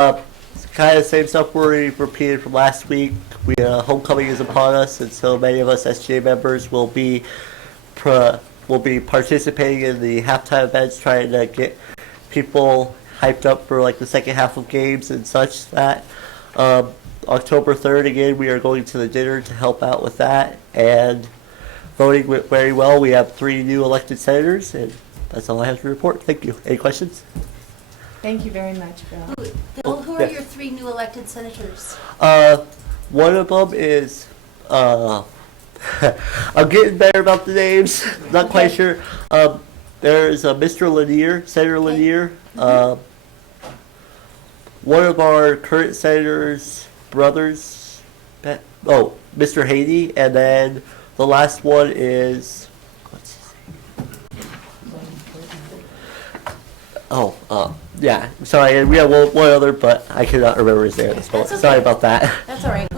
Kind of the same stuff we repeated from last week. Homecoming is upon us, and so many of us SGA members will be participating in the halftime events, trying to get people hyped up for like the second half of games and such. That October 3rd, again, we are going to the dinner to help out with that, and voting went very well. We have 3 new elected senators, and that's all I have to report. Thank you. Any questions? Thank you very much, Bill. Bill, who are your 3 new elected senators? One of them is, I'm getting better about the names, not quite sure. There's Mr. Lanier, Senator Lanier. One of our current senators' brothers, Mr. Haney, and then the last one is, what's his name? Yeah, sorry, and we have one other, but I cannot remember his name at this moment. Okay. Sorry about that. That's all right.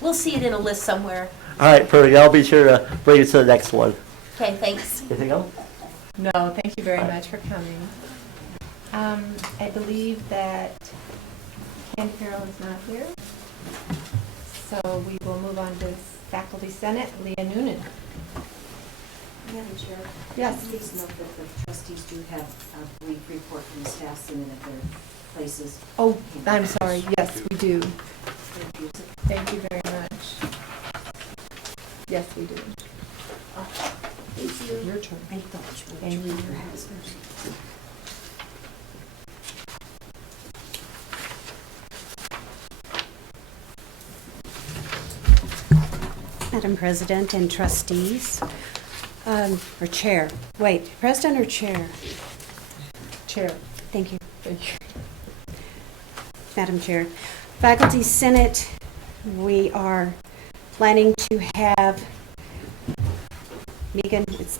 We'll see it in a list somewhere. All right, perfect. I'll be sure to bring it to the next one. Okay, thanks. Anything else? No, thank you very much for coming. I believe that Ken Carroll is not here, so we will move on to Faculty Senate, Leah Noonan. Madam Chair. Yes. Please note that the trustees do have a brief report from the staff senate at their places. Oh, I'm sorry. Yes, we do. Thank you. Thank you very much. Yes, we do. Thank you. Your turn. I thought you Thank would you. read your husband's. Madam President and trustees, or chair. Wait, president or chair? Chair. Thank you. Thank you. Madam Chair. Faculty Senate, we are planning to have, Megan, it's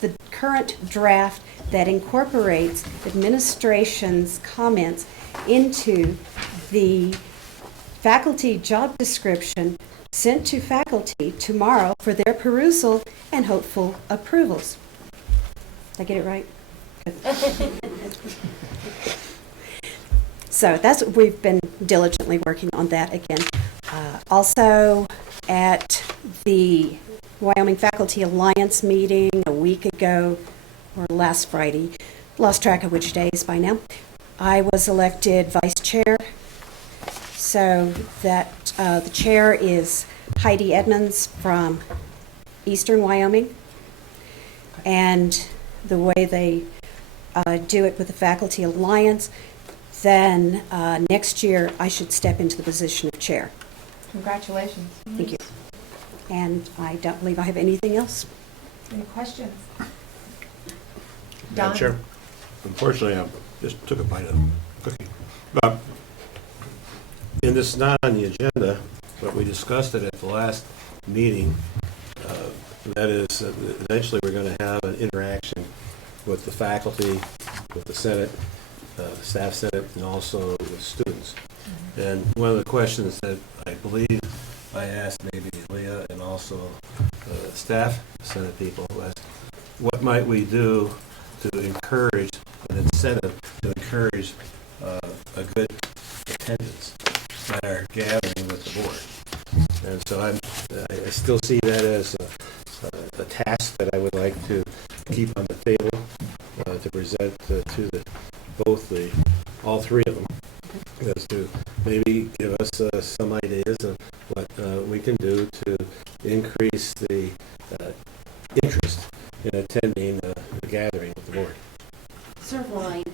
the current draft that incorporates administration's comments into the faculty job description sent to faculty tomorrow for their perusal and hopeful approvals. Did I get it right? Good. So that's what we've been diligently working on that again. Also, at the Wyoming Faculty Alliance meeting a week ago, or last Friday, lost track of which days by now, I was elected vice chair. So that the chair is Heidi Edmonds from Eastern Wyoming. And the way they do it with the Faculty Alliance, then next year I should step into the position of chair. Congratulations. Thank you. And I don't believe I have anything else. Any questions? Madam Don? Chair, unfortunately, I just took a bite of cookie. But, and this is not on the agenda, but we discussed it at the last meeting. That is, eventually we're going to have an interaction with the faculty, with the Senate, the staff Senate, and also with students. And one of the questions that I believe I asked maybe Leah and also staff Senate people was, what might we do to encourage an incentive to encourage a good attendance at our gathering with the board? And so I still see that as a task that I would like to keep on the table to present to all 3 of them, as to maybe give us some ideas of what we can do to increase the interest in attending the gathering with the board. Serve wine.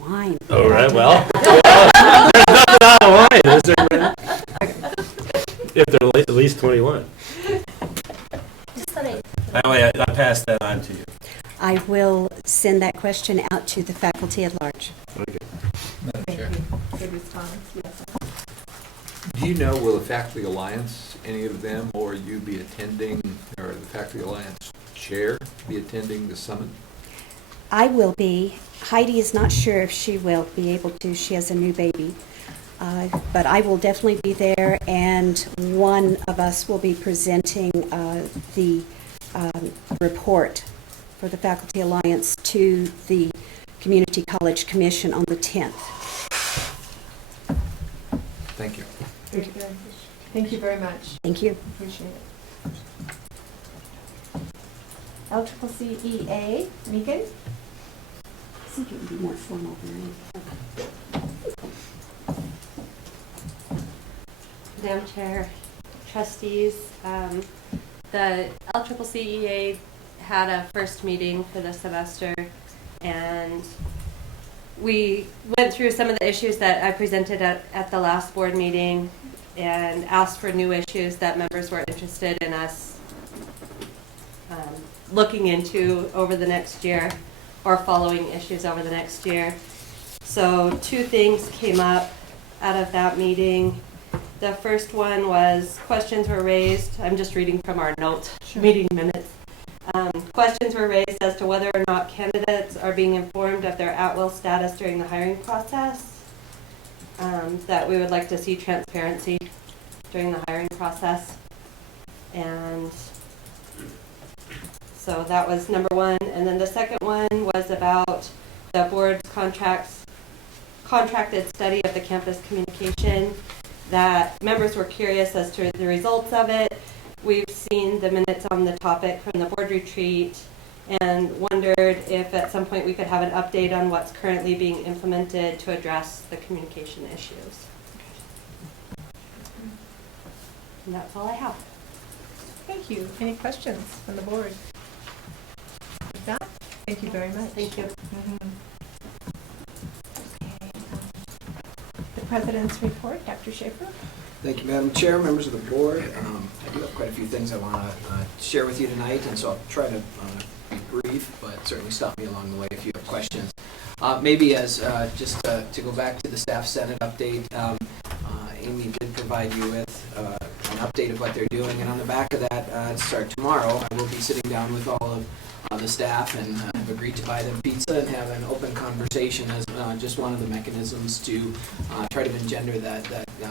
Wine. All right, well, there's nothing out of wine, is there? If they're at least 21. Just thought I passed that on to you. I will send that question out to the faculty at large. Okay. Madam Thank Chair, you. Good response. Yes. do you know, will the Faculty Alliance, any of them, or you be attending, or the Faculty Alliance Chair be attending the summit? I will be. Heidi is not sure if she will be able to. She has a new baby. But I will definitely be there, and one of us will be presenting the report for the Faculty Alliance to the Community College Commission on the 10th. Thank you. Very good. Thank you very much. Thank you. Appreciate it. LCCEA, Megan? I think it would be more formal than Madam Chair, trustees, the LCCEA had a first meeting for the semester, and we went through some of the issues that I presented at the last board meeting and asked for new issues that members were interested in us looking into over the next year, or following issues over the next year. So 2 things came up out of that meeting. The first one was questions were raised. I'm just reading from our meeting minutes. Questions were raised as to whether or not candidates are being informed of their at-will status during the hiring process. That we would like to see transparency during the hiring process. And so that was number 1. And then the second one was about the board's contracted study of the campus communication, that members were curious as to the results of it. We've seen the minutes on the topic from the board retreat and wondered if at some point we could have an update on what's currently being implemented to address the communication issues. And that's all I have. Thank you. Any questions from the board? If not, thank you very much. Thank you. Okay, the President's report, Dr. Schaefer. Thank you, Madam Chair, members of the board. I do have quite a few things I want to share with you tonight, and so I'll try to be brief, but certainly stop me along the way if you have questions. Maybe as just to go back to the Staff Senate update, Amy did provide you with an update of what they're doing, and on the back of that, to start tomorrow, I will be sitting down with all of the staff and have agreed to buy them pizza and have an open conversation as just one of the mechanisms to try to engender that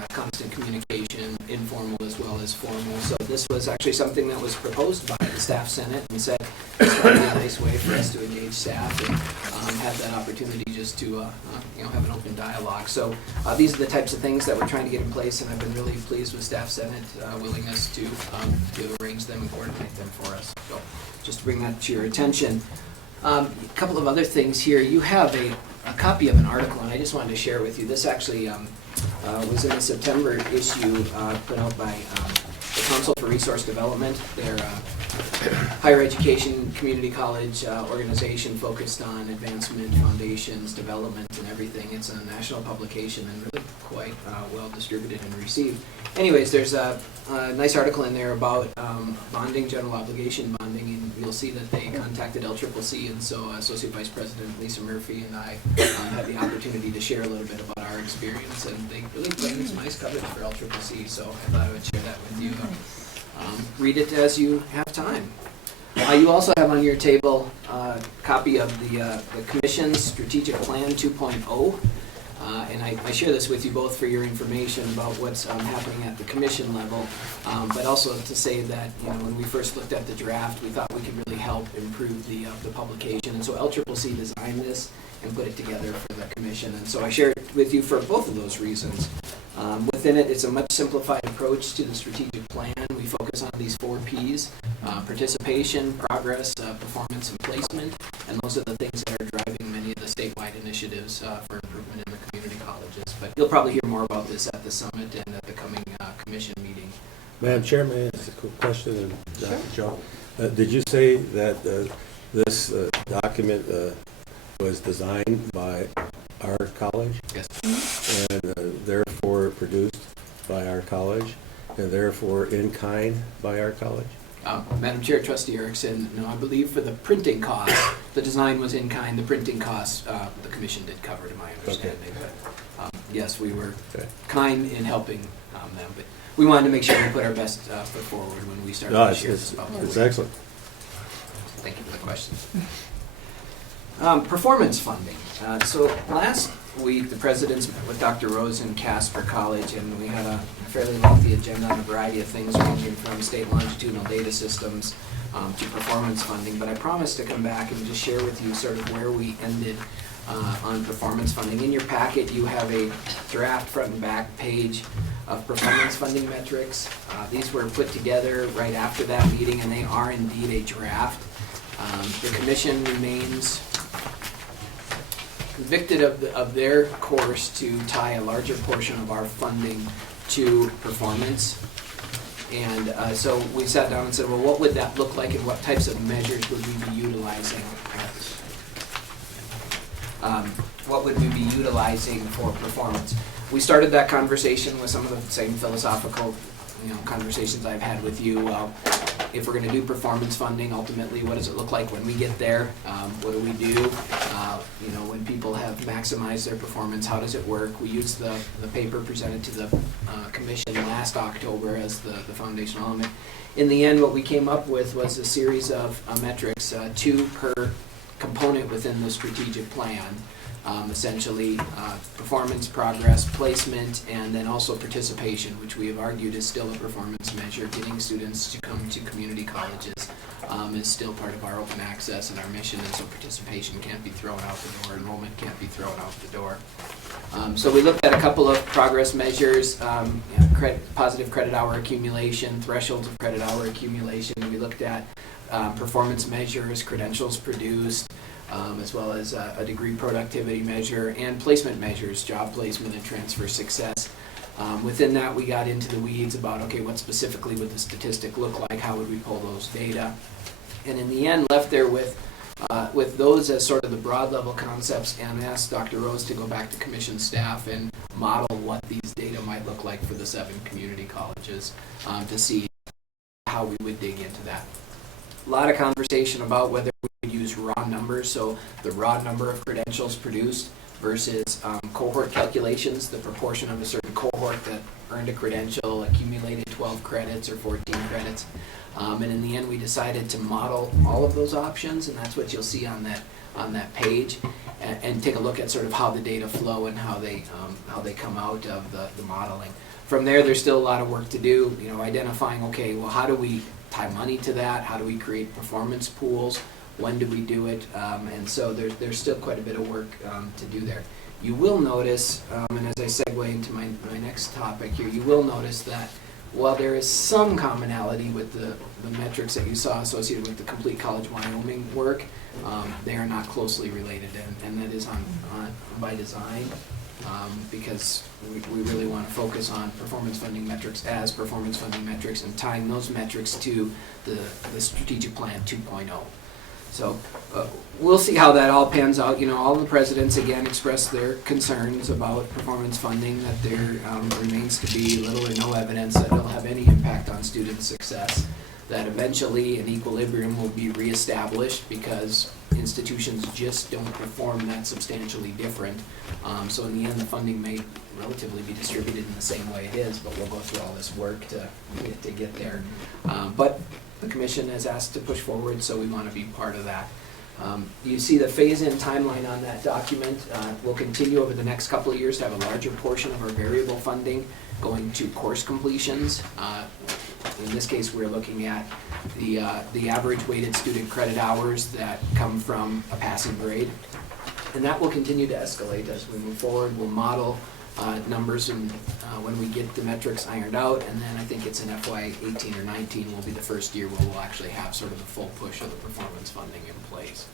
constant communication, informal as well as formal. So this was actually something that was proposed by the Staff Senate and said this might be a nice way for us to engage staff and have that opportunity just to have an open dialogue. So these are the types of things that we're trying to get in place, and I've been really pleased with Staff Senate willingness to arrange them and coordinate them for us. So just to bring that to your attention. A couple of other things here. You have a copy of an article, and I just wanted to share with you. This actually was in the September issue put out by the Council for Resource Development. They're higher education community college organization focused on advancement, foundations, development, and everything. It's a national publication and really quite well distributed and received. Anyways, there's a nice article in there about bonding, general obligation bonding, and you'll see that they contacted LCCC, and so Associate Vice President Lisa Murphy and I had the opportunity to share a little bit about our experience, and they really put in some nice coverage for LCCC, so I thought I would share that with you. Read it as you have time. You also have on your table a copy of the Commission's Strategic Plan 2.0. And I share this with you both for your information about what's happening at the commission level, but also to say that when we first looked at the draft, we thought we could really help improve the publication, and so LCCC designed this and put it together for the commission, and so I share it with you for both of those reasons. Within it, it's a much simplified approach to the strategic plan. We focus on these 4 Ps: participation, progress, performance, and placement, and those are the things that are driving many of the statewide initiatives for improvement in the community colleges. But you'll probably hear more about this at the summit and at the coming commission meeting. Madam Chair, may I ask a quick question? And Dr. Sure. Joe, did you say that this document was designed by our college? Yes. And therefore produced by our college, and therefore in kind by our college? Madam Chair, Trustee Erickson, no, I believe for the printing costs, the design was in kind. The printing costs, the commission did cover, to my understanding. Okay. But yes, we were Okay. kind in helping them, but we wanted to make sure we put our best foot forward when we started No, to share this about the it's work. excellent. Thank you for the question. Performance funding. So last week, the presidents met with Dr. Rose in Casper College, and we had a fairly lengthy agenda on a variety of things ranging from state longitudinal data systems to performance funding. But I promised to come back and just share with you sort of where we ended on performance funding. In your packet, you have a draft front and back page of performance funding metrics. These were put together right after that meeting, and they are indeed a draft. The commission remains convicted of their course to tie a larger portion of our funding to performance. And so we sat down and said, well, what would that look like and what types of measures would we be utilizing? What would we be utilizing for performance? We started that conversation with some of the same philosophical, conversations I've had with you. If we're going to do performance funding, ultimately, what does it look like when we get there? What do we do? When people have maximized their performance, how does it work? We used the paper presented to the commission last October as the foundational element. In the end, what we came up with was a series of metrics, 2 per component within the strategic plan. Essentially, performance, progress, placement, and then also participation, which we have argued is still a performance measure. Getting students to come to community colleges is still part of our open access and our mission, and so participation can't be thrown out the door, enrollment can't be thrown out the door. So we looked at a couple of progress measures, positive credit hour accumulation, thresholds of credit hour accumulation. We looked at performance measures, credentials produced, as well as a degree productivity measure, and placement measures, job placement and transfer success. Within that, we got into the weeds about, okay, what specifically would the statistic look like? How would we pull those data? And in the end, left there with those as sort of the broad level concepts, and asked Dr. Rose to go back to commission staff and model what these data might look like for the 7 community colleges to see how we would dig into that. A lot of conversation about whether we would use raw numbers, so the raw number of credentials produced versus cohort calculations, the proportion of a certain cohort that earned a credential, accumulated 12 credits or 14 credits. And in the end, we decided to model all of those options, and that's what you'll see on that page, and take a look at sort of how the data flow and how they come out of the modeling. From there, there's still a lot of work to do, identifying, okay, well, how do we tie money to that? How do we create performance pools? When do we do it? And so there's still quite a bit of work to do there. You will notice, and as I segue into my next topic here, you will notice that while there is some commonality with the metrics that you saw associated with the Complete College Wyoming work, they are not closely related, and that is on by design. Because we really want to focus on performance funding metrics as performance funding metrics and tying those metrics to the strategic plan 2.0. So we'll see how that all pans out. All the presidents again expressed their concerns about performance funding, that there remains to be little or no evidence that it'll have any impact on student success, that eventually an equilibrium will be reestablished because institutions just don't perform that substantially different. So in the end, the funding may relatively be distributed in the same way it is, but we'll go through all this work to get there. But the commission has asked to push forward, so we want to be part of that. You see the phase-in timeline on that document. We'll continue over the next couple of years to have a larger portion of our variable funding going to course completions. In this case, we're looking at the average weighted student credit hours that come from a passing grade. And that will continue to escalate as we move forward. We'll model numbers and when we get the metrics ironed out, and then I think it's in FY 18 or 19 will be the first year where we'll actually have sort of the full push of the performance funding in place.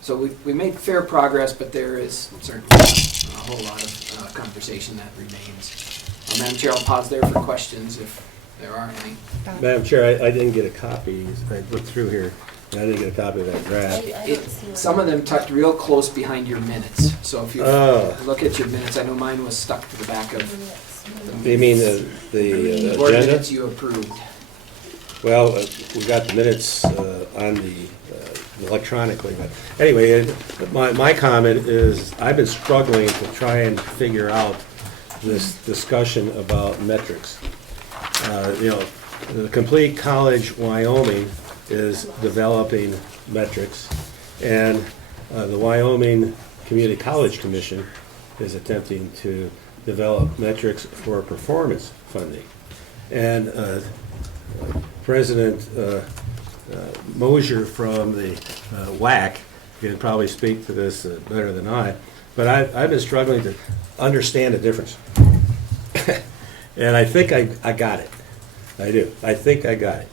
So we made fair progress, but there is certainly a whole lot of conversation that remains. Madam Chair, I'll pause there for questions if there are any. Madam Chair, I didn't get a copy. I looked through here, and I didn't get a copy of that draft. Some of them tucked real close behind your minutes. So if you look at your minutes, I know mine was stuck to the back of the You mean the board agenda? minutes you approved. Well, we got the minutes on the electronically, but anyway, my comment is I've been struggling to try and figure out this discussion about metrics. The Complete College Wyoming is developing metrics, and the Wyoming Community College Commission is attempting to develop metrics for performance funding. And President Mosier from the WAC can probably speak to this better than I, but I've been struggling to understand the difference. And I think I got it. I do. I think I got it.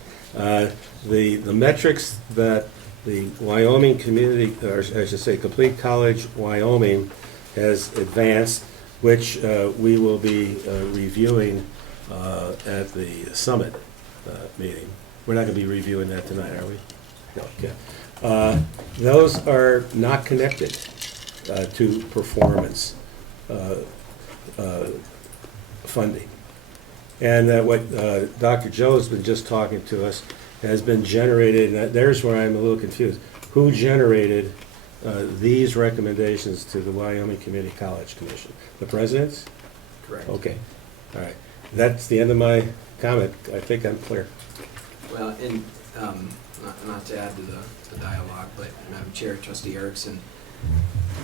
The metrics that the Wyoming community, or I should say Complete College Wyoming, has advanced, which we will be reviewing at the summit meeting. We're not going to be reviewing that tonight, are we? No, okay. Those are not connected to performance funding. And what Dr. Joe has been just talking to us has been generated, and there's where I'm a little confused. Who generated these recommendations to the Wyoming Community College Commission? The presidents? Correct. Okay, all right. That's the end of my comment. I think I'm clear. Well, and not to add to the dialogue, but Madam Chair, Trustee Erickson,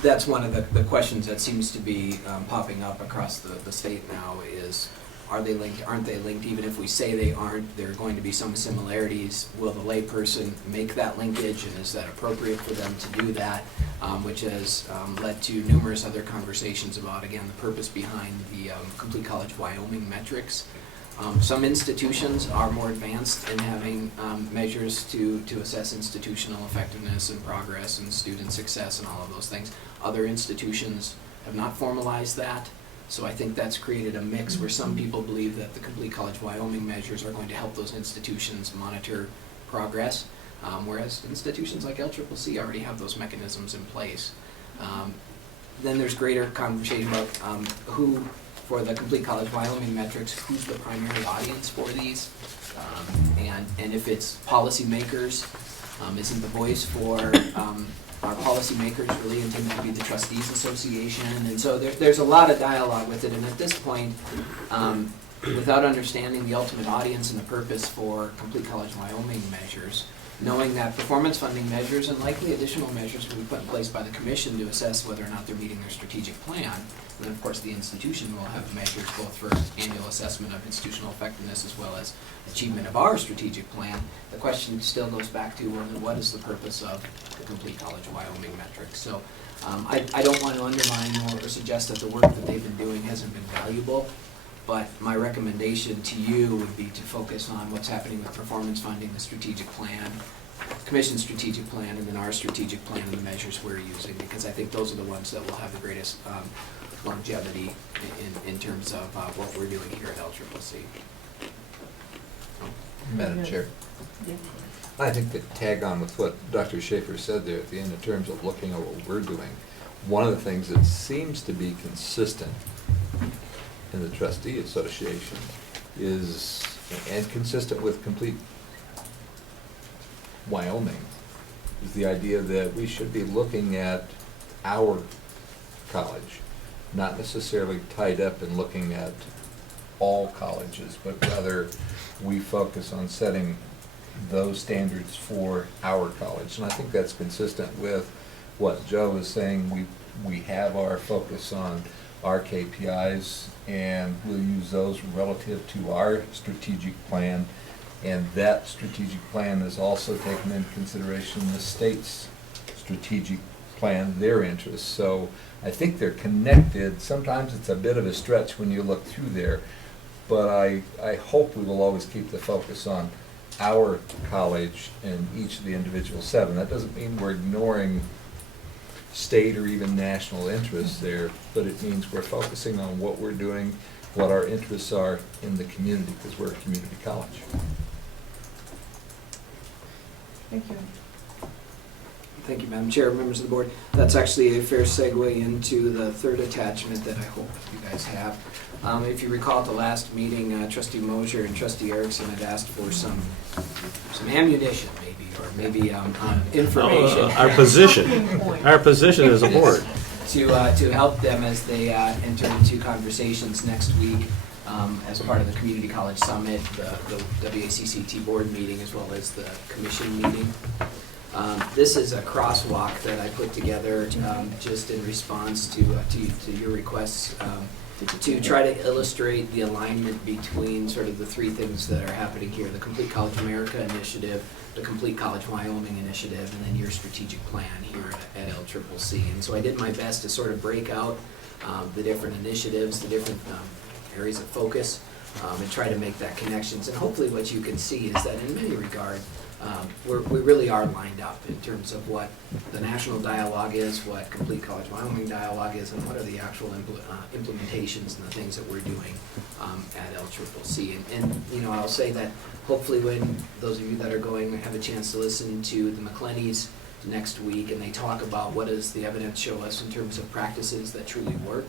that's one of the questions that seems to be popping up across the state now is, are they linked, aren't they linked? Even if we say they aren't, there are going to be some similarities. Will the layperson make that linkage, and is that appropriate for them to do that? Which has led to numerous other conversations about, again, the purpose behind the Complete College Wyoming metrics. Some institutions are more advanced in having measures to assess institutional effectiveness and progress and student success and all of those things. Other institutions have not formalized that. So I think that's created a mix where some people believe that the Complete College Wyoming measures are going to help those institutions monitor progress, whereas institutions like LCCC already have those mechanisms in place. Then there's greater conversation about who, for the Complete College Wyoming metrics, who's the primary audience for these, and if it's policymakers, isn't the voice for our policymakers really intended to be the Trustees Association? And so there's a lot of dialogue with it, and at this point, without understanding the ultimate audience and the purpose for Complete College Wyoming measures, knowing that performance funding measures and likely additional measures will be put in place by the commission to assess whether or not they're meeting their strategic plan. And then, of course, the institution will have measures both for annual assessment of institutional effectiveness as well as achievement of our strategic plan. The question still goes back to, well, then what is the purpose of the Complete College Wyoming metrics? So I don't want to undermine or suggest that the work that they've been doing hasn't been valuable, but my recommendation to you would be to focus on what's happening with performance funding, the strategic plan, Commission's strategic plan, and then our strategic plan and the measures we're using, because I think those are the ones that will have the greatest longevity in terms of what we're doing here at LCCC. Madam Chair, I think to tag on with what Dr. Schaefer said there at the end in terms of looking at what we're doing, one of the things that seems to be consistent in the Trustee Association is, and consistent with Complete Wyoming, is the idea that we should be looking at our college, not necessarily tied up in looking at all colleges, but rather we focus on setting those standards for our college. And I think that's consistent with what Joe is saying. We have our focus on our KPIs, and we'll use those relative to our strategic plan. And that strategic plan is also taken into consideration the state's strategic plan, their interests. So I think they're connected. Sometimes it's a bit of a stretch when you look through there, but I hope we will always keep the focus on our college and each of the individual 7. That doesn't mean we're ignoring state or even national interests there, but it means we're focusing on what we're doing, what our interests are in the community, because we're a community college. Thank you. Thank you, Madam Chair, members of the board. That's actually a fair segue into the third attachment that I hope you guys have. If you recall at the last meeting, Trustee Mosier and Trustee Erickson had asked for some ammunition, maybe, or maybe information. Our position as a board. To help them as they enter into conversations next week as part of the Community College Summit, the WACCT board meeting, as well as the commission meeting. This is a crosswalk that I put together just in response to your requests to try to illustrate the alignment between sort of the three things that are happening here, the Complete College America initiative, the Complete College Wyoming initiative, and then your strategic plan here at LCCC. And so I did my best to sort of break out the different initiatives, the different areas of focus, and try to make that connections. And hopefully what you can see is that in many regards, we really are lined up in terms of what the national dialogue is, what Complete College Wyoming dialogue is, and what are the actual implementations and the things that we're doing at LCCC. And you know, I'll say that hopefully when those of you that are going have a chance to listen to the McClennies next week and they talk about what does the evidence show us in terms of practices that truly work,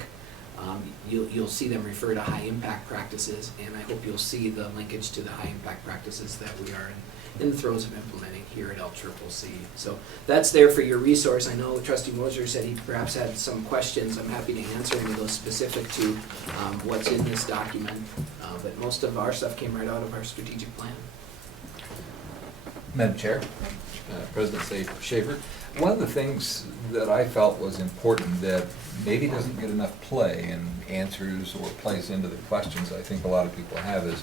you'll see them refer to high impact practices, and I hope you'll see the linkage to the high impact practices that we are in the throes of implementing here at LCCC. So that's there for your resource. I know Trustee Moser said he perhaps had some questions. I'm happy to answer any of those specific to what's in this document, but most of our stuff came right out of our strategic plan. Madam Chair, President Schaefer, one of the things that I felt was important that maybe doesn't get enough play in answers or plays into the questions I think a lot of people have is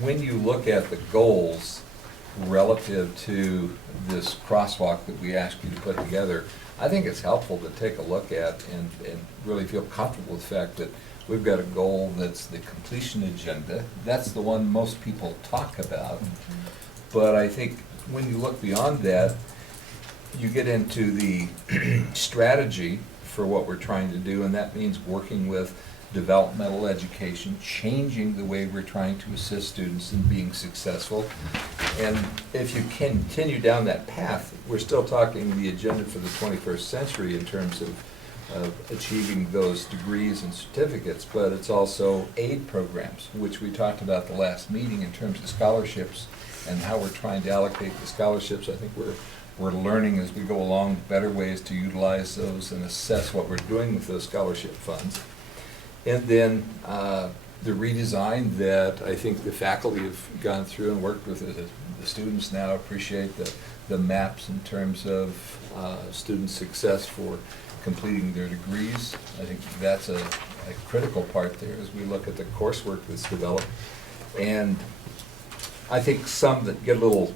when you look at the goals relative to this crosswalk that we asked you to put together, I think it's helpful to take a look at and really feel comfortable with the fact that we've got a goal that's the completion agenda. That's the one most people talk about. But I think when you look beyond that, you get into the strategy for what we're trying to do, and that means working with developmental education, changing the way we're trying to assist students in being successful. And if you continue down that path, we're still talking the agenda for the 21st century in terms of achieving those degrees and certificates, but it's also aid programs, which we talked about the last meeting in terms of scholarships and how we're trying to allocate the scholarships. I think we're learning as we go along better ways to utilize those and assess what we're doing with those scholarship funds. And then the redesign that I think the faculty have gone through and worked with the students now appreciate the maps in terms of student success for completing their degrees. I think that's a critical part there as we look at the coursework that's developed. And I think some that get a little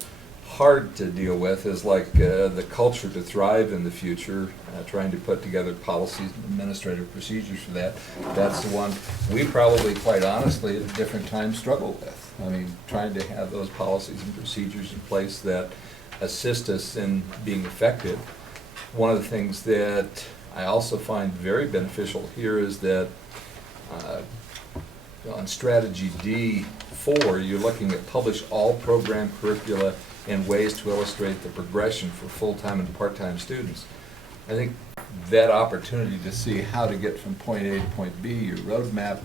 hard to deal with is like the culture to thrive in the future, trying to put together policies and administrative procedures for that. That's the one we probably, quite honestly, at different times struggle with. I mean, trying to have those policies and procedures in place that assist us in being effective. One of the things that I also find very beneficial here is that on strategy D4, you're looking at publish all program curricula and ways to illustrate the progression for full-time and part-time students. I think that opportunity to see how to get from point A to point B, your roadmap,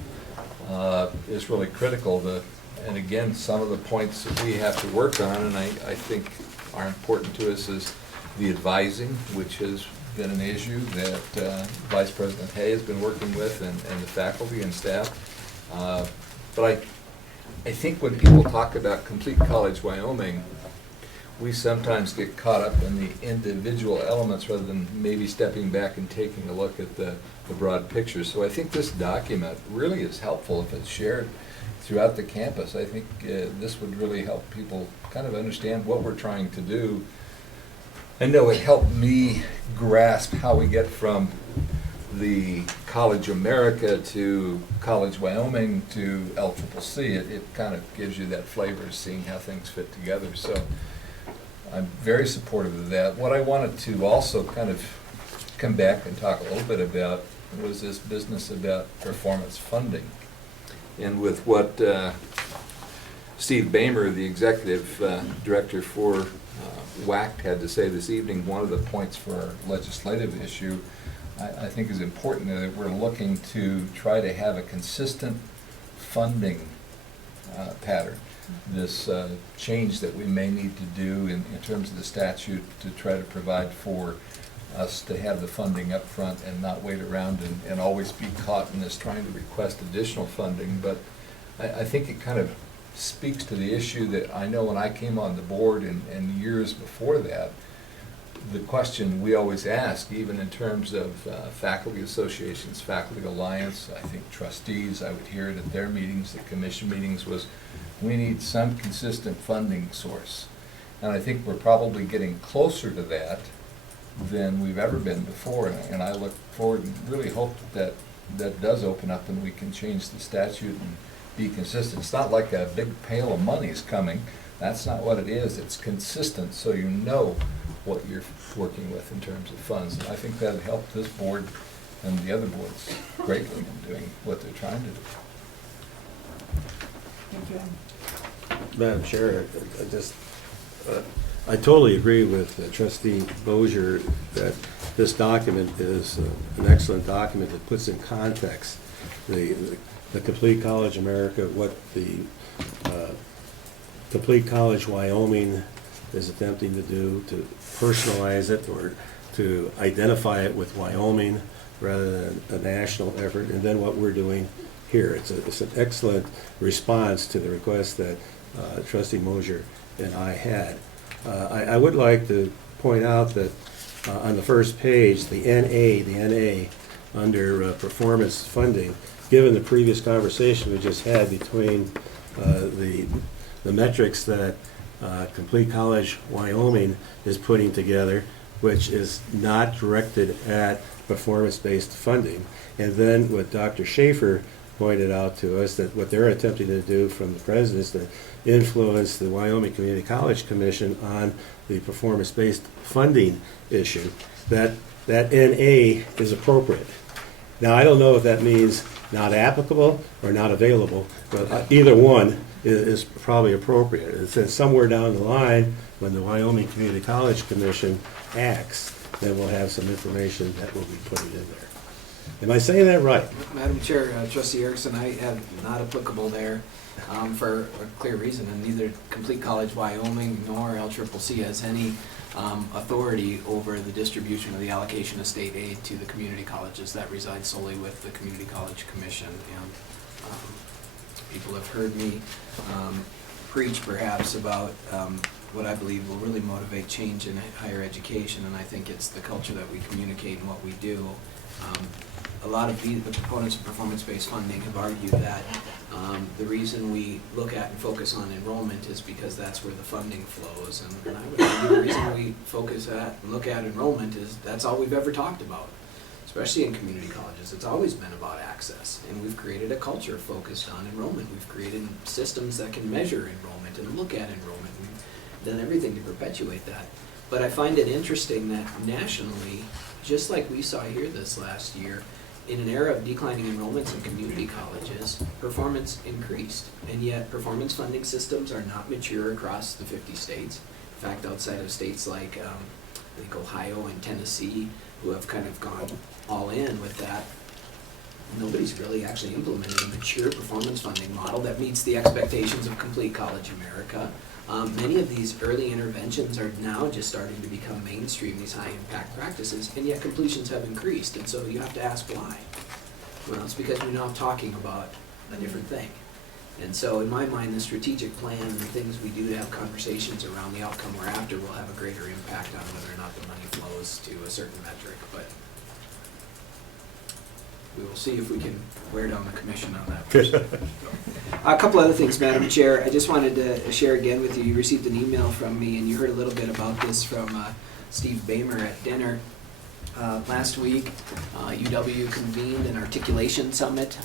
is really critical. And again, some of the points that we have to work on, and I think are important to us, is the advising, which has been an issue that Vice President Hay has been working with, and the faculty and staff. But I think when people talk about Complete College Wyoming, we sometimes get caught up in the individual elements rather than maybe stepping back and taking a look at the broad picture. So I think this document really is helpful if it's shared throughout the campus. I think this would really help people kind of understand what we're trying to do. I know it helped me grasp how we get from the College America to College Wyoming to LCCC. It kind of gives you that flavor of seeing how things fit together. So I'm very supportive of that. What I wanted to also kind of come back and talk a little bit about was this business about performance funding. And with what Steve Bamer, the executive director for WACT, had to say this evening, one of the points for our legislative issue I think is important that we're looking to try to have a consistent funding pattern. This change that we may need to do in terms of the statute to try to provide for us to have the funding up front and not wait around and always be caught in this trying to request additional funding. But I think it kind of speaks to the issue that I know when I came on the board and years before that, the question we always ask, even in terms of faculty associations, faculty alliance, I think trustees, I would hear it at their meetings, the commission meetings, was we need some consistent funding source. And I think we're probably getting closer to that than we've ever been before. And I look forward and really hope that that does open up and we can change the statute and be consistent. It's not like a big pail of money is coming. That's not what it is. It's consistent, so you know what you're working with in terms of funds. And I think that'd help this board and the other boards greatly in doing what they're trying to do. Thank you. Madam Chair, I totally agree with Trustee Bozier that this document is an excellent document that puts in context the Complete College America, what the Complete College Wyoming is attempting to do to personalize it or to identify it with Wyoming rather than a national effort, and then what we're doing here. It's an excellent response to the request that Trustee Mosier and I had. I would like to point out that on the first page, the NA under performance funding, given the previous conversation we just had between the metrics that Complete College Wyoming is putting together, which is not directed at performance-based funding, and then what Dr. Schaefer pointed out to us, that what they're attempting to do from the president is to influence the Wyoming Community College Commission on the performance-based funding issue, that NA is appropriate. Now, I don't know if that means not applicable or not available, but either one is probably appropriate. It says somewhere down the line, when the Wyoming Community College Commission acts, then we'll have some information that we'll be putting in there. Am I saying that right? Madam Chair, Trustee Erickson, I have not applicable there for a clear reason, and neither Complete College Wyoming nor LCCC has any authority over the distribution of the allocation of state aid to the community colleges. That resides solely with the Community College Commission. And people have heard me preach perhaps about what I believe will really motivate change in higher education, and I think it's the culture that we communicate and what we do. A lot of the proponents of performance-based funding have argued that the reason we look at and focus on enrollment is because that's where the funding flows. And I would argue the reason we focus at and look at enrollment is that's all we've ever talked about, especially in community colleges. It's always been about access, and we've created a culture focused on enrollment. We've created systems that can measure enrollment and look at enrollment. We've done everything to perpetuate that. But I find it interesting that nationally, just like we saw here this last year, in an era of declining enrollments in community colleges, performance increased. And yet performance funding systems are not mature across the 50 states. In fact, outside of states like I think Ohio and Tennessee, who have kind of gone all in with that, nobody's really actually implemented a mature performance funding model that meets the expectations of Complete College America. Many of these early interventions are now just starting to become mainstream, these high-impact practices, and yet completions have increased, and so you have to ask why. Well, it's because we're now talking about a different thing. And so in my mind, the strategic plan and the things we do to have conversations around the outcome we're after will have a greater impact on whether or not the money flows to a certain metric, but we will see if we can wear down the commission on that. A couple other things, Madam Chair. I just wanted to share again with you. You received an email from me, and you heard a little bit about this from Steve Bamer at dinner last week. UW convened an articulation summit,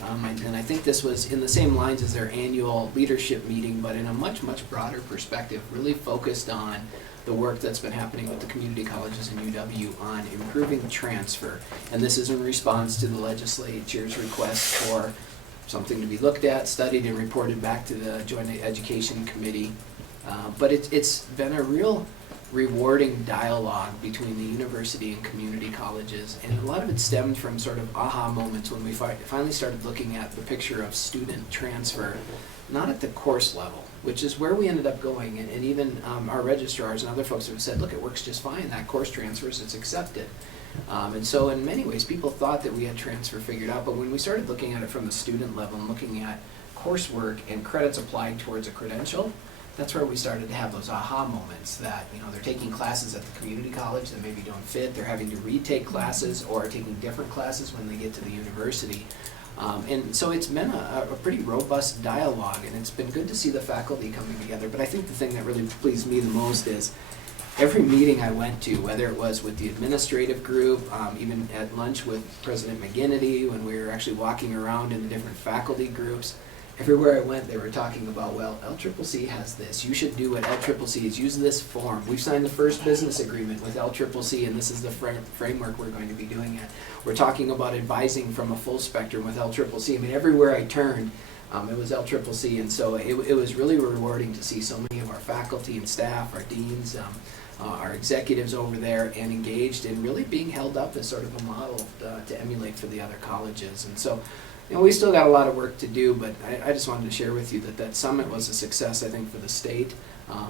and I think this was in the same lines as their annual leadership meeting, but in a much, much broader perspective, really focused on the work that's been happening with the community colleges and UW on improving transfer. And this is in response to the legislature's request for something to be looked at, studied, and reported back to the Joint Education Committee. But it's been a real rewarding dialogue between the university and community colleges, and a lot of it stemmed from sort of aha moments when we finally started looking at the picture of student transfer, not at the course level, which is where we ended up going, and even our registrars and other folks have said, look, it works just fine, that course transfers, it's accepted. And so in many ways, people thought that we had transfer figured out, but when we started looking at it from the student level and looking at coursework and credits applied towards a credential, that's where we started to have those aha moments that, they're taking classes at the community college that maybe don't fit, they're having to retake classes or taking different classes when they get to the university. And so it's been a pretty robust dialogue, and it's been good to see the faculty coming together. But I think the thing that really pleased me the most is every meeting I went to, whether it was with the administrative group, even at lunch with President McGinnity, when we were actually walking around in the different faculty groups, everywhere I went, they were talking about, well, LCCC has this. You should do what LCCC is. Use this form. We've signed the first business agreement with LCCC, and this is the framework we're going to be doing it. We're talking about advising from a full spectrum with LCCC. I mean, everywhere I turned, it was LCCC, and so it was really rewarding to see so many of our faculty and staff, our deans, our executives over there, and engaged in really being held up as sort of a model to emulate for the other colleges. And so, we still got a lot of work to do, but I just wanted to share with you that summit was a success, I think, for the state,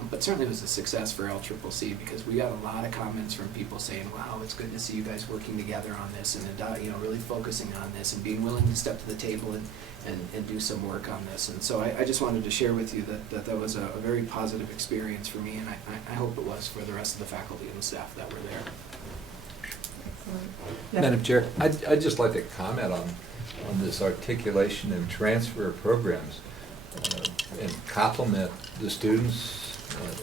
but certainly was a success for LCCC, because we got a lot of comments from people saying, wow, it's good to see you guys working together on this, and really focusing on this and being willing to step to the table and do some work on this. And so I just wanted to share with you that was a very positive experience for me, and I hope it was for the rest of the faculty and the staff that were there. Excellent. Madam Chair, I'd just like to comment on this articulation and transfer of programs and compliment the students,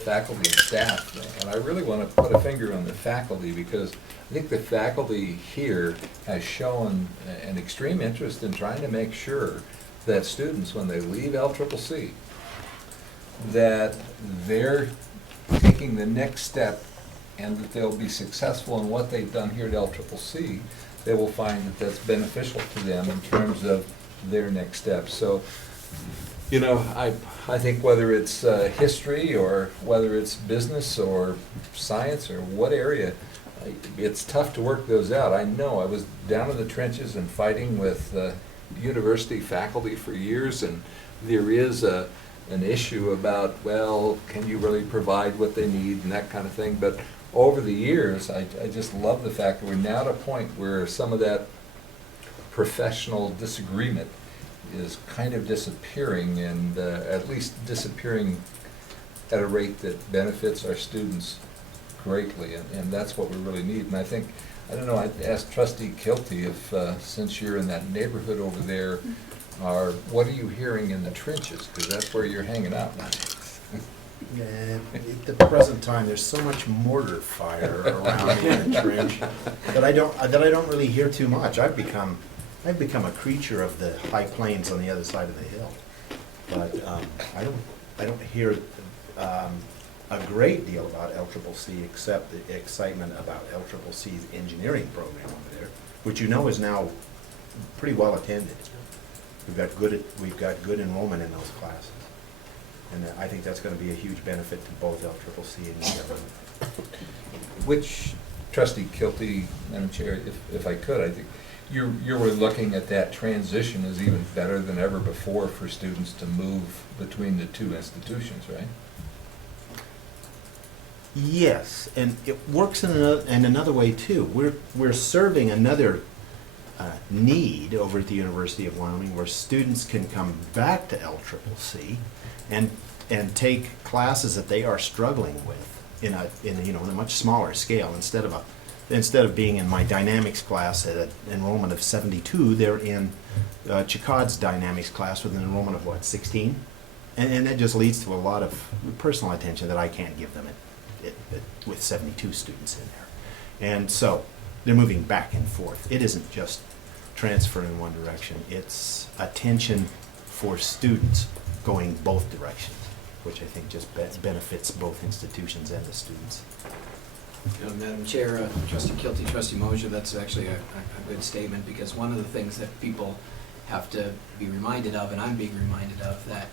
faculty, and staff. And I really want to put a finger on the faculty, because I think the faculty here has shown an extreme interest in trying to make sure that students, when they leave LCCC, that they're taking the next step and that they'll be successful in what they've done here at LCCC. They will find that that's beneficial to them in terms of their next steps. So, I think whether it's history or whether it's business or science or what area, it's tough to work those out. I know I was down in the trenches and fighting with university faculty for years, and there is an issue about, well, can you really provide what they need and that kind of thing. But over the years, I just love the fact that we're now at a point where some of that professional disagreement is kind of disappearing, and at least disappearing at a rate that benefits our students greatly, and that's what we really need. And I think, I don't know, I'd ask Trustee Kilty if, since you're in that neighborhood over there, what are you hearing in the trenches? Because that's where you're hanging out now. At the present time, there's so much mortar fire around in the trench that I don't really hear too much. I've become a creature of the high plains on the other side of the hill, but I don't hear a great deal about LCCC except the excitement about LCCC's engineering program over there, which is now pretty well attended. We've got good enrollment in those classes. And I think that's going to be a huge benefit to both LCCC and UW. Which, Trustee Kilty, Madam Chair, if I could, I think you were looking at that transition as even better than ever before for students to move between the two institutions, right? Yes, and it works in another way too. We're serving another need over at the University of Wyoming, where students can come back to LCCC and take classes that they are struggling with in a much smaller scale. Instead of being in my dynamics class at an enrollment of 72, they're in Chicad's dynamics class with an enrollment of 16, and that just leads to a lot of personal attention that I can't give them with 72 students in there. And so they're moving back and forth. It isn't just transfer in one direction, it's attention for students going both directions, which I think just benefits both institutions and the students. Madam Chair, Trustee Kilty, Trustee Mosier, that's actually a good statement, because one of the things that people have to be reminded of, and I'm being reminded of, that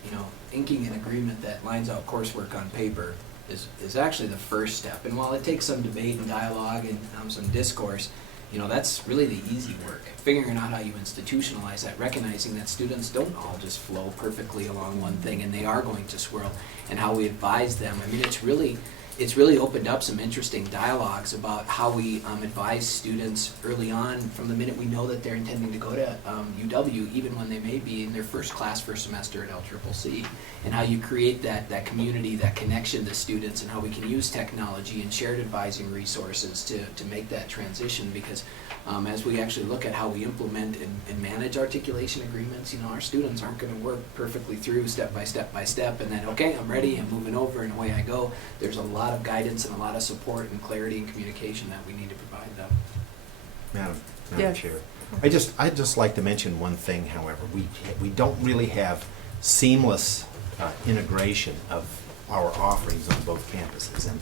inking an agreement that lines out coursework on paper is actually the first step. And while it takes some debate and dialogue and some discourse, that's really the easy work. Figuring out how you institutionalize that, recognizing that students don't all just flow perfectly along one thing, and they are going to swirl, and how we advise them. I mean, it's really, it's really opened up some interesting dialogues about how we advise students early on from the minute we know that they're intending to go to UW, even when they may be in their first class first semester at LCCC, and how you create that community, that connection to students, and how we can use technology and shared advising resources to make that transition. Because as we actually look at how we implement and manage articulation agreements, our students aren't going to work perfectly through step by step, and then, okay, I'm ready, I'm moving over, and away I go. There's a lot of guidance and a lot of support and clarity and communication that we need to provide them. Madam Yes. Chair, I'd just like to mention one thing, however. We don't really have seamless integration of our offerings on both campuses. And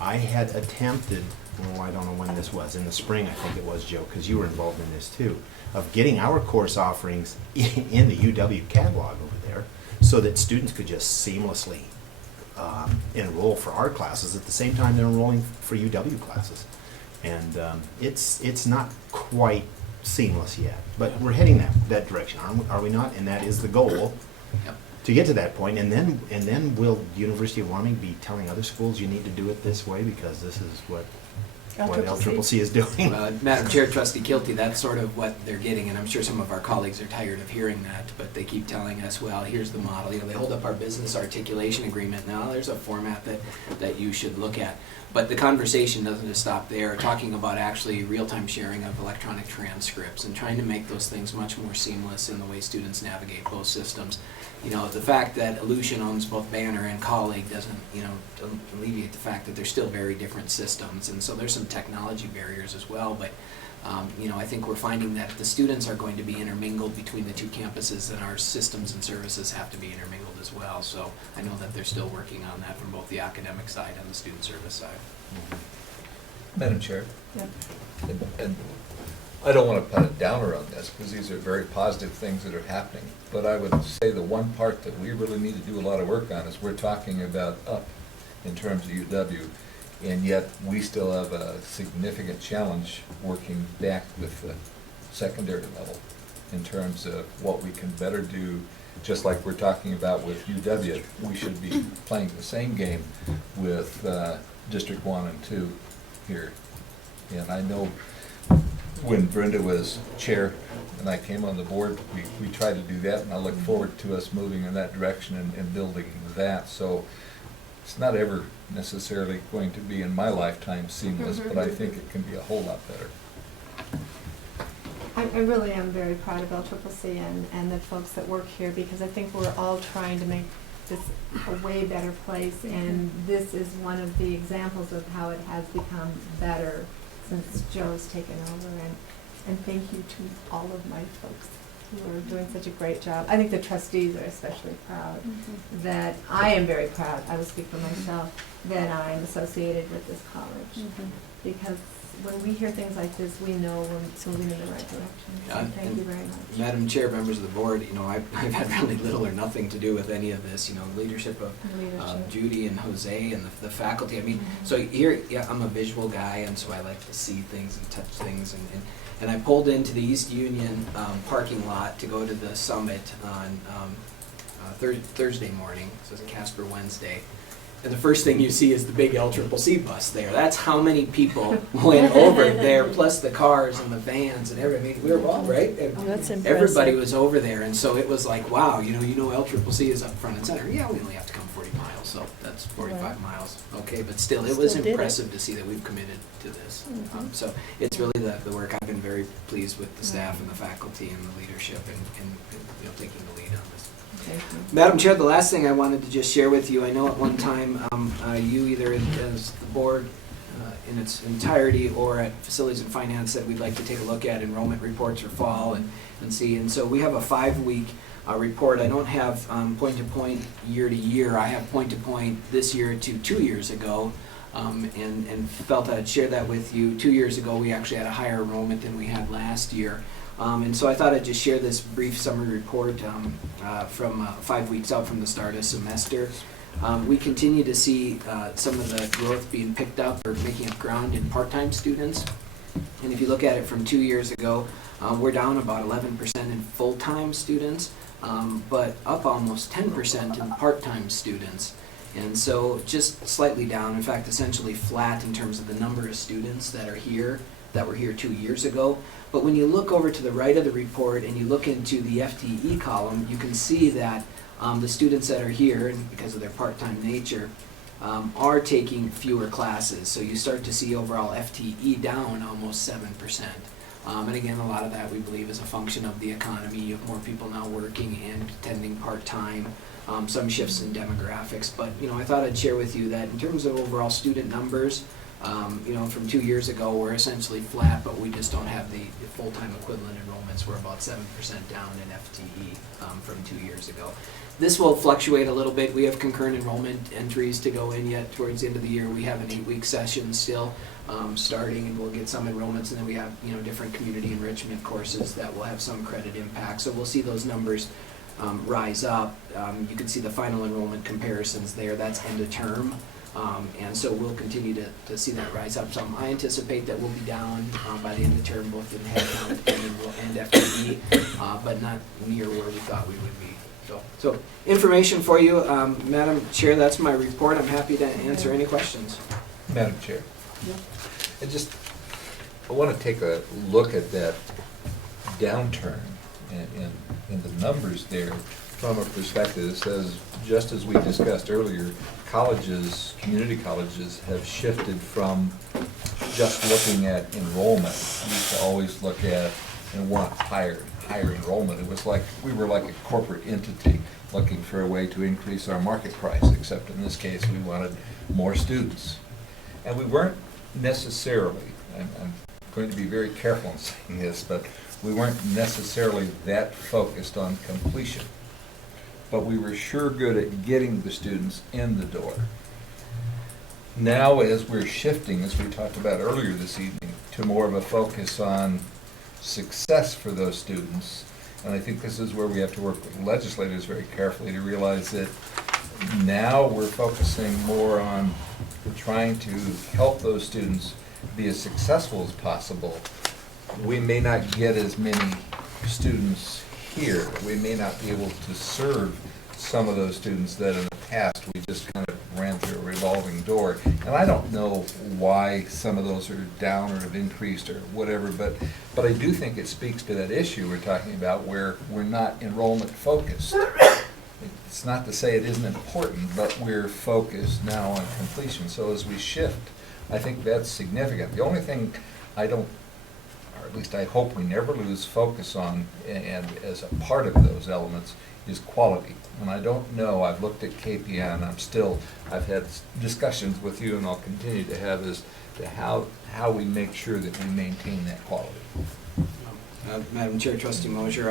I had attempted, I don't know when this was, in the spring, I think it was, Joe, because you were involved in this too, of getting our course offerings in the UW catalog over there so that students could just seamlessly enroll for our classes at the same time they're enrolling for UW classes. And it's not quite seamless yet, but we're heading that direction, are we not? And that is the goal, Yep. to get to that point. And then will University of Wyoming be telling other schools you need to do it this way because this is what LCCC is doing? Madam Chair, Trustee Kilty, that's sort of what they're getting, and I'm sure some of our colleagues are tired of hearing that, but they keep telling us, well, here's the model. They hold up our business articulation agreement. Now there's a format that you should look at. But the conversation doesn't just stop there, talking about actually real-time sharing of electronic transcripts and trying to make those things much more seamless in the way students navigate both systems. The fact that Aleutian owns both Banner and Colleague doesn't, alleviate the fact that they're still very different systems. And so there's some technology barriers as well. But, I think we're finding that the students are going to be intermingled between the two campuses, and our systems and services have to be intermingled as well. So I know that they're still working on that from both the academic side and the student service side. Madam Chair, Yep. and I don't want to put a downer on this, because these are very positive things that are happening, but I would say the one part that we really need to do a lot of work on is we're talking about up in terms of UW, and yet we still have a significant challenge working back with the secondary level in terms of what we can better do. Just like we're talking about with UW, we should be playing the same game with District 1 and 2 here. And I know when Brenda was chair and I came on the board, we tried to do that, and I look forward to us moving in that direction and building that. So it's not ever necessarily going to be in my lifetime seamless, but I think it can be a whole lot better. I really am very proud of LCCC and the folks that work here, because I think we're all trying to make this a way better place, and this is one of the examples of how it has become better since Joe's taken over. And thank you to all of my folks who are doing such a great job. I think the trustees are especially proud that I am very proud, I will speak for myself, that I'm associated with this college. Because when we hear things like this, we know we're moving in the right direction. So thank you very much. Madam Chair, members of the board, I've had really little or nothing to do with any of this. Leadership of Judy and Jose and the faculty. So here, I'm a visual guy, and so I like to see things and touch things. And I pulled into the East Union parking lot to go to the summit on Thursday morning. So it's a Casper Wednesday. And the first thing you see is the big LCCC bus there. That's how many people went over there, plus the cars and the vans and everything. We were all right. That's impressive. Everybody was over there, and so it was like, wow, LCCC is up front and center. Yeah, we only have to come 40 miles, so that's 45 miles. Okay, but still, it was Still did it. impressive to see that we've committed to this. So it's really the work. I've been very pleased with the staff and the faculty and the leadership and taking the lead on this. Thank you. Madam Chair, the last thing I wanted to just share with you, I know at one time you either as the board in its entirety or at Facilities and Finance said we'd like to take a look at enrollment reports for fall and see. And so we have a 5-week report. I don't have point-to-point year-to-year. I have point-to-point this year to 2 years ago. And felt I'd share that with you. 2 years ago, we actually had a higher enrollment than we had last year. And so I thought I'd just share this brief summary report from 5 weeks out from the start of semester. We continue to see some of the growth being picked up or making up ground in part-time students. And if you look at it from 2 years ago, we're down about 11% in full-time students, but up almost 10% in part-time students. And so just slightly down, in fact, essentially flat in terms of the number of students that are here, that were here 2 years ago. But when you look over to the right of the report and you look into the FTE column, you can see that the students that are here, and because of their part-time nature, are taking fewer classes. So you start to see overall FTE down almost 7%. And again, a lot of that we believe is a function of the economy. You have more people now working and attending part-time, some shifts in demographics. But, I thought I'd share with you that in terms of overall student numbers, from 2 years ago, we're essentially flat, but we just don't have the full-time equivalent enrollments. We're about 7% down in FTE from 2 years ago. This will fluctuate a little bit. We have concurrent enrollment entries to go in yet towards the end of the year. We have an 8-week session still starting, and we'll get some enrollments, and then we have different community enrichment courses that will have some credit impact. So we'll see those numbers rise up. You can see the final enrollment comparisons there. That's end of term. And so we'll continue to see that rise up some. I anticipate that we'll be down by the end of term, both in headcount and FTE, but not near where we thought we would be. So information for you, Madam Chair, that's my report. I'm happy to answer any questions. Madam Chair. I want to take a look at that downturn and the numbers there from a perspective that says, just as we discussed earlier, colleges, community colleges have shifted from just looking at enrollment. We used to always look at and want higher enrollment. It was like, we were like a corporate entity looking for a way to increase our market price, except in this case, we wanted more students. And we weren't necessarily, I'm going to be very careful in saying this, but we weren't necessarily that focused on completion. But we were sure good at getting the students in the door. Now, as we're shifting, as we talked about earlier this evening, to more of a focus on success for those students, and I think this is where we have to work with legislators very carefully to realize that now we're focusing more on trying to help those students be as successful as possible. We may not get as many students here. We may not be able to serve some of those students that in the past we just kind of ran through a revolving door. And I don't know why some of those are down or have increased or whatever, but I do think it speaks to that issue we're talking about where we're not enrollment focused. It's not to say it isn't important, but we're focused now on completion. So as we shift, I think that's significant. The only thing I don't, or at least I hope we never lose focus on, and as a part of those elements, is quality. And I don't know, I've looked at KPI, and I've had discussions with you, and I'll continue to have, as to how we make sure that we maintain that quality. Madam Chair, Trustee Mosier,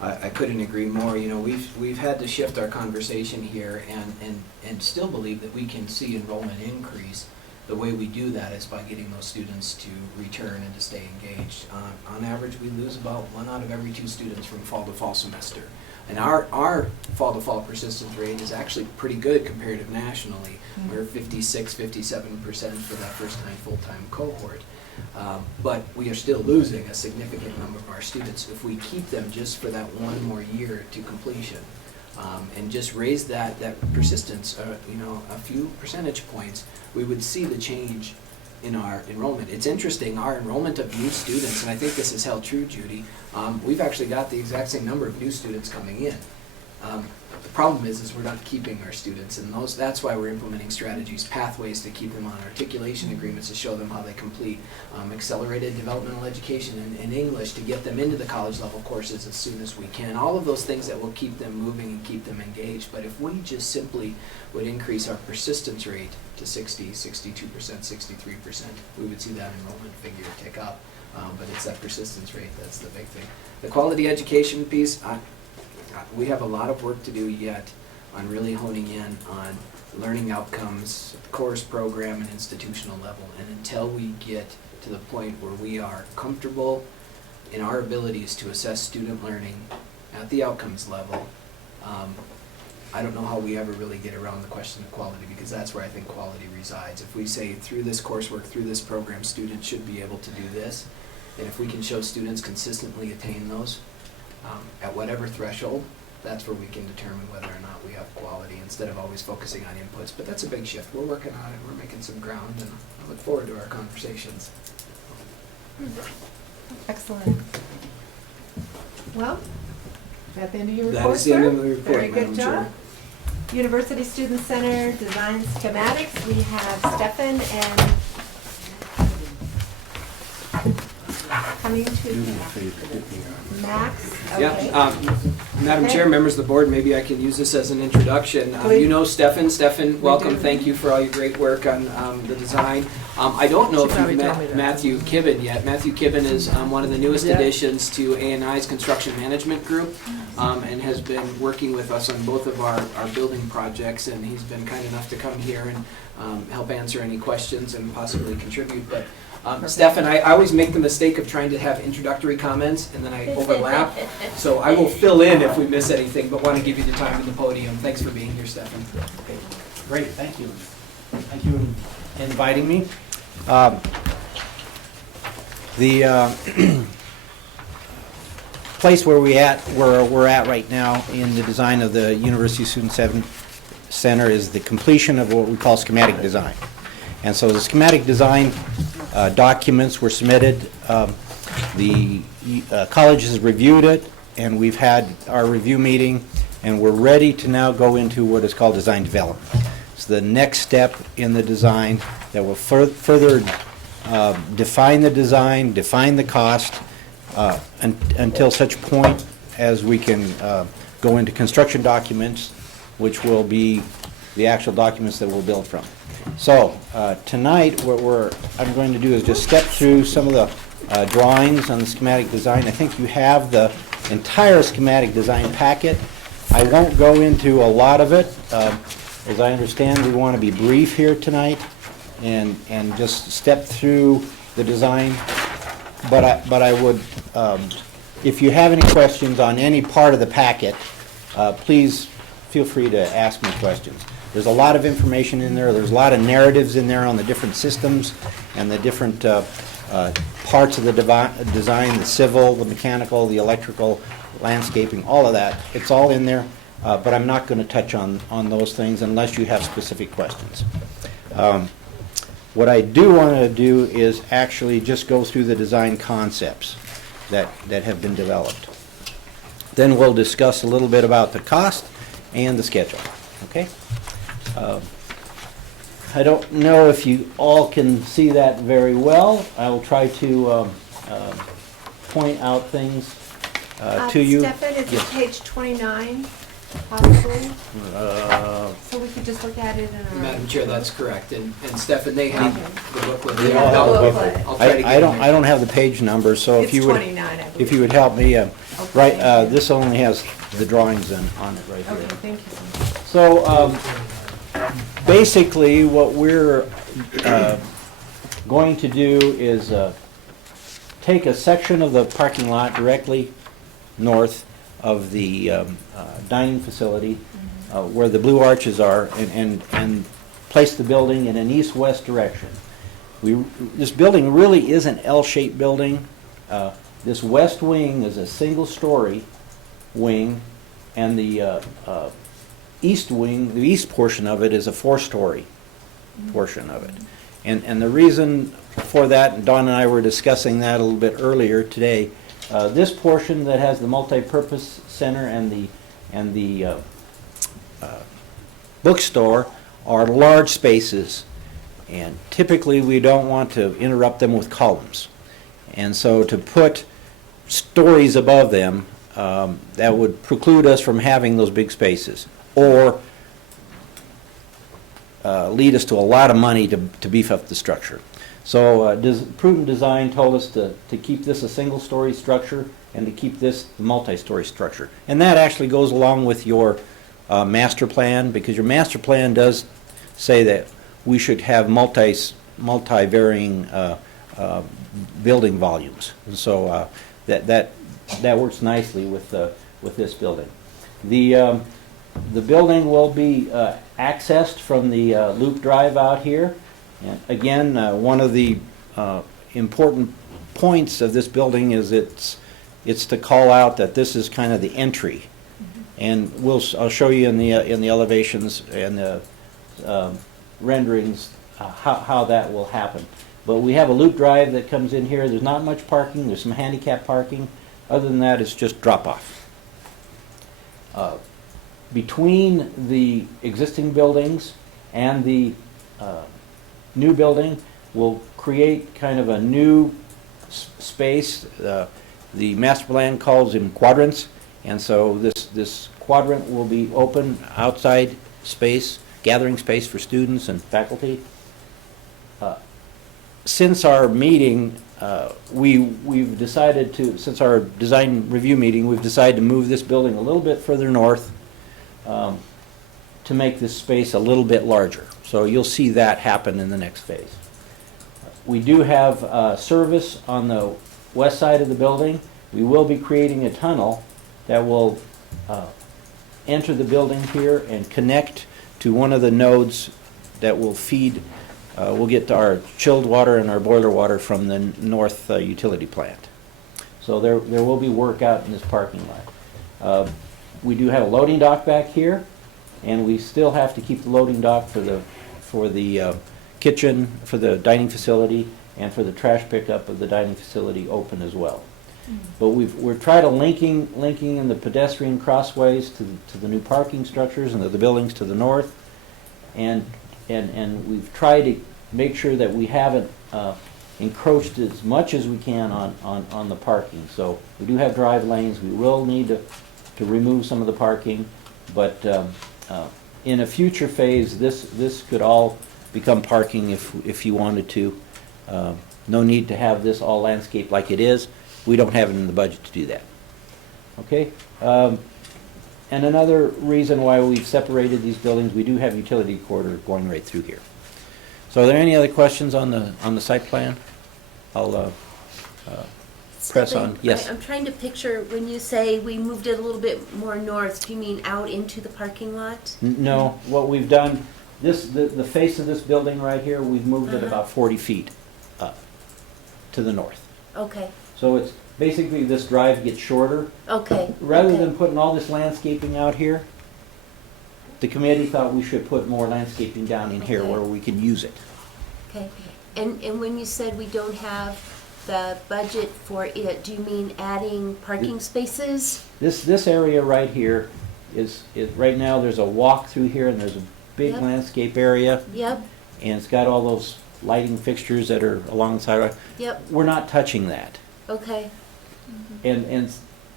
I couldn't agree more. We've had to shift our conversation here and still believe that we can see enrollment increase. The way we do that is by getting those students to return and to stay engaged. On average, we lose about 1 out of every 2 students from fall to fall semester. And our fall to fall persistence rate is actually pretty good compared to nationally. We're 56, 57% for that first time full-time cohort. But we are still losing a significant number of our students if we keep them just for that 1 more year to completion. And just raise that persistence, a few percentage points, we would see the change in our enrollment. It's interesting, our enrollment of new students, and I think this is held true, Judy, we've actually got the exact same number of new students coming in. The problem is we're not keeping our students, and that's why we're implementing strategies, pathways to keep them on, articulation agreements to show them how they complete, accelerated developmental education in English to get them into the college level courses as soon as we can. All of those things that will keep them moving and keep them engaged. But if we just simply would increase our persistence rate to 60, 62%, 63%, we would see that enrollment figure tick up. But it's that persistence rate that's the big thing. The quality education piece, we have a lot of work to do yet on really honing in on learning outcomes, course program, and institutional level. And until we get to the point where we are comfortable in our abilities to assess student learning at the outcomes level, I don't know how we ever really get around the question of quality, because that's where I think quality resides. If we say through this coursework, through this program, students should be able to do this, and if we can show students consistently attain those, at whatever threshold, that's where we can determine whether or not we have quality instead of always focusing on inputs. But that's a big shift. We're working on it. We're making some ground, and I look forward to our conversations. Excellent. Well, is that the end of your report, That is the end sir? of the report, Very good Madam job. Chair. University Student Center Design Schematics, we have Stefan and coming to Max. Yeah, Okay. Madam Okay. Chair, members of the board, maybe I can use this as an introduction. Please. You know Stefan. Stefan, welcome. do. Thank you for all your great work on the design. I don't know if you've met Matthew Kibben yet. Matthew Kibben is one of the newest additions to A&I's construction management group and has been working with us on both of our building projects, and he's been kind enough to come here and help answer any questions and possibly contribute. But Stefan, I always make the mistake of trying to have introductory comments and then I overlap. So I will fill in if we miss anything, but want to give you the time at the podium. Thanks for being here, Stefan. Great, thank you. Thank you for inviting me. The place where we're at right now in the design of the University Student Center is the completion of what we call schematic design. And so the schematic design documents were submitted. The college has reviewed it, and we've had our review meeting, and we're ready to now go into what is called design development. It's the next step in the design that will further define the design, define the cost, until such point as we can go into construction documents, which will be the actual documents that we'll build from. So tonight, what I'm going to do is just step through some of the drawings on the schematic design. I think you have the entire schematic design packet. I won't go into a lot of it. As I understand, we want to be brief here tonight and just step through the design. But I would, if you have any questions on any part of the packet, please feel free to ask me questions. There's a lot of information in there. There's a lot of narratives in there on the different systems and the different parts of the design, the civil, the mechanical, the electrical, landscaping, all of that. It's all in there, but I'm not going to touch on those things unless you have specific questions. What I do want to do is actually just go through the design concepts that have been developed. Then we'll discuss a little bit about the cost and the schedule. Okay? I don't know if you all can see that very well. I will try to point out things to you. Stefan, is it Yes. page 29, possibly? So we could just look at it in our... Madam Chair, that's correct. And Stefan, they have the booklet. They all have the booklet. I'll try to get I don't have the page number, so if It's you would 29, I believe. if you would help me, Okay. right, this only has the drawings on it right here. Okay, thank you. So basically, what we're going to do is take a section of the parking lot directly north of the dining facility where the blue arches are and place the building in an east-west direction. This building really is an L-shaped building. This west wing is a single-story wing, and the east wing, the east portion of it, is a four-story portion of it. And the reason for that, and Don and I were discussing that a little bit earlier today, this portion that has the multi-purpose center and the bookstore are large spaces, and typically we don't want to interrupt them with columns. And so to put stories above them, that would preclude us from having those big spaces, or lead us to a lot of money to beef up the structure. So prudent design told us to keep this a single-story structure and to keep this the multi-story structure. And that actually goes along with your master plan, because your master plan does say that we should have multi-varying building volumes. And so that works nicely with this building. The building will be accessed from the loop drive out here. And again, one of the important points of this building is it's to call out that this is kind of the entry And I'll show you in the elevations and the renderings how that will happen. But we have a loop drive that comes in here. There's not much parking. There's some handicap parking. Other than that, it's just drop-off. Between the existing buildings and the new building, we'll create kind of a new space. The master plan calls them quadrants, and so this quadrant will be open outside space, gathering space for students and faculty. Since our meeting, we've decided to, since our design review meeting, we've decided to move this building a little bit further north to make this space a little bit larger. So you'll see that happen in the next phase. We do have service on the west side of the building. We will be creating a tunnel that will enter the building here and connect to one of the nodes that will feed. We'll get our chilled water and our boiler water from the north utility plant. So there will be work out in this parking lot. We do have a loading dock back here, and we still have to keep the loading dock for the kitchen, for the dining facility, and for the trash pickup of the dining facility open as well. But we're trying to linking in the pedestrian crossways to the new parking structures and the buildings to the north, and we've tried to make sure that we haven't encroached as much as we can on the parking. So we do have drive lanes. We will need to remove some of the parking, but in a future phase, this could all become parking if you wanted to. No need to have this all landscaped like it is. We don't have it in the budget to do that. Okay? And another reason why we've separated these buildings, we do have utility corridor going right through here. So are there any other questions on the site plan? I'll press on. Yes. I'm trying to picture, when you say we moved it a little bit more north, do you mean out into the parking lot? No, what we've done, the face of this building right here, we've moved it about 40 feet up to the north. Okay, So it's basically this drive gets shorter. okay. Rather okay. than putting all this landscaping out here, the committee thought we should put more landscaping down in here Okay. where we can use it. Okay, and when you said we don't have the budget for it, do you mean adding parking spaces? This area right here is right now there's a walk through here and there's a big Yep. landscape area Yep, and it's got all those lighting fixtures that are along the side. yep, We're not touching that. okay, And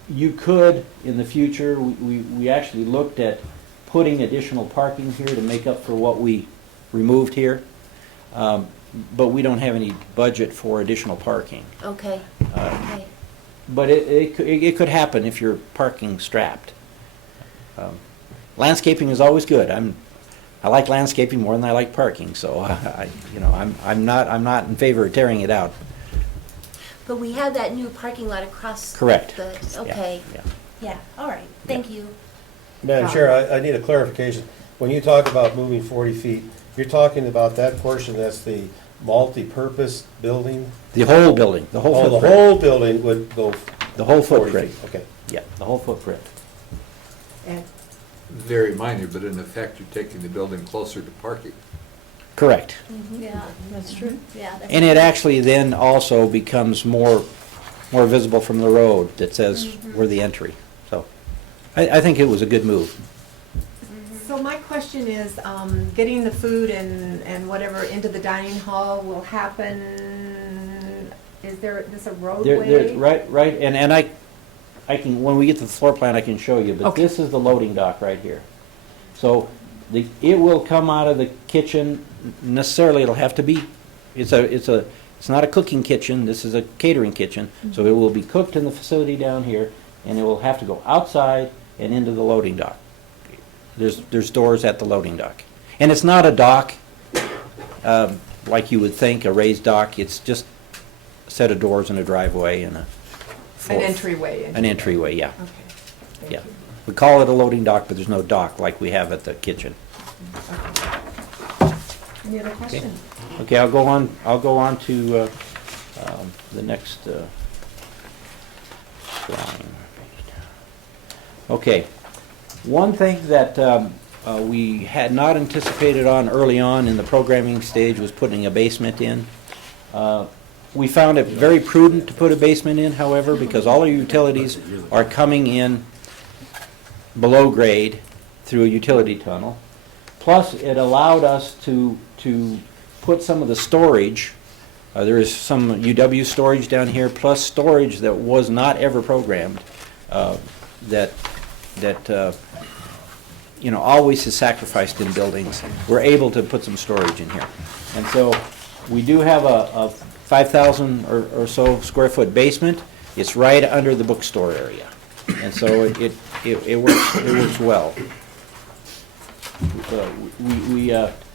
you could, in the future, we actually looked at putting additional parking here to make up for what we removed here. But we don't have any budget for additional parking. okay, Uh, okay. But it could happen if you're parking strapped. Landscaping is always good. I like landscaping more than I like parking, so I'm not in favor of tearing it out. But we have that new parking lot across. Correct. The, okay, Yeah. yeah, all right, thank you. Madam Chair, I need a clarification. When you talk about moving 40 feet, you're talking about that portion that's the multi-purpose building? The whole building, the whole Oh, the footprint. whole building would go The whole 40 footprint. feet, okay. Yeah, the whole footprint. And Very minor, but in effect, you're taking the building closer to parking. Correct. Yeah, that's true. Yeah. that's And it true. actually then also becomes more visible from the road that says we're the entry. So I think it was a good move. so my question is, getting the food and whatever into the dining hall will happen, is this a roadway? Right, and I can, when we get to the floor plan, I can show you, but Okay. this is the loading dock right here. So it will come out of the kitchen, necessarily it'll have to be, it's not a cooking kitchen, this is a catering kitchen, so it will be cooked in the facility down here, and it will have to go outside and into the loading dock. There's doors at the loading dock. And it's not a dock, like you would think, a raised dock, it's just a set of doors and a driveway and An entryway. An entryway, yeah. Okay, thank Yeah. you. We call it a loading dock, but there's no dock like we have at the kitchen. Any other questions? Okay, I'll go on to the next slide. Okay. One thing that we had not anticipated on early on in the programming stage was putting a basement in. We found it very prudent to put a basement in, however, because all our utilities are coming in below grade through a utility tunnel. Plus, it allowed us to put some of the storage, there is some UW storage down here, plus storage that was not ever programmed, that always is sacrificed in buildings. We're able to put some storage in here. And so we do have a 5,000 or so square foot basement. It's right under the bookstore area. And so it works well.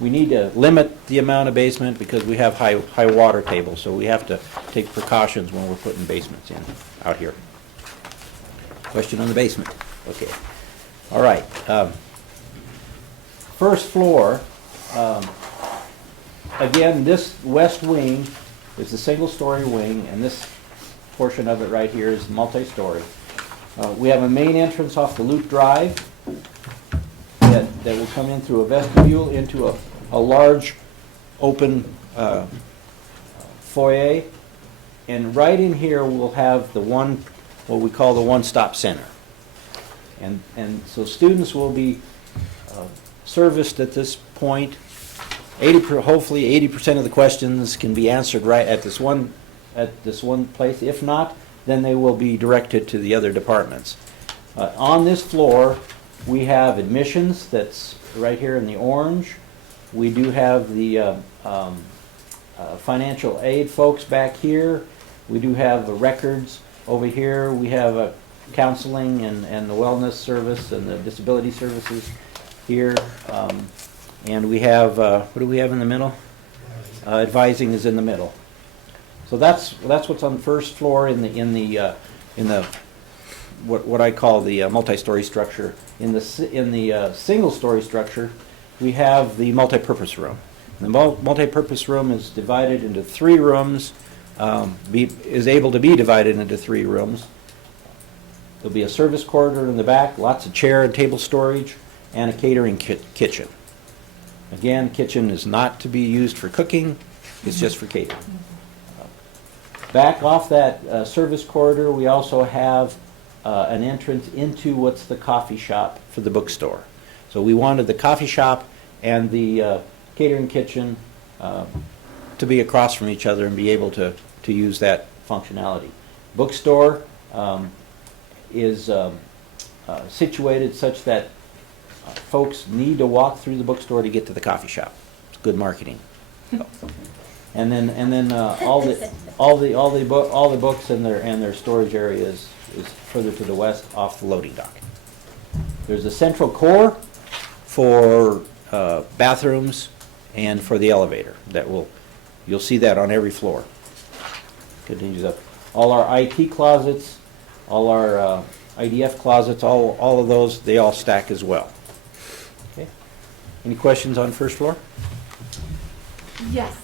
We need to limit the amount of basement because we have high water tables, so we have to take precautions when we're putting basements in out here. Question on the basement? Okay. All right. First floor, again, this west wing is a single-story wing, and this portion of it right here is multi-story. We have a main entrance off the Loop Drive that will come in through a vestibule into a large open foyer. And right in here we'll have what we call the one-stop center. And so students will be serviced at this point. Hopefully 80% of the questions can be answered right at this one place. If not, then they will be directed to the other departments. On this floor, we have admissions, that's right here in the orange. We do have the financial aid folks back here. We do have the records over here. We have counseling and the wellness service and the disability services here. And we have, what do we have in the middle? Advising is in the middle. So that's what's on the first floor in the what I call the multi-story structure. In the single-story structure, we have the multi-purpose room. The multi-purpose room is divided into 3 rooms. Is able to be divided into 3 rooms. There'll be a service corridor in the back, lots of chair and table storage, and a catering kitchen. Again, kitchen is not to be used for cooking, it's just for catering. Back off that service corridor, we also have an entrance into what's the coffee shop for the bookstore. So we wanted the coffee shop and the catering kitchen to be across from each other and be able to use that functionality. Bookstore is situated such that folks need to walk through the bookstore to get to the coffee shop. It's good marketing. And then all the books and their storage areas is further to the west off the loading dock. There's a central core for bathrooms and for the elevator. You'll see that on every floor. Continues up. All our IT closets, all our IDF closets, all of those, they all stack as well. Okay. Any questions on first floor? Yes.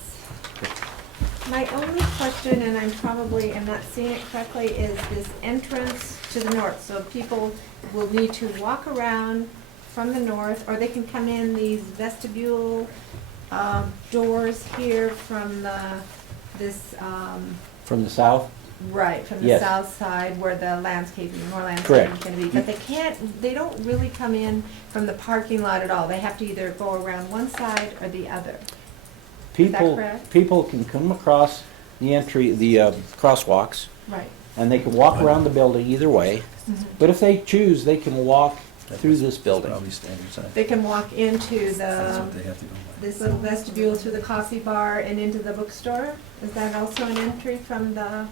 My only question, and I'm not seeing it correctly, is this entrance to the north. So people will need to walk around from the north, or they can come in these vestibule doors here from From the south? right, from the Yes. south side where the more landscaping Correct. is going to be. But they don't really come in from the parking lot at all. They have to either go around one side or the other. Correct? People can come across the crosswalks, Right. and they can walk around the building either way. Mhm. But if they choose, they can walk through this building. Probably standard size. They can walk into That's what they have to go by. this little vestibule through the coffee bar and into the bookstore? Is that also an entry from the,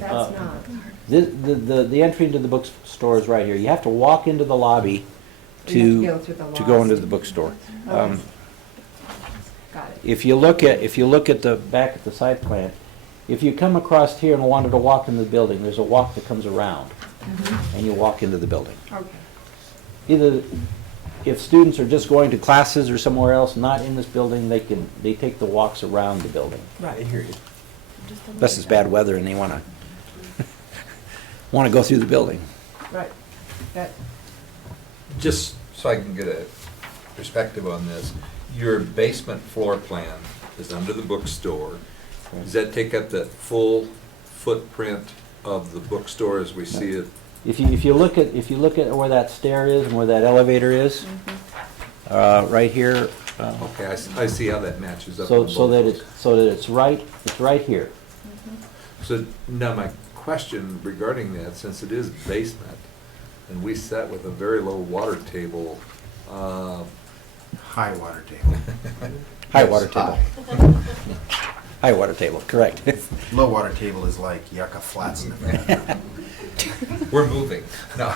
that's not. The entry into the bookstore is right here. You have to walk into the lobby You to have to go through the go into laws. the bookstore. Okay. Got it. If you look at the back at the site plan, if you come across here and wanted to walk into the building, there's a walk that comes around, Mhm. and you walk into the building. Okay. Either, if students are just going to classes or somewhere else, not in this building, they take the walks around the building. Right. Unless it's bad weather and they want to go through the building. Right. That, Just, So I can get a perspective on this, your basement floor plan is under the bookstore. Does that take up that full footprint of the bookstore as we see it? If you look at where that stair is and where that elevator is, right here, Okay, I see how that matches up. so on so both that those. it's right here. So now my question regarding that, since it is basement, and we sat with a very low water table, High water table. High Yes, water table. High water table, correct. Low water table is like Yucca Flats in Nevada. we're moving. No.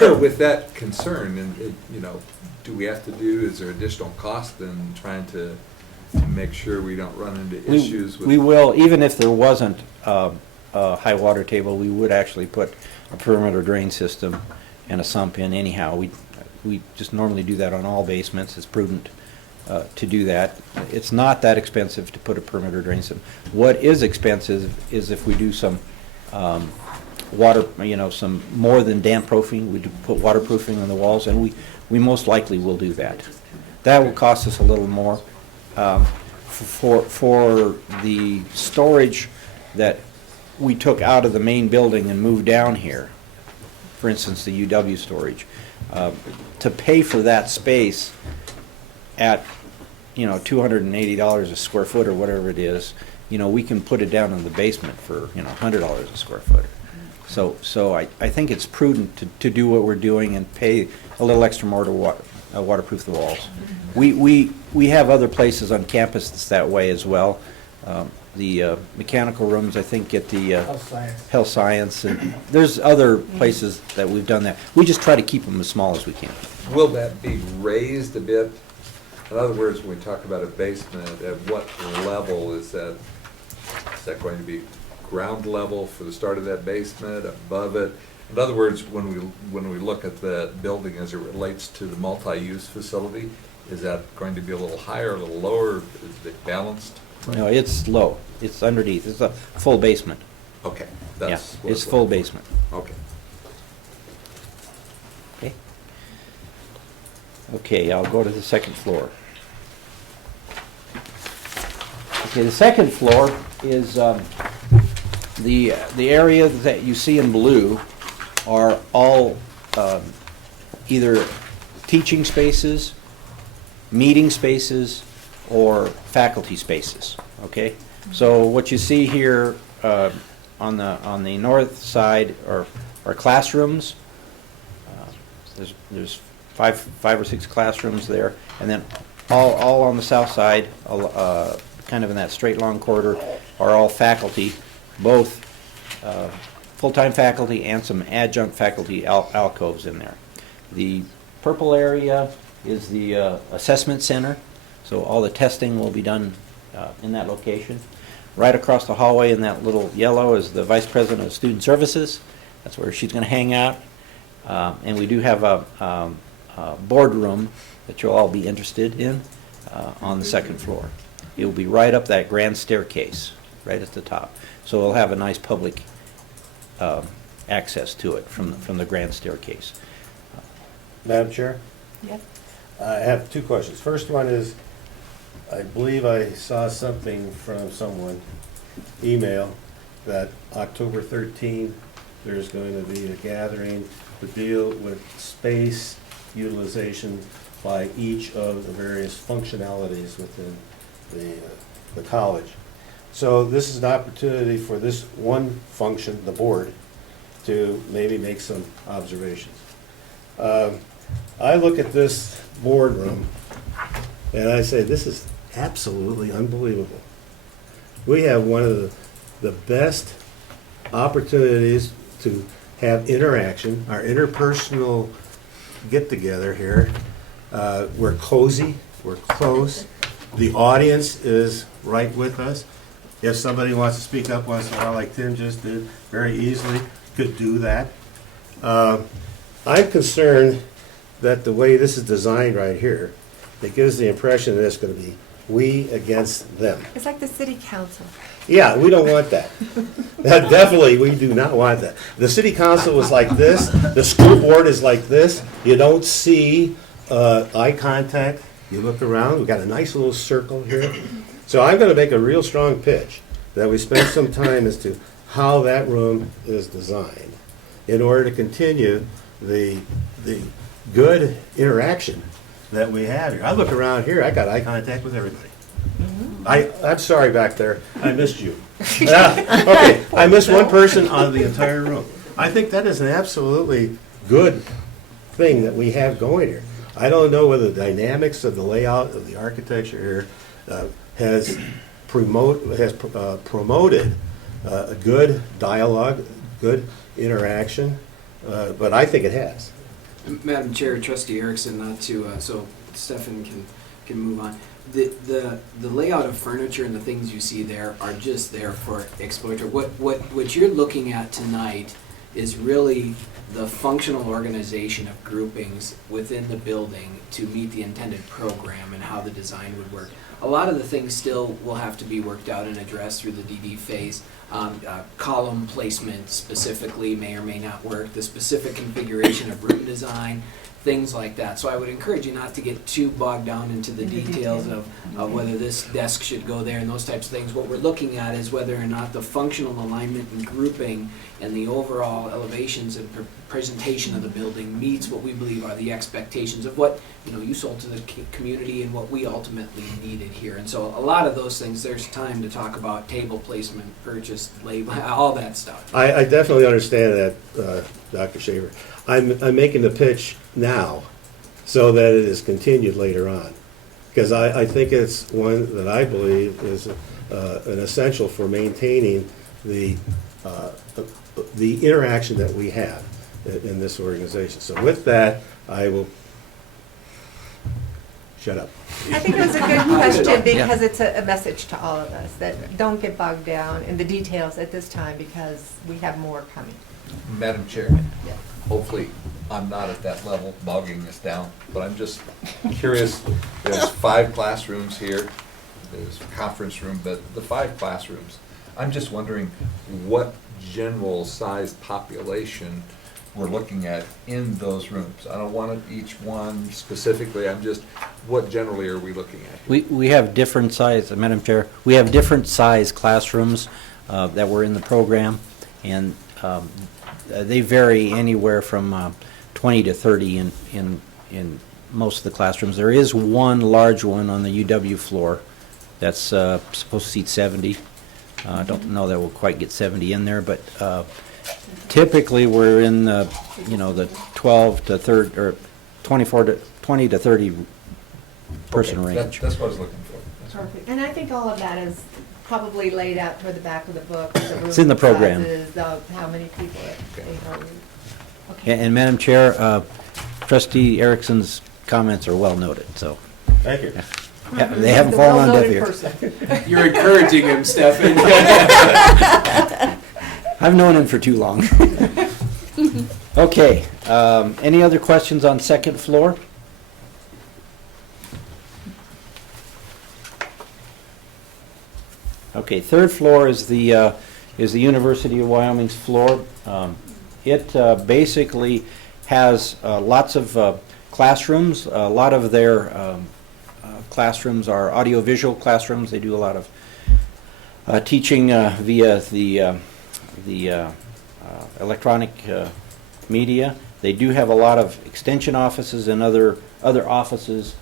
With that concern, and do we have to do, is there additional cost in trying to make sure we don't run into issues with? We will, even if there wasn't a high water table, we would actually put a perimeter drain system and a sump in anyhow. We just normally do that on all basements. It's prudent to do that. It's not that expensive to put a perimeter drain system. What is expensive is if we do some water, some more than damp proofing, we do put waterproofing on the walls, and we most likely will do that. That will cost us a little more. For the storage that we took out of the main building and moved down here, for instance, the UW storage, to pay for that space at, $280 a square foot or whatever it is, we can put it down in the basement for, $100 a square foot. So I think it's prudent to do what we're doing and pay a little extra more to waterproof the walls. We have other places on campus that's that way as well. The mechanical rooms, I think, get the health science, and there's other places that we've done that. We just try to keep them as small as we can. Will that be raised a bit? In other words, when we talk about a basement, at what level is that? Is that going to be ground level for the start of that basement, above it? In other words, when we look at the building as it relates to the multi-use facility, is that going to be a little higher, a little lower? Is it balanced? No, it's low. It's underneath. It's a full basement. Okay. Yeah, That's what it's full basement. Okay. Okay. Okay, I'll go to the second floor. Okay, the second floor is the area that you see in blue are all either teaching spaces, meeting spaces, or faculty spaces. Okay, so what you see here on the north side are classrooms. There's five or six classrooms there, and then all on the south side, kind of in that straight long corridor, are all faculty, both full-time faculty and some adjunct faculty alcoves in there. The purple area is the assessment center, so all the testing will be done in that location. Right across the hallway in that little yellow is the Vice President of Student Services. That's where she's going to hang out. And we do have a boardroom that you'll all be interested in on the second floor. It will be right up that grand staircase, right at the top. So we'll have a nice public access to it from the grand staircase. Madam Chair, Yes. I have two questions. First one is, I believe I saw something from someone, email, that October 13th, there's going to be a gathering to deal with space utilization by each of the various functionalities within the college. So this is an opportunity for this one function, the board, to maybe make some observations. I look at this boardroom and I say, this is absolutely unbelievable. We have one of the best opportunities to have interaction, our interpersonal get-together here. We're cozy, we're close. The audience is right with us. If somebody wants to speak up once in a while, like Tim just did, very easily could do that. I'm concerned that the way this is designed right here, it gives the impression that it's going to be we against them. It's like the city council. Yeah, we don't want that. Definitely, we do not want that. The city council is like this, the school board is like this. You don't see eye contact. You look around, we've got a nice little circle here. So I'm gonna make a real strong pitch that we spend some time as to how that room is designed in order to continue the good interaction that we have here. I look around here, I got eye contact with everybody. I'm sorry back there, I missed you. Okay, I missed one person out of the entire room. I think that is an absolutely good thing that we have going here. I don't know whether the dynamics of the layout of the architecture here has promoted a good dialogue, good interaction, but I think it has. Madam Chair, Trustee Erickson, not to, so Stefan can move on. The layout of furniture and the things you see there are just there for exposure. What you're looking at tonight is really the functional organization of groupings within the building to meet the intended program and how the design would work. A lot of the things still will have to be worked out and addressed through the DD phase. Column placement specifically may or may not work, the specific configuration of room design, things like that. So I would encourage you not to get too bogged down into the details of whether this desk should go there and those types of things. What we're looking at is whether or not the functional alignment and grouping and the overall elevations and presentation of the building meets what we believe are the expectations of what you sold to the community and what we ultimately needed here. And so a lot of those things, there's time to talk about table placement, purchase, label, all that stuff. I definitely understand that, Dr. Shaver. I'm making the pitch now so that it is continued later on. Because I think it's one that I believe is an essential for maintaining the interaction that we have in this organization. So with that, I will shut up. I think it was a good question because it's a message to all of us that don't get bogged down in the details at this time because we have more coming. Madam Chair, Yeah. hopefully I'm not at that level bogging this down, but I'm just curious. There's 5 classrooms here, there's a conference room, but the 5 classrooms, I'm just wondering what general size population we're looking at in those rooms. I don't want each one specifically, I'm just, what generally are we looking at here? We have different size, Madam Chair, we have different size classrooms that were in the program, and they vary anywhere from 20 to 30 in most of the classrooms. There is one large one on the UW floor that's supposed to seat 70. I don't know that we'll quite get 70 in there, but typically we're in the 12 to 30 or 20 to 30 person Okay, range. That's what I was looking for. That's Perfect. And I think all of that is probably laid out toward the back of the book. It's in the program. How many people they hold. Okay. And Madam Chair, Trustee Erickson's comments are well noted, so. Thank you. Yeah, they haven't fallen on deaf ears. You're encouraging him, Stefan. I've known him for too long. Okay, any other questions on second floor? Okay, third floor is the University of Wyoming's floor. It basically has lots of classrooms. A lot of their classrooms are audiovisual classrooms. They do a lot of teaching via the electronic media. They do have a lot of extension offices and other offices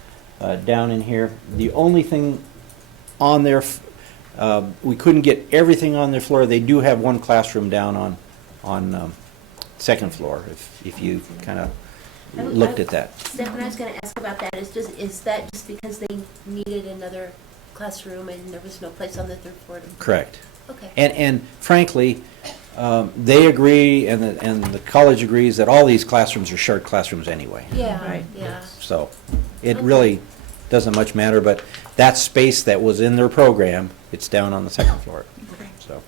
down in here. The only thing on their we couldn't get everything on their floor. They do have one classroom down on second floor, if you kind of looked at that. Steph, I was going to ask about that. Is that just because they needed another classroom and there was no place on the third floor? Correct. Okay. And frankly, they agree, and the college agrees that all these classrooms are shared classrooms anyway. Yeah. Right. Yeah. So it really doesn't much matter, but that space that was in their program, it's down on the second floor. So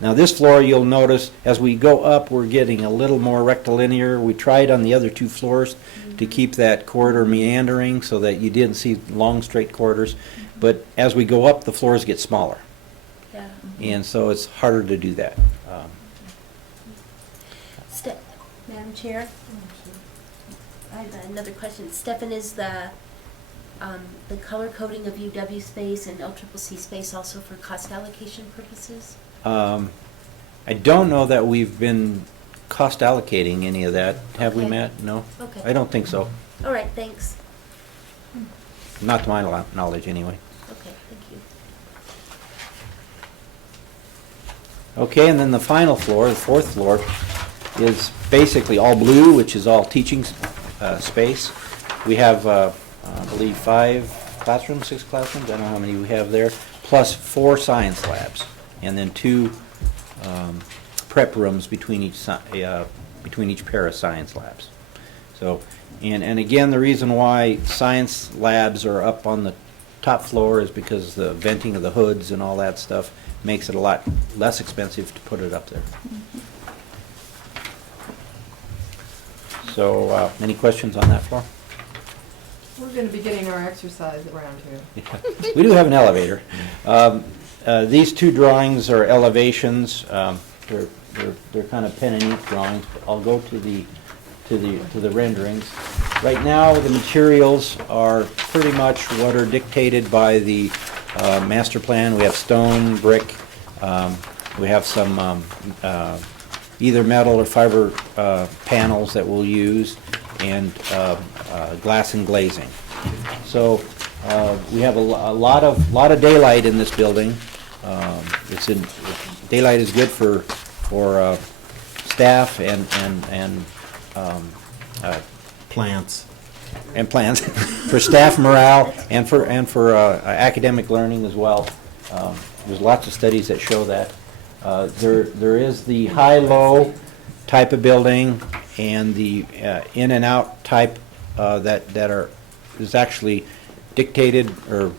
Now this floor, you'll notice, as we go up, we're getting a little more rectilinear. We tried on the other two floors to keep that corridor meandering so that you didn't see long, straight corridors. But as we go up, the floors get smaller. Yeah. And so it's harder to do that. Madam Chair? I have another question. Stefan, is the color coding of UW space and LCCC space also for cost allocation purposes? I don't know that we've been cost allocating any of that. Have we, Okay. Matt? No? Okay. I don't think so. All right, thanks. Not to my knowledge, anyway. Okay, thank you. Okay, and then the final floor, the fourth floor, is basically all blue, which is all teaching space. We have, I believe, 5 classrooms, 6 classrooms, I don't know how many we have there, plus 4 science labs, and then 2 prep rooms between each pair of science labs. So, and again, the reason why science labs are up on the top floor is because the venting of the hoods and all that stuff makes it a lot less expensive to put it up there. So, any questions on that floor? We're going to be getting our exercise around here. We do have an elevator. These 2 drawings are elevations. They're kind of pen and ink drawings. But I'll go to the renderings. Right now, the materials are pretty much what are dictated by the master plan. We have stone, brick. We have some either metal or fiber panels that we'll use, and glass and glazing. So we have a lot of daylight in this building. Daylight is good for staff and Plants. and plans for staff morale and for academic learning as well. There's lots of studies that show that. There is the high-low type of building and the in and out type that is actually dictated, or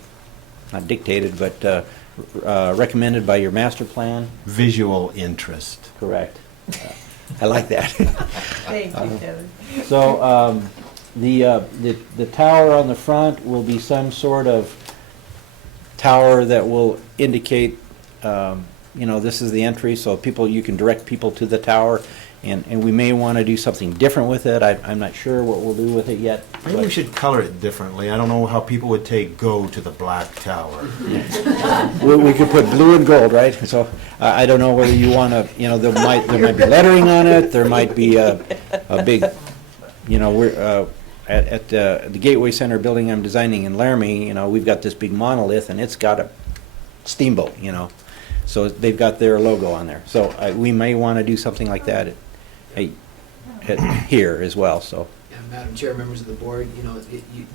not dictated, but recommended by your master plan. Visual interest. Correct. I like that. Thank you, Kevin. So the tower on the front will be some sort of tower that will indicate, this is the entry, so you can direct people to the tower, and we may want to do something different with it. I'm not sure what we'll do with it yet. Maybe we should color it differently. I don't know how people would take "go to the black tower." We could put blue and gold, right? So I don't know whether you want to, there might be lettering on it. There might be a big, we're at the Gateway Center building I'm designing in Laramie. We've got this big monolith, and it's got a steamboat. So they've got their logo on there. So we may want to do something like that here as well. So. Yeah, Madam Chair, members of the board,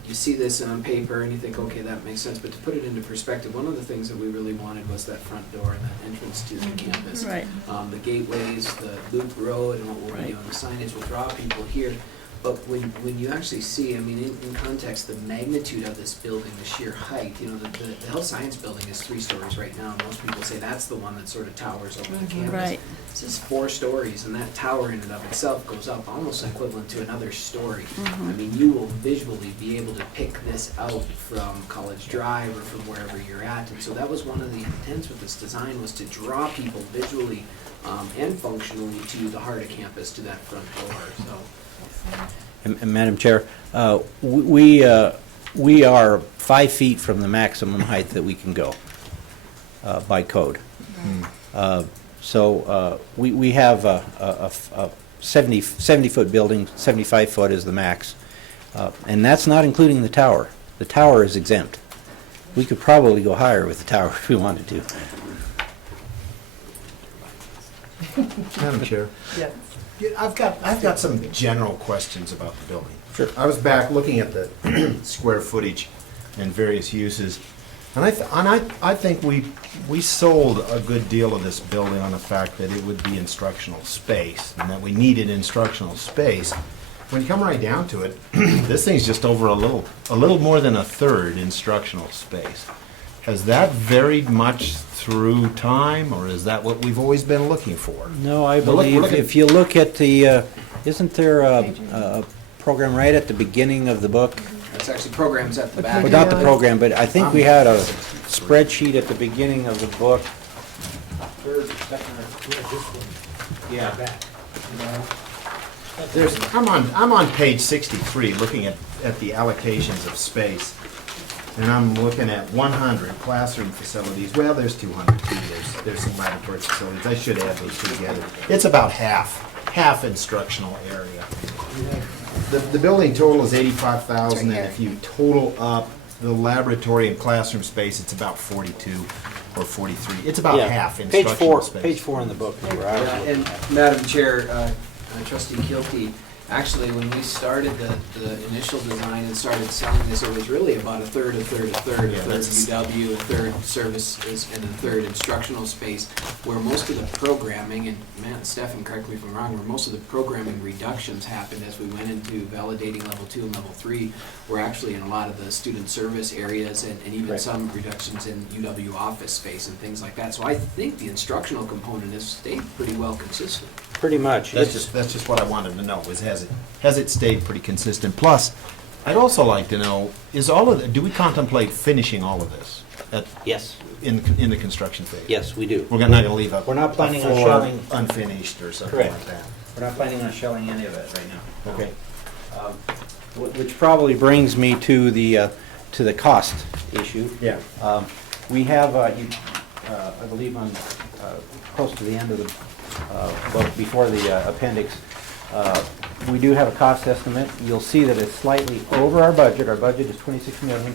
you see this on paper and you think, okay, that makes sense, but to put it into perspective, one of the things that we really wanted was that front door and that entrance to the campus. Right. The gateways, the loop road, and what we're doing, the signage will draw people here. But when you actually see, in context, the magnitude of this building, the sheer height, the health science building is 3 stories right now. Most people say that's the one that sort of towers over the campus. Right. This is 4 stories, and that tower in and of itself goes up almost equivalent to another story. You will visually be able to pick this out from College Drive or from wherever you're at. And so that was one of the intents with this design, was to draw people visually and functionally to the heart of campus, to that front door. So. And Madam Chair, we are 5 feet from the maximum height that we can go by code. So we have a 70-foot building, 75 foot is the max, and that's not including the tower. The tower is exempt. We could probably go higher with the tower if we wanted to. Madam Chair. Yes. Yeah, I've got some general questions about the building. Sure. I was back looking at the square footage and various uses, and I think we sold a good deal of this building on the fact that it would be instructional space and that we needed instructional space. When you come right down to it, this thing's just over a little more than a third instructional space. has that varied much through time, or is that what we've always been looking for? No, I We're look- we're believe, looking- if you look at the, isn't there a program right at the beginning of the book? It's actually programs at the back. Well, not the program, but I think we had a spreadsheet at the beginning of the book. Third, second, yeah. There's, I'm on page 63, looking at the allocations of space, and I'm looking at 100 classroom facilities. Well, there's 200 too. There's some laboratory facilities. I should add those two together. It's about half instructional area. The building total is 85,000, and if you total up the laboratory and classroom space, it's about 42 or 43. It's about Yeah. half Page instructional space. Page 4 in the book is where I was Yeah, looking and at. Madam Chair, Trustee Kilty, actually, when we started the initial design and started selling this, it was really about a third, Yeah, a third that's- UW, a third services, and a third instructional space, where most of the programming, and man, Stefan, correct me if I'm wrong, where most of the programming reductions happened as we went into validating level 2 and level 3, were actually in a lot of the student service areas, and even Right. some reductions in UW office space and things like that. So I think the instructional component has stayed pretty well consistent. Pretty much. That's just what I wanted to know, was has it stayed pretty consistent? Plus, I'd also like to know, do we contemplate finishing all of this Yes, in the construction phase? yes, we do. We're not gonna leave a We're not planning on floor shelling- unfinished or something Correct. like that? We're not planning on shelling any of it right now. Okay. Which probably brings me to the cost issue. Yeah. We have, I believe on, close to the end of the book, before the appendix, we do have a cost estimate. You'll see that it's slightly over our budget. Our budget is 26 million.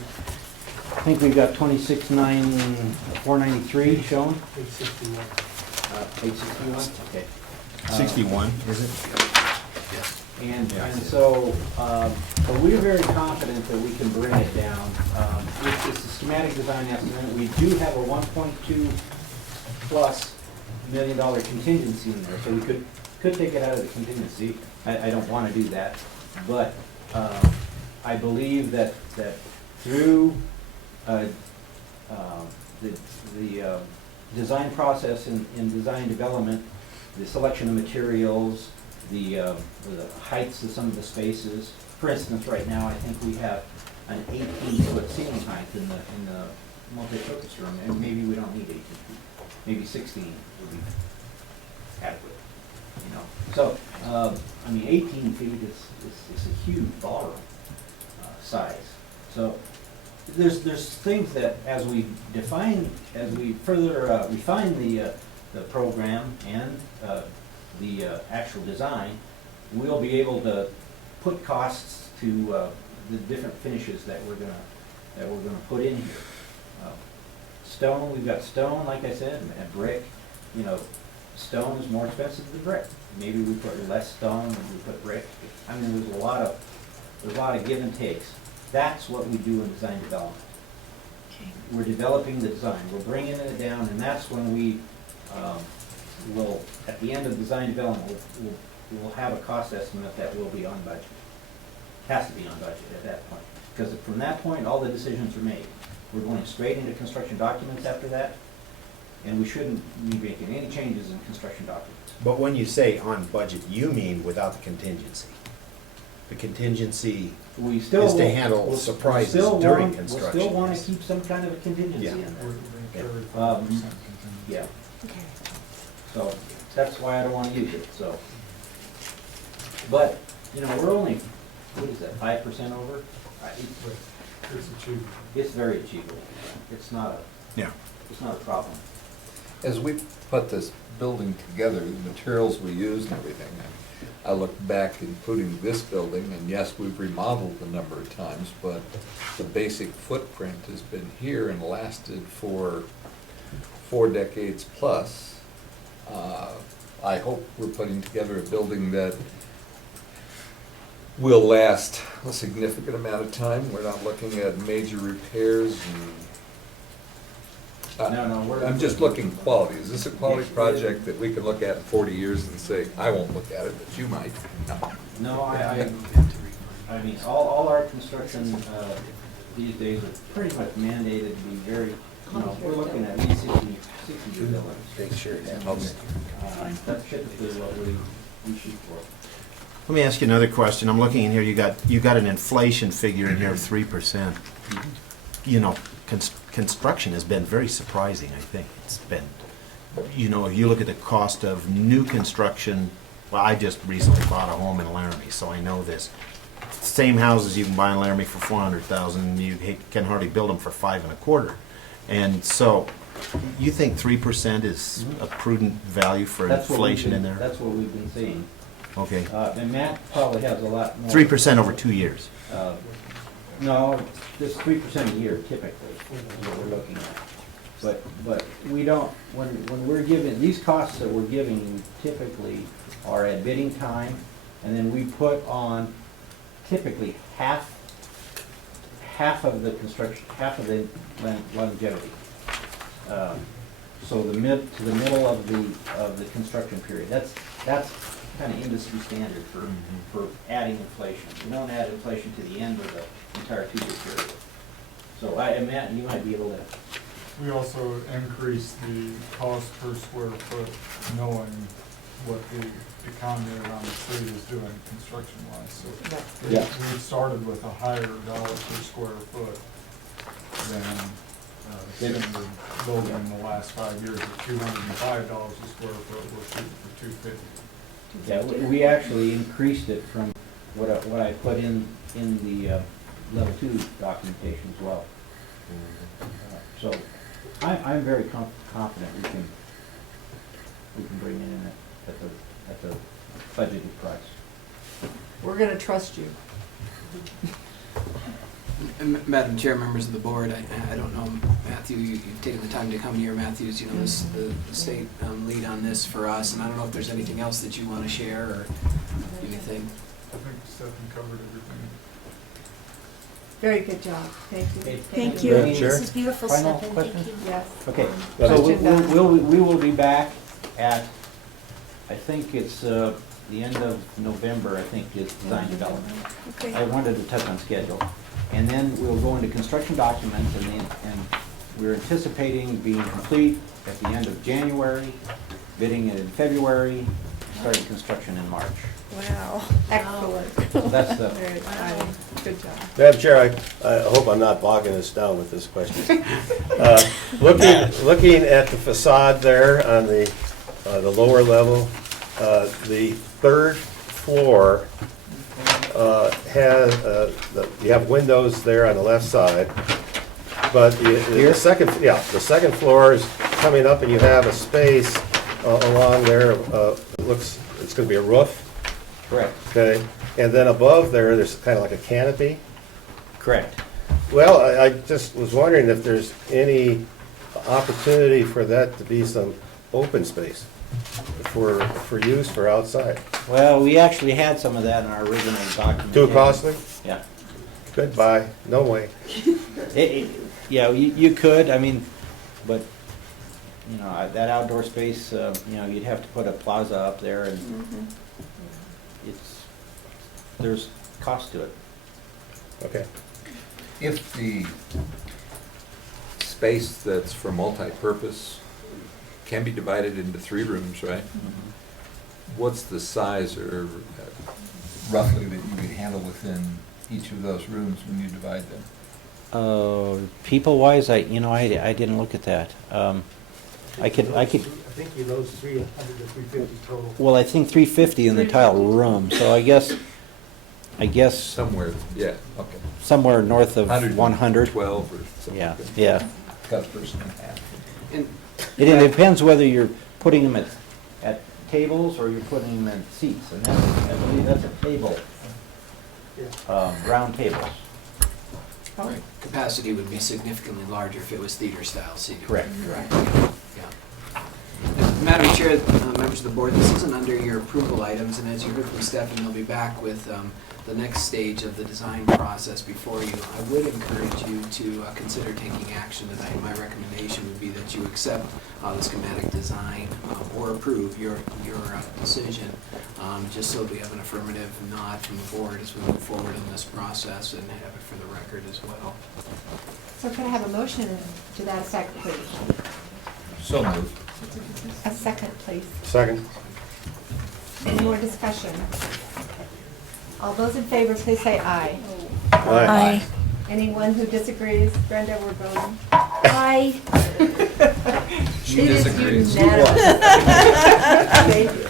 I think we've got 26,493 shown. 861. 861, okay. 61, is it? And so, but we're very confident that we can bring it down. It's a schematic design estimate. We do have a 1.2 plus $1 million contingency in there, so we could take it out of the contingency. I don't want to do that, but I believe that through the design process in design development, the selection of materials, the heights of some of the spaces. For instance, right now, I think we have an 18-foot ceiling height in the multi-purpose room, and maybe we don't need 18 feet. Maybe 16 would be adequate, you know. So, I mean, 18 feet is a huge ballroom size. So, there's things that as we further refine the program and the actual design, we'll be able to put costs to the different finishes that we're gonna put in here. Stone, we've got stone, like I said, and brick. You know, stone is more expensive than brick. Maybe we put less stone than we put brick. I mean, there's a lot of give and takes. That's what we do in design development. We're developing the design, we're bringing it down, and that's when we will, at the end of design development, we'll have a cost estimate that will be on budget. Has to be on budget at that point, because from that point, all the decisions are made. We're going straight into construction documents after that, and we shouldn't be making any changes in construction documents. But when you say on budget, you mean without the contingency? The contingency We still is to will- handle we'll- surprises we'll still during want- construction. We'll still want yes. to keep some kind of a contingency Yeah. in there. Yeah, Okay. so that's why I don't want to use it, so. But, you know, we're only, what is that, 5% over? It's very achievable. It's not Yeah. a problem. As we put this building together, the materials we used and everything, I look back including this building, and yes, we've remodeled a number of times, but the basic footprint has been here and lasted for 4 decades plus. I hope we're putting together a building that will last a significant amount of time. We're not looking at major repairs and No, I'm just looking quality. Is this a quality project that we can look at in 40 years and say, I won't look at it, but you might? No, I mean, all our construction these days are pretty much mandated to be very No, we're looking at these 60 buildings. Make sure it That should be what we shoot for. Let me ask you another question. I'm looking in here, you got an inflation figure in here of 3%. You know, construction has been very surprising, I think. It's been, you know, if you look at the cost of new construction, well, I just recently bought a home in Laramie, so I know this. Same houses you can buy in Laramie for $400,000, you can hardly build them for $5.25. And so, you think 3% is a prudent value for inflation in there? That's what we've been seeing. Okay. And Matt probably has a lot more. 3% over 2 years. No, just 3% a year typically is what we're looking at. But we don't, when we're giving, these costs that we're giving you typically are at bidding time, and then we put on typically half of the construction, half of the longevity. So to the middle of the construction period. That's kind of industry standard for adding inflation. You don't add inflation to the end of the entire 2-year period. So Matt, you might be able to. We also increase the cost per square foot, knowing what the economy around the city is doing construction-wise. So we started with a higher dollar per square foot than standard building in the last 5 years at $205 a square foot. We're shooting for $250. Yeah, we actually increased it from what I put in the level 2 documentation as well. So I'm very confident we can bring it in at the budgeted price. We're gonna trust you. Madam Chair, members of the board, I don't know, Matthew, you've taken the time to come here. Matthew's, you know, the state lead on this for us, and I don't know if there's anything else that you want to share or anything. I think Stephen covered everything. Very good job. Thank you. Okay. Thank you. you. This is beautiful, Final Stephen. question? Thank you. Yes. Okay, Question so we will be back at, I think it's the end of November, I think, is design development. Okay. I wanted to touch on schedule. And then we'll go into construction documents, and we're anticipating being complete at the end of January, bidding it in February, starting construction in March. Wow. Excellent. That's the, Very exciting. Good job. Madam Chair, I hope I'm not bogging us down with this question. Looking at the facade there on the lower level, the third floor has, you have windows there on the left side, but the second floor is coming up, and you have a space along there. It looks, it's going to be a roof. correct, Okay, and then above there's kind of like a canopy. correct. Well, I just was wondering if there's any opportunity for that to be some open space for use for outside. Well, we actually had some of that in our original document. Too costly? Yeah. Goodbye, no way. Yeah, you could, I mean, but, you know, that outdoor space, you know, you'd have to put a plaza up there, and there's cost to it. Okay. If the space that's for multi-purpose can be divided into 3 rooms, right? What's the size or roughly that you could handle within each of those rooms when you divide them? People-wise, I didn't look at that. I could. I think he knows 300 to 350 total. Well, I think 350 in the tile room, so I guess Somewhere, yeah, okay. somewhere north of 100. 12 or something. Yeah, like that. yeah. Cut a person in half. And It depends whether you're putting them at tables or you're putting them in seats, and I believe that's a table, round tables. capacity would be significantly larger if it was theater style seating. Correct. Yeah. Madam Chair, members of the board, this isn't under your approval items, and as you heard from Stephanie, they'll be back with the next stage of the design process before you. I would encourage you to consider taking action tonight. My recommendation would be that you accept the schematic design or approve your decision, just so we have an affirmative nod from the board as we move forward in this process and have it for the record as well. So can I have a motion to that effect, please? So moved. A second, please. Second. Any more discussion? All those in favor, please say aye. Aye. Anyone who disagrees? Brenda, we're voting. Aye. She disagrees. It is unanimous.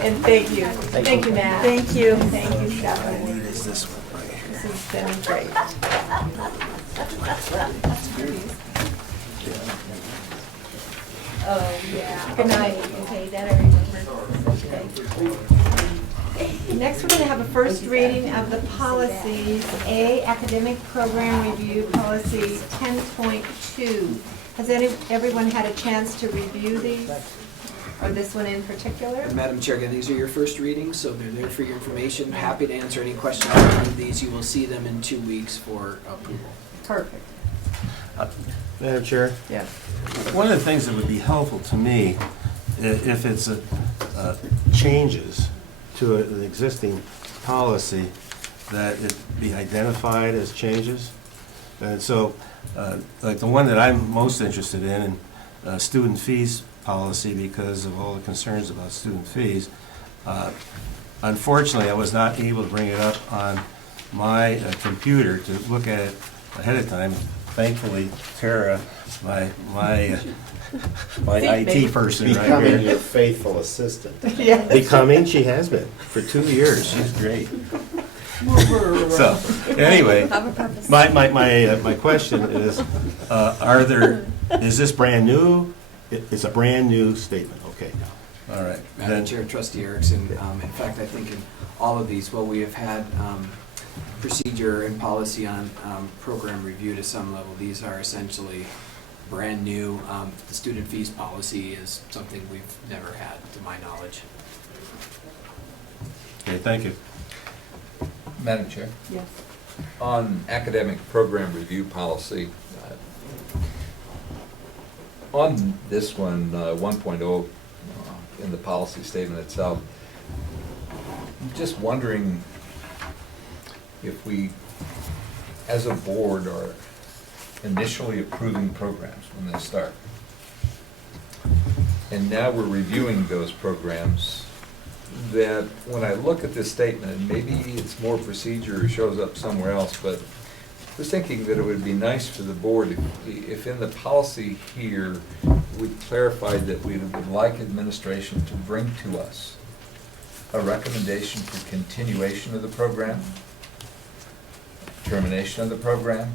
And thank you. Thank you, Matt. Thank you. Thank you, Stephanie. Is this one right here? This has been great. Oh, yeah. Good night. Okay, that I remember. Next, we're going to have a first reading of the policies. A, Academic Program Review Policy 10.2. Has everyone had a chance to review these? Or this one in particular? Madam Chair, again, these are your first readings, so they're there for your information. Happy to answer any questions on these. You will see them in 2 weeks for approval. Perfect. Madam Chair? Yes. One of the things that would be helpful to me, if it's changes to an existing policy, that it be identified as changes. And so, like the one that I'm most interested in, student fees policy, because of all the concerns about student fees. Unfortunately, I was not able to bring it up on my computer to look at it ahead of time. Thankfully, Tara, my IT person right Becoming here. your faithful assistant. Yes. Becoming, she has been, for 2 years, she's great. So, anyway, my question is, is this brand new? It's a brand new statement, okay. All right. Madam Then- Chair, Trustee Erickson, in fact, I think in all of these, well, we have had procedure and policy on program review to some level. These are essentially brand new. The student fees policy is something we've never had, to my knowledge. Okay, thank you. Madam Chair, Yes. on academic program review policy, on this one, 1.0, in the policy statement itself, I'm just wondering if we, as a board, are initially approving programs when they start. And now we're reviewing those programs, that when I look at this statement, and maybe it's more procedure or shows up somewhere else, but I was thinking that it would be nice for the board if in the policy here, we clarified that we would like administration to bring to us a recommendation for continuation of the program, termination of the program,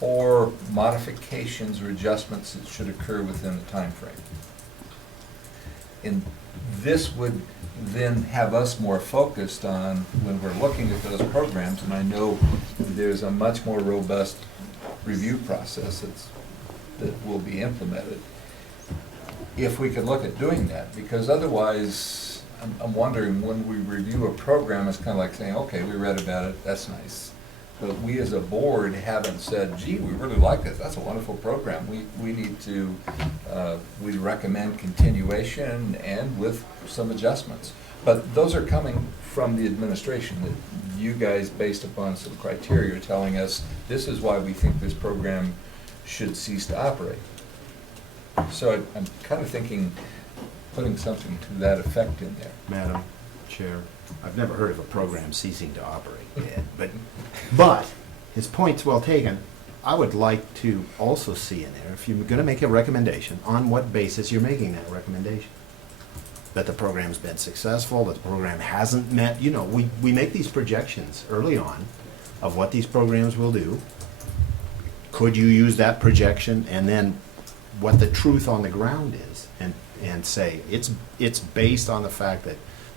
or modifications or adjustments that should occur within the time frame. And this would then have us more focused on when we're looking at those programs, and I know there's a much more robust review process that will be implemented. If we could look at doing that, because otherwise, I'm wondering, when we review a program, it's kind of like saying, okay, we read about it, that's nice. But we as a board haven't said, gee, we really like it, that's a wonderful program. We need to, we recommend continuation and with some adjustments. But those are coming from the administration, that you guys, based upon some criteria, are telling us, this is why we think this program should cease to operate. So I'm kind of thinking, putting something to that effect in there. Madam Chair, I've never heard of a program ceasing to operate yet, but his point's well taken. I would like to also see in there, if you're going to make a recommendation, on what basis you're making that recommendation. That the program's been successful, that the program hasn't met, you know, we make these projections early on of what these programs will do. Could you use that projection and then what the truth on the ground is, and say, it's based on the fact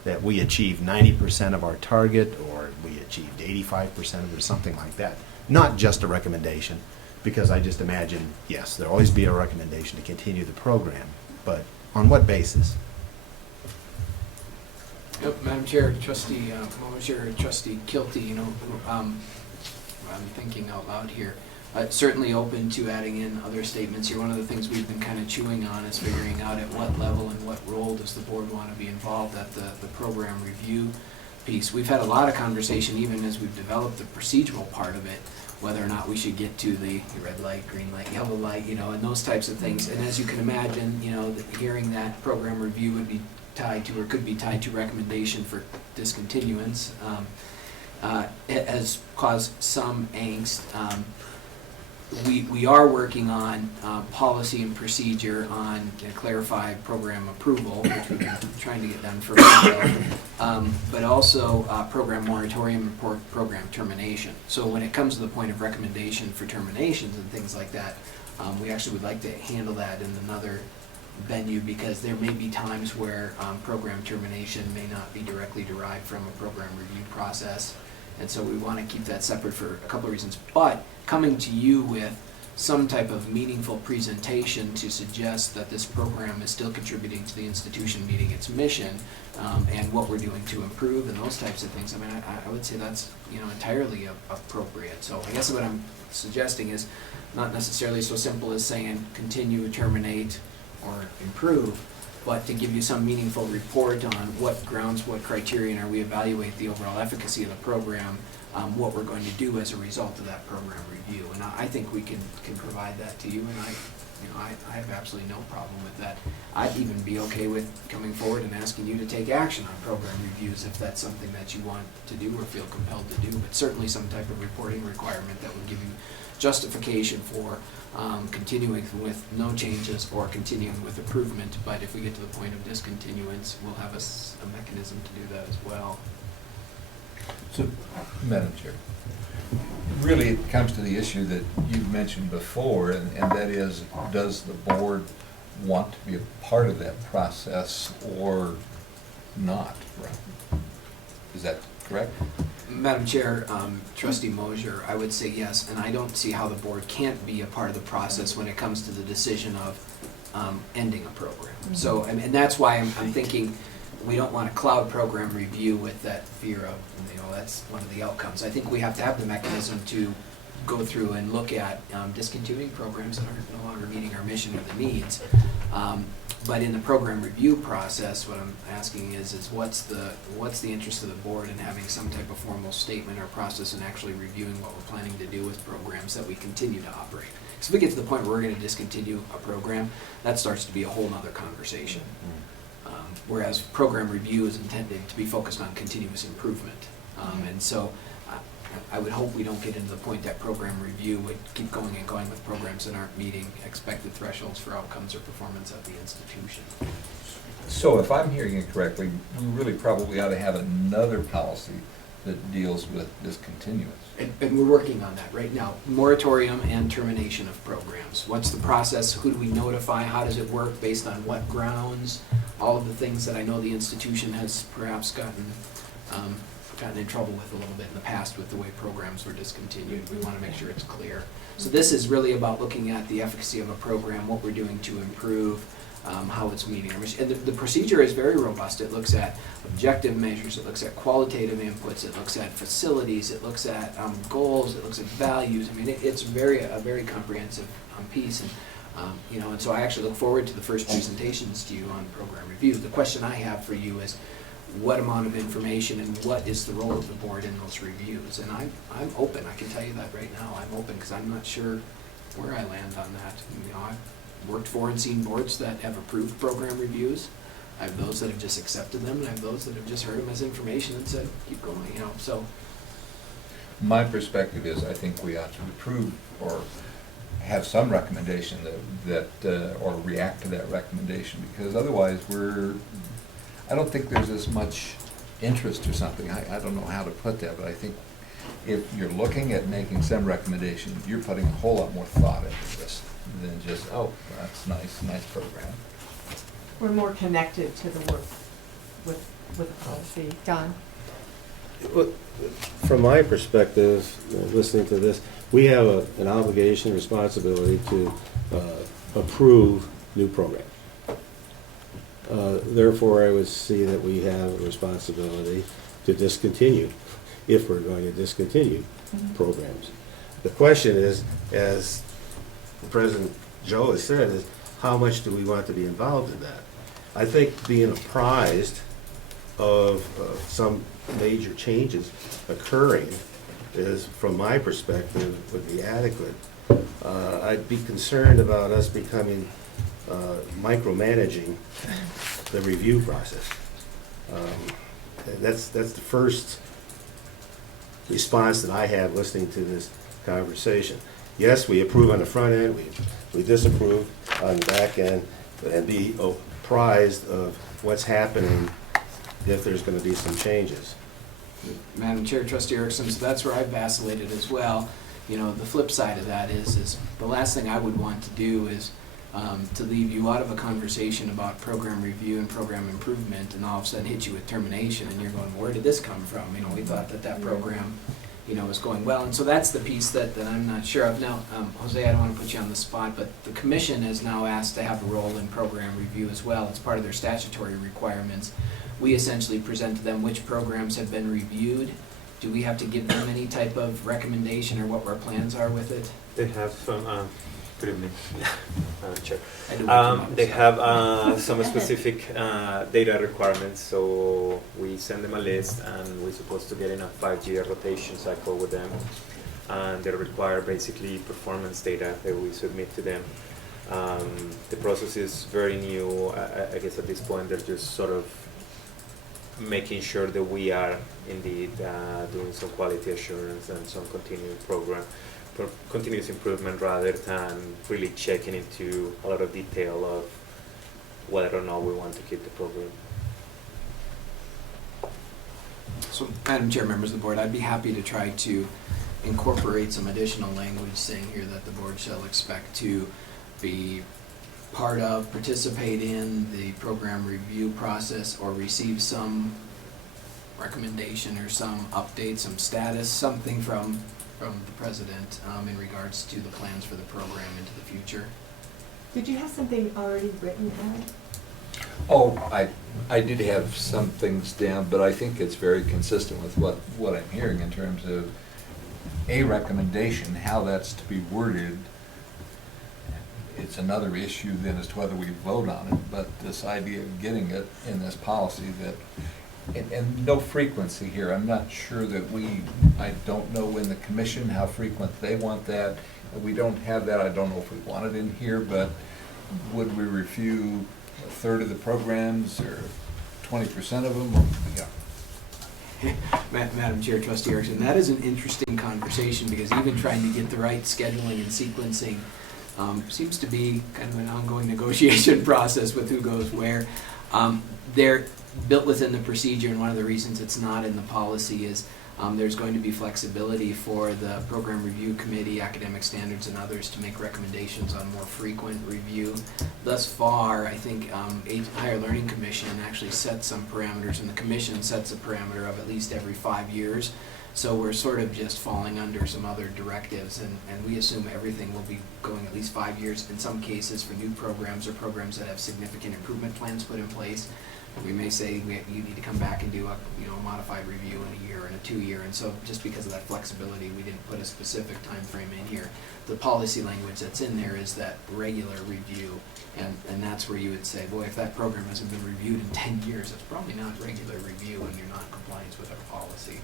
that we achieved 90% of our target, or we achieved 85% of it, or something like that. Not just a recommendation, because I just imagine, yes, there'll always be a recommendation to continue the program, but on what basis? Yep, Madam Chair, Trustee Mosier, Trustee Kilty, I'm thinking out loud here. Certainly open to adding in other statements here. One of the things we've been kind of chewing on is figuring out at what level and what role does the board want to be involved at the program review piece. We've had a lot of conversation, even as we've developed the procedural part of it, whether or not we should get to the red light, green light, yellow light, and those types of things. And as you can imagine, hearing that program review would be tied to, or could be tied to, recommendation for discontinuance, has caused some angst. We are working on policy and procedure on clarified program approval, which we've been trying to get done for a while, but also program moratorium and program termination. So when it comes to the point of recommendation for terminations and things like that, we actually would like to handle that in another venue, because there may be times where program termination may not be directly derived from a program review process. And so we want to keep that separate for a couple of reasons. But coming to you with some type of meaningful presentation to suggest that this program is still contributing to the institution meeting its mission, and what we're doing to improve and those types of things, I would say that's entirely appropriate. So I guess what I'm suggesting is not necessarily so simple as saying continue, terminate, or improve, but to give you some meaningful report on what grounds, what criteria, and are we evaluate the overall efficacy of the program, what we're going to do as a result of that program review. And I think we can provide that to you, and I have absolutely no problem with that. I'd even be okay with coming forward and asking you to take action on program reviews if that's something that you want to do or feel compelled to do, but certainly some type of reporting requirement that would give you justification for continuing with no changes or continuing with improvement. But if we get to the point of discontinuance, we'll have a mechanism to do that as well. So, Madam Chair, really it comes to the issue that you've mentioned before, and that is, does the board want to be a part of that process or not? Is that correct? Madam Chair, Trustee Mosier, I would say yes, and I don't see how the board can't be a part of the process when it comes to the decision of ending a program. Mm-hmm. So, and that's why I'm thinking we don't want a cloud program review with that fear of, that's one of the outcomes. I think we have to have the mechanism to go through and look at discontinuing programs that are no longer meeting our mission or the needs. But in the program review process, what I'm asking is what's the interest of the board in having some type of formal statement or process and actually reviewing what we're planning to do with programs that we continue to operate. So if we get to the point where we're going to discontinue a program, that starts to be a whole nother conversation. Whereas program review is intended to be focused on continuous improvement. And so I would hope we don't get into the point that program review would keep going and going with programs that aren't meeting expected thresholds for outcomes or performance of the institution. So if I'm hearing it correctly, we really probably ought to have another policy that deals with discontinuance. And we're working on that right now. Moratorium and termination of programs. What's the process? Who do we notify? How does it work? Based on what grounds? All of the things that I know the institution has perhaps gotten in trouble with a little bit in the past with the way programs were discontinued. We want to make sure it's clear. So this is really about looking at the efficacy of a program, what we're doing to improve, how it's meeting our mission. And the procedure is very robust. It looks at objective measures, it looks at qualitative inputs, it looks at facilities, it looks at goals, it looks at values. It's a very comprehensive piece. And and so I actually look forward to the first presentations to you on program review. The question I have for you is, what amount of information and what is the role of the board in those reviews? And I'm open. I can tell you that right now. I'm open because I'm not sure where I land on that. I've worked for and seen boards that have approved program reviews. I have those that have just accepted them, and I have those that have just heard them as information and said, keep going. So My perspective is I think we ought to approve or have some recommendation that or react to that recommendation, because otherwise I don't think there's as much interest or something. I don't know how to put that, but I think if you're looking at making some recommendation, you're putting a whole lot more thought into this than just, oh, that's nice program. We're more connected to the work with the policy. Don? From my perspective, listening to this, we have an obligation, responsibility to approve new programs. Therefore, I would see that we have a responsibility to discontinue, if we're going to discontinue programs. The question is, as President Joe has said, is how much do we want to be involved in that? I think being apprised of some major changes occurring is, from my perspective, would be adequate. I'd be concerned about us becoming micromanaging the review process. And that's the first response that I have listening to this conversation. Yes, we approve on the front end, we disapprove on the back end, and be apprised of what's happening if there's going to be some changes. Madam Chair, Trustee Erickson, so that's where I've vacillated as well. You know, the flip side of that is the last thing I would want to do is to leave you out of a conversation about program review and program improvement, and all of a sudden hit you with termination, and you're going, where did this come from? You know, we thought that program, you know, was going well, and so that's the piece that I'm not sure of. Now, Jose, I don't want to put you on the spot, but the commission has now asked to have a role in program review as well. It's part of their statutory requirements. We essentially present to them which programs have been reviewed. Do we have to give them any type of recommendation or what our plans are with it? They have some, good evening, Chair. They have some specific data requirements, so we send them a list and we're supposed to get in a 5-year rotation cycle with them. And they require basically performance data that we submit to them. The process is very new. I guess at this point they're just sort of making sure that we are indeed doing some quality assurance and some continuous improvement rather than really checking into a lot of detail of whether or not we want to keep the program. So, Madam Chair, members of the board, I'd be happy to try to incorporate some additional language saying here that the board shall expect to be part of, participate in the program review process, or receive some recommendation or some update, some status, something from the president in regards to the plans for the program into the future. Did you have something already written down? Oh, I did have some things down, but I think it's very consistent with what I'm hearing in terms of a recommendation, how that's to be worded. It's another issue then as to whether we vote on it, but this idea of getting it in this policy that, and no frequency here, I'm not sure that I don't know in the commission how frequent they want that. We don't have that, I don't know if we want it in here, but would we review a third of the programs or 20% of them? Yeah. Madam Chair, Trustee Erickson, that is an interesting conversation, because even trying to get the right scheduling and sequencing seems to be kind of an ongoing negotiation process with who goes where. They're built within the procedure, and one of the reasons it's not in the policy is there's going to be flexibility for the Program Review Committee, Academic Standards, and others to make recommendations on more frequent review. Thus far, I think Higher Learning Commission actually sets some parameters, and the Commission sets a parameter of at least every 5 years. So we're sort of just falling under some other directives, and we assume everything will be going at least 5 years. In some cases, for new programs or programs that have significant improvement plans put in place, we may say you need to come back and do a modified review in a year and a 2-year. And so just because of that flexibility, we didn't put a specific time frame in here. The policy language that's in there is that regular review, and that's where you would say, boy, if that program hasn't been reviewed in 10 years, it's probably not regular review, and you're not in compliance with our policy.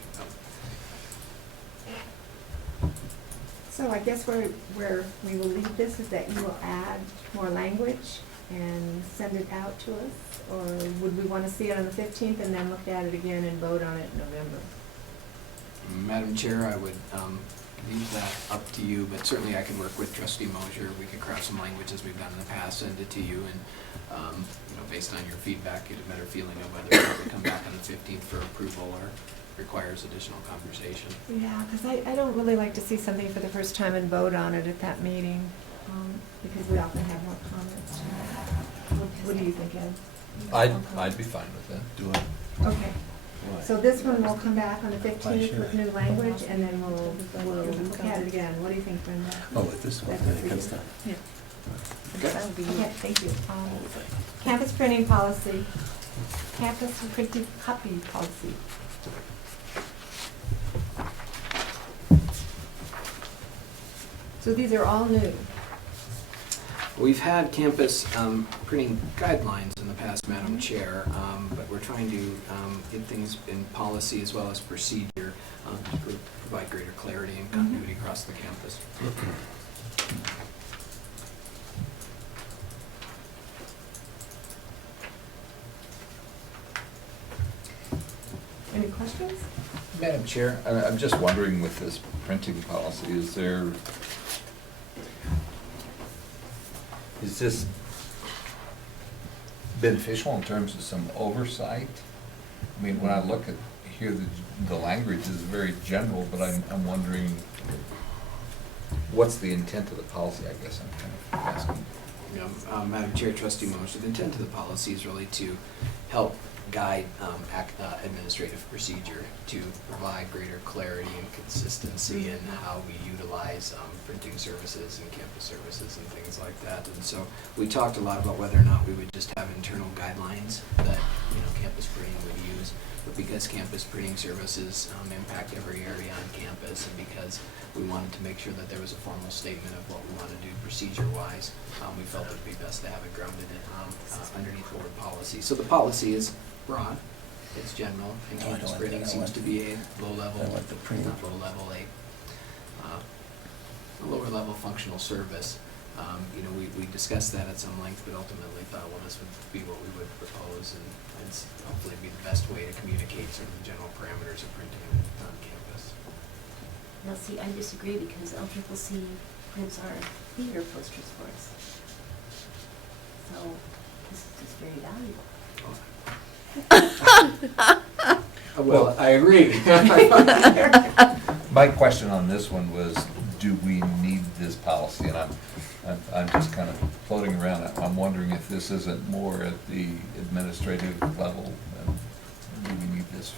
So I guess where we will leave this is that you will add more language and send it out to us, or would we want to see it on the 15th and then look at it again and vote on it in November? Madam Chair, I would leave that up to you, but certainly I can work with Trustee Mosier. We could craft some language as we've done in the past, send it to you, and based on your feedback, get a better feeling of whether it would come back on the 15th for approval or requires additional conversation. Yeah, because I don't really like to see something for the first time and vote on it at that meeting, because we often have more comments. What do you think, Ed? I'd be fine with that. Do it. Okay. So this one will come back on the 15th with new language, and then we'll look at it again. What do you think, Brenda? Oh, with this one, That's yeah, what good we stuff. do. Yeah. That would be, okay, thank you. Campus printing policy, campus printing copy policy. So these are all new. We've had campus printing guidelines in the past, Madam Chair, but we're trying to get things in policy as well as procedure to provide greater clarity and continuity across the campus. Any questions? Madam Chair, I'm just wondering with this printing policy, is this beneficial in terms of some oversight? I mean, when I look at here, the language is very general, but I'm wondering, what's the intent of the policy, I guess I'm kind of asking. Madam Chair, Trustee Mosher, the intent of the policy is really to help guide administrative procedure to provide greater clarity and consistency in how we utilize printing services and campus services and things like that. And so we talked a lot about whether or not we would just have internal guidelines that campus printing would use. But because campus printing services impact every area on campus, and because we wanted to make sure that there was a formal statement of what we want to do procedure-wise, we felt it would be best to have it grounded in underneath board policy. So the policy is broad, it's general, and campus printing seems to be a low-level, not low-level, a lower-level functional service. We discussed that at some length, but ultimately thought, well, this would be what we would propose, and hopefully be the best way to communicate sort of the general parameters of printing on campus. Now, see, I disagree because LCCC prints our theater posters for us. So this is just very valuable. Well, I agree. My question on this one was, do we need this policy? And I'm just kind of floating around. I'm wondering if this isn't more at the administrative level, and do we need this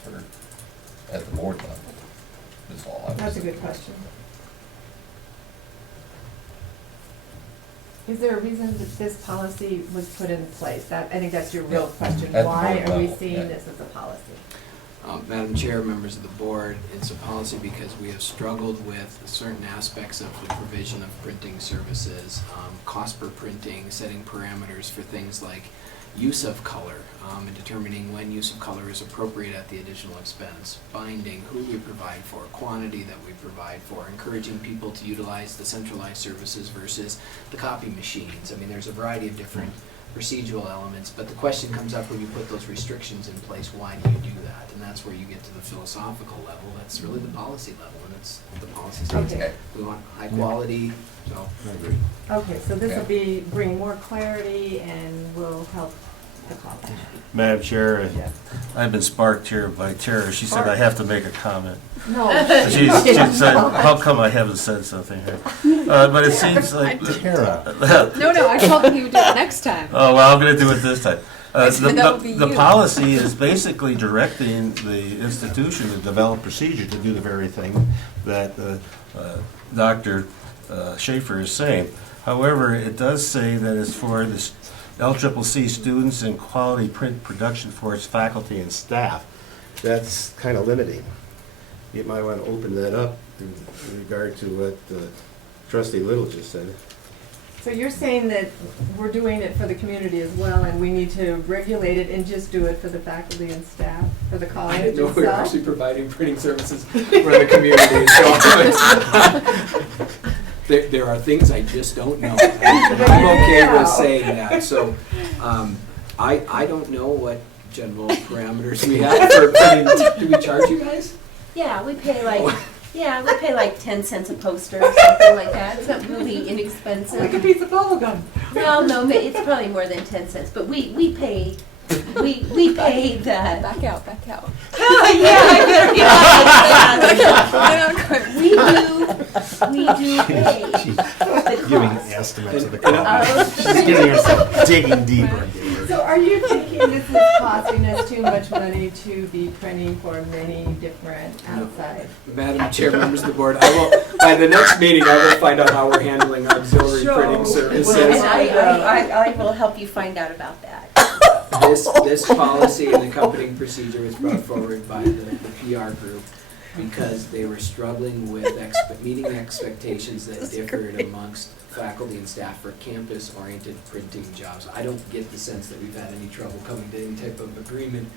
at the board level? Is all I was That's a good question. Is there a reason that this policy was put in place? I think that's your real question. At the Why board are we level, seeing yeah. this as a policy? Madam Chair, members of the board, it's a policy because we have struggled with certain aspects of the provision of printing services, cost per printing, setting parameters for things like use of color, and determining when use of color is appropriate at the additional expense, binding, who we provide for, quantity that we provide for, encouraging people to utilize the centralized services versus the copy machines. I mean, there's a variety of different procedural elements, but the question comes up when you put those restrictions in place, why do you do that? And that's where you get to the philosophical level. That's really the policy level, and it's the policy states, Okay. we want high quality, so. Okay, so this will bring more clarity and will help the college. Madam Chair, Yes. I've been sparked here by Tara. She said I have to make a comment. No. She said, how come I haven't said something here? But it seems like... Tara. No, I told him he would do it next time. Oh, well, I'm going to do it this time. That would be The you. policy is basically directing the institution to develop procedure to do the very thing that Dr. Schaefer is saying. However, it does say that it's for the LCCC students and quality print production for its faculty and staff. That's kind of limiting. You might want to open that up in regard to what Trustee Little just said. So you're saying that we're doing it for the community as well, and we need to regulate it and just do it for the faculty and staff, for the college I didn't know itself? we were actually providing printing services for the community. So there are things I just don't know. And I'm okay with saying that. So I don't know what general parameters we have for printing. Do we charge you guys? Yeah, we pay like 10 cents a poster or something like that. It's not really inexpensive. Like a piece of bubble gum. No, it's probably more than 10 cents, but we pay that. Back out. Yeah, I better get We do pay the Giving cost. estimates of the cost. She's getting herself digging deeper. So are you thinking this is costing us too much money to be printing for many different outside? Madam Chair, members of the board, I by the next meeting, I will find out how we're handling auxiliary printing services. And I will help you find out about that. This policy and accompanying procedure was brought forward by the PR group because they were struggling with meeting expectations that differed amongst faculty and staff for campus-oriented printing jobs. I don't get the sense that we've had any trouble coming to any type of agreement.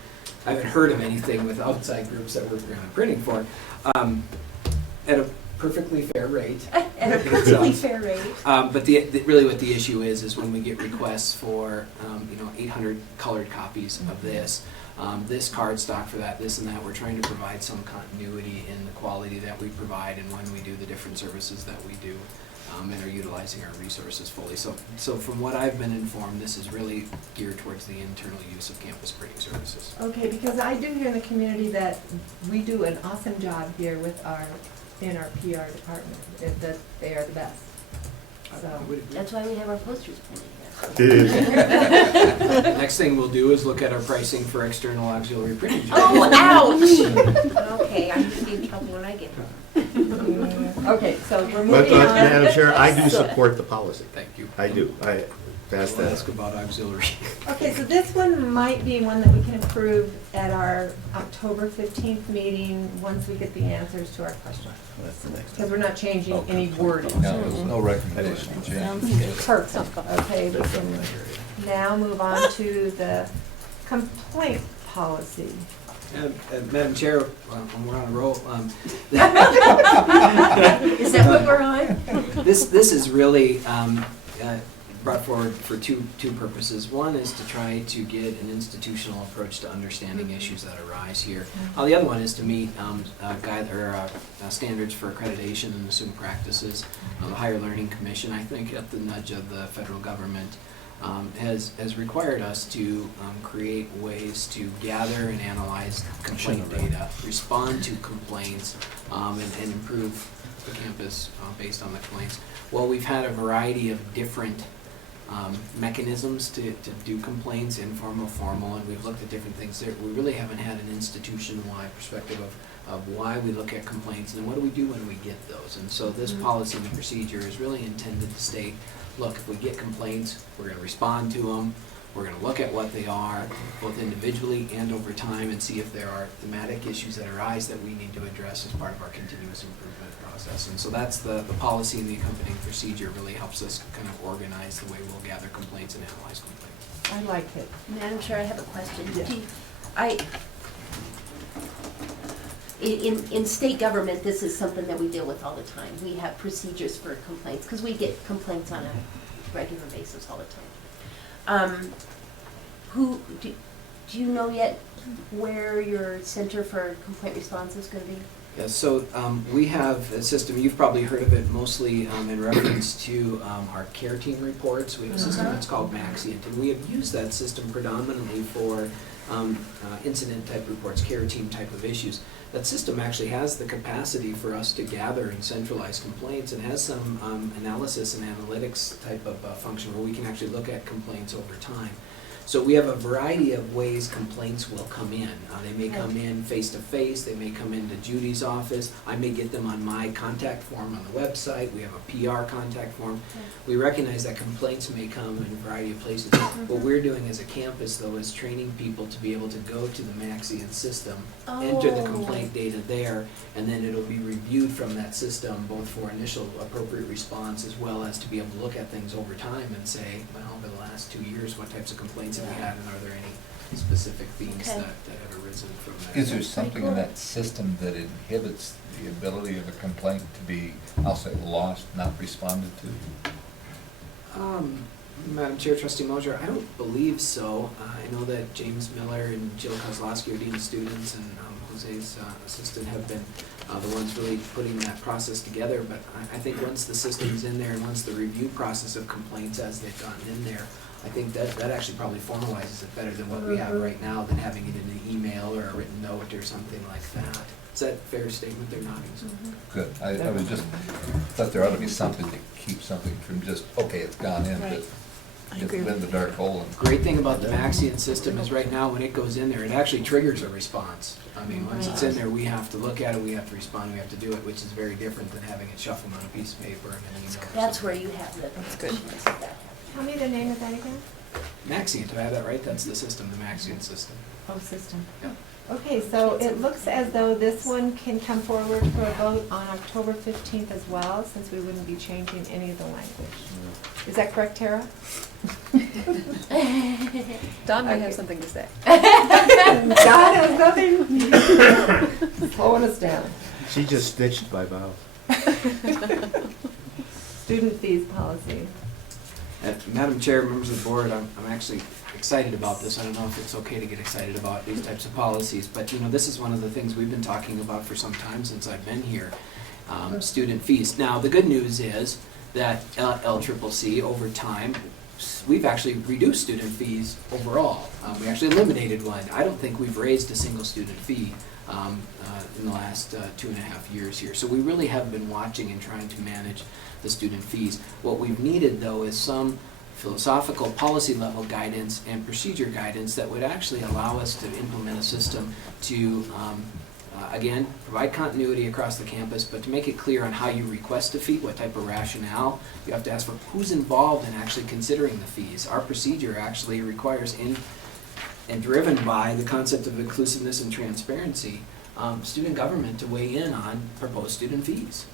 I haven't heard of anything with outside groups that we're printing for, at a perfectly fair rate. At a perfectly fair rate. But really what the issue is when we get requests for, 800 colored copies of this card stock for that, this and that, we're trying to provide some continuity in the quality that we provide and when we do the different services that we do, and are utilizing our resources fully. So from what I've been informed, this is really geared towards the internal use of campus printing services. Okay, because I do hear in the community that we do an awesome job here in our PR department, that they are the best. So. That's why we have our posters printed here. Next thing we'll do is look at our pricing for external auxiliary printing jobs. Oh, ouch! Okay, I'm gonna be in trouble when I get home. Okay, so we're But, moving on. Madam Chair, I do support the policy. Thank you. I do. I pass We'll that. ask about auxiliary. Okay, so this one might be one that we can approve at our October 15th meeting, once we get the answers to our questions. That's the next Because we're not changing any wording. No, there's no recommendation to change. Perfect. Okay, we can now move on to the complaint policy. Madam Chair, we're on a roll. Is that what we're on? This is really brought forward for two purposes. One is to try to get an institutional approach to understanding issues that arise here. The other one is to meet standards for accreditation and assumed practices. The Higher Learning Commission, I think, at the nudge of the federal government, has required us to create ways to gather and analyze complaint data, respond to complaints, and improve the campus based on the complaints. Well, we've had a variety of different mechanisms to do complaints, informal, formal, and we've looked at different things there. We really haven't had an institution-wide perspective of why we look at complaints and then what do we do when we get those. And so this policy and procedure is really intended to state, look, if we get complaints, we're going to respond to them. We're going to look at what they are, both individually and over time, and see if there are thematic issues that arise that we need to address as part of our continuous improvement process. And so that's the policy, and the accompanying procedure really helps us kind of organize the way we'll gather complaints and analyze complaints. I like it. Madam Chair, I have a question. Yeah. In state government, this is something that we deal with all the time. We have procedures for complaints, because we get complaints on a regular basis all the time. Do you know yet where your Center for Complaint Response is going to be? Yeah, so we have a system, you've probably heard of it mostly in reference to our care team reports. We have a system that's called Maxient, and we have used that system predominantly for incident type reports, care team type of issues. That system actually has the capacity for us to gather and centralize complaints, and has some analysis and analytics type of function where we can actually look at complaints over time. So we have a variety of ways complaints will come in. They may come in face-to-face, they may come into Judy's office, I may get them on my contact form on the website, we have a PR contact form. We recognize that complaints may come in a variety of places. What we're doing as a campus, though, is training people to be able to go to the Maxient system, enter the complaint data there, and then it'll be reviewed from that system, both for initial appropriate response as well as to be able to look at things over time and say, well, over the last 2 years, what types of complaints have we had, and are there any specific themes that have arisen from that? Is there something in that system that inhibits the ability of a complaint to be, I'll say, lost, not responded to? Madam Chair, Trustee Mosier, I don't believe so. I know that James Miller and Jill Kozlowski, our Dean of Students, and Jose's assistant have been the ones really putting that process together, but I think once the system's in there and once the review process of complaints as they've gotten in there, I think that actually probably formalizes it better than what we have right now, than having it in an email or a written note or something like that. Is that a fair statement? They're nodding. So. Good. I was just, thought there ought to be something to keep something from just, okay, it's gone in, but It's been the dark hole. Great thing about the Maxian system is right now when it goes in there, it actually triggers a response. I mean, once it's in there, we have to look at it, we have to respond, we have to do it, which is very different than having it shuffled on a piece of paper and an email. That's where you have the. That's good. Tell me the name of that again? Maxian, do I have that right? That's the system, the Maxian system. Oh, system. Yeah. Okay, so it looks as though this one can come forward for a vote on October 15th as well, since we wouldn't be changing any of the language. Is that correct, Tara? Don may Okay. have something to say. Don has nothing. Slowing us down. She just stitched my mouth. Student fees policy. Madam Chair, members of the board, I'm actually excited about this. I don't know if it's okay to get excited about these types of policies, but you know, this is one of the things we've been talking about for some time since I've been here, student fees. Now, the good news is that LCCC over time, we've actually reduced student fees overall. We actually eliminated one. I don't think we've raised a single student fee in the last 2.5 years here. So we really have been watching and trying to manage the student fees. What we've needed, though, is some philosophical policy level guidance and procedure guidance that would actually allow us to implement a system to, again, provide continuity across the campus, but to make it clear on how you request a fee, what type of rationale. You have to ask for who's involved in actually considering the fees. Our procedure actually requires and driven by the concept of inclusiveness and transparency, student government to weigh in on proposed student fees.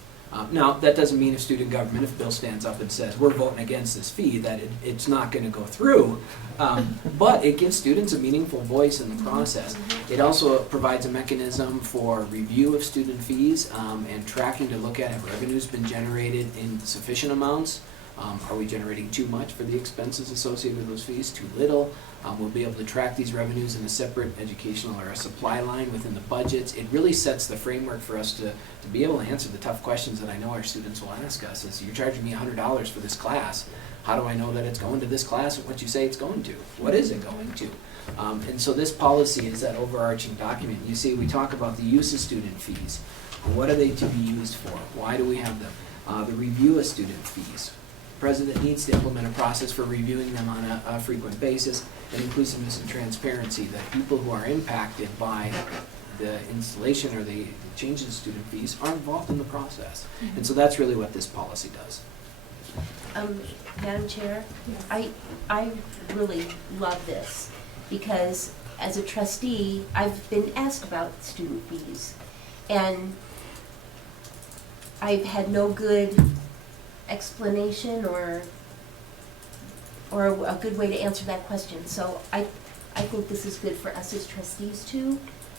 Now, that doesn't mean if student government, if Bill stands up and says, we're voting against this fee, that it's not going to go through, but it gives students a meaningful voice in the process. It also provides a mechanism for review of student fees and tracking to look at have revenues been generated in sufficient amounts. Are we generating too much for the expenses associated with those fees, too little? We'll be able to track these revenues in a separate educational or a supply line within the budgets. It really sets the framework for us to be able to answer the tough questions that I know our students will ask us. Is you're charging me $100 for this class. How do I know that it's going to this class and what you say it's going to? What is it going to? And so this policy is that overarching document. You see, we talk about the use of student fees. What are they to be used for? Why do we have them? The review of student fees. The president needs to implement a process for reviewing them on a frequent basis, and inclusiveness and transparency, that people who are impacted by the installation or the changes in student fees are involved in the process. And so that's really what this policy does. Madam Chair, I really love this because as a trustee, I've been asked about student fees, and I've had no good explanation or a good way to answer that question. So I think this is good for us as trustees too,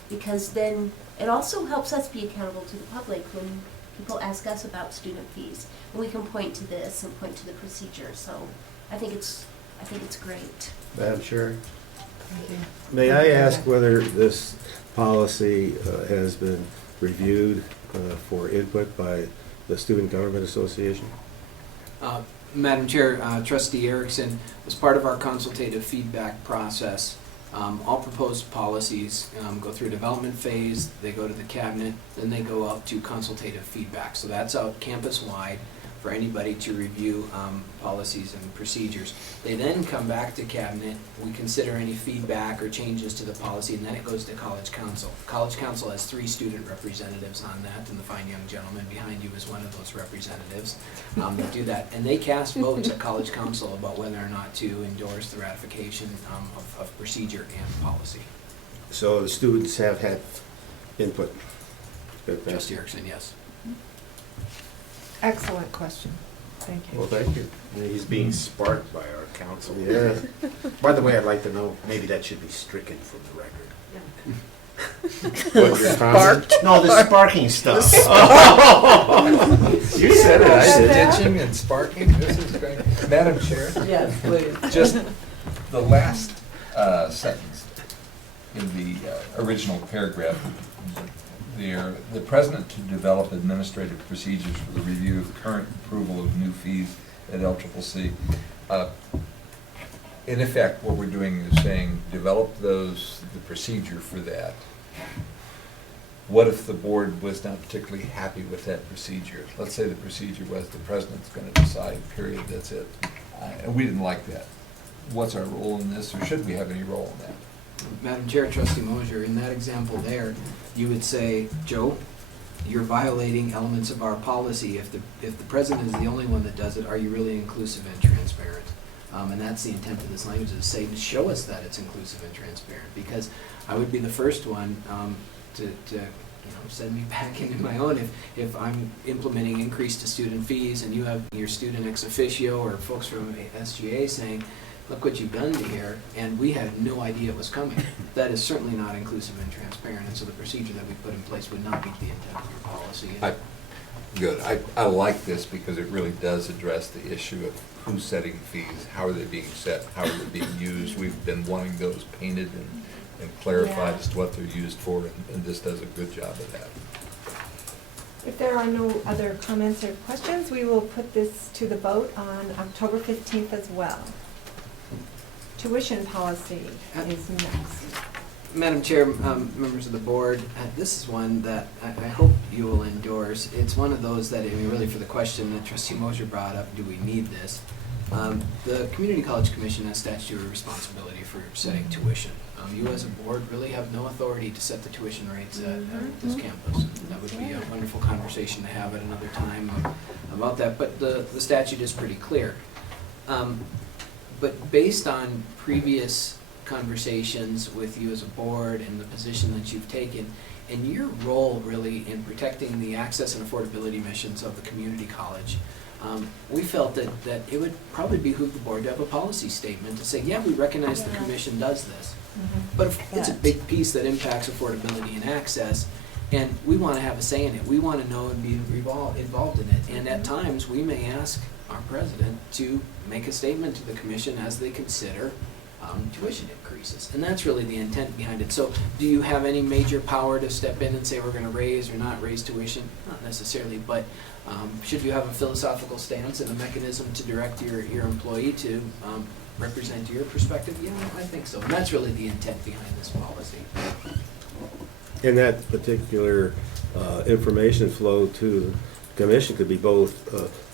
because then it also helps us be accountable to the public when people ask us about student fees. And we can point to this and point to the procedure. So I think it's great. Madam Chair, may I ask whether this policy has been reviewed for input by the Student Government Association? Madam Chair, Trustee Erickson, as part of our consultative feedback process, all proposed policies go through a development phase, they go to the cabinet, then they go out to consultative feedback. So that's out campus-wide for anybody to review policies and procedures. They then come back to cabinet, we consider any feedback or changes to the policy, and then it goes to College Council. College Council has 3 student representatives on that, and the fine young gentleman behind you is one of those representatives that do that. And they cast votes at College Council about whether or not to endorse the ratification of procedure and policy. So the students have had input? Trustee Erickson, yes. Excellent question. Thank you. Well, thank you. He's being sparked by our council. Yeah. By the way, I'd like to know, maybe that should be stricken from the record. What, your comment? No, the sparking stuff. You said it, I did. Stitching and sparking, this is great. Madam Chair? Yes, please. Just the last sentence in the original paragraph there, the president to develop administrative procedures for the review of current approval of new fees at LCCC. In effect, what we're doing is saying, develop the procedure for that. What if the board was not particularly happy with that procedure? Let's say the procedure was the president's going to decide, period, that's it. And we didn't like that. what's our role in this, or should we have any role in that? Madam Chair, Trustee Mosier, in that example there, you would say, Joe, you're violating elements of our policy. If the president is the only one that does it, are you really inclusive and transparent? And that's the intent of this language, is to say, show us that it's inclusive and transparent, because I would be the first one to send me back into my own if I'm implementing increase to student fees and you have your student ex officio or folks from SGA saying, look what you've done to here, and we had no idea it was coming. That is certainly not inclusive and transparent, and so the procedure that we put in place would not meet the intent of your policy. Good. I like this because it really does address the issue of who's setting fees, how are they being set, how are they being used. We've been wanting those painted and clarified as to what they're used for, and this does a good job of that. If there are no other comments or questions, we will put this to the vote on October 15th as well. Tuition policy is next. Madam Chair, members of the board, this is one that I hope you will endorse. It's one of those that, I mean, really for the question that Trustee Mosier brought up, do we need this? The Community College Commission has statutory responsibility for setting tuition. You as a board really have no authority to set the tuition rates at this campus. That would be a wonderful conversation to have at another time about that, but the statute is pretty clear. But based on previous conversations with you as a board and the position that you've taken, and your role really in protecting the access and affordability missions of the community college, we felt that it would probably behoove the board to have a policy statement to say, yeah, we recognize the commission does this, but if it's a big piece that impacts affordability and access, and we want to have a say in it. We want to know and be involved in it, and at times we may ask our president to make a statement to the commission as they consider tuition increases. And that's really the intent behind it. So do you have any major power to step in and say we're going to raise or not raise tuition? Not necessarily, but should you have a philosophical stance and a mechanism to direct your employee to represent your perspective? Yeah, I think so. And that's really the intent behind this policy. And that particular information flow to the commission could be both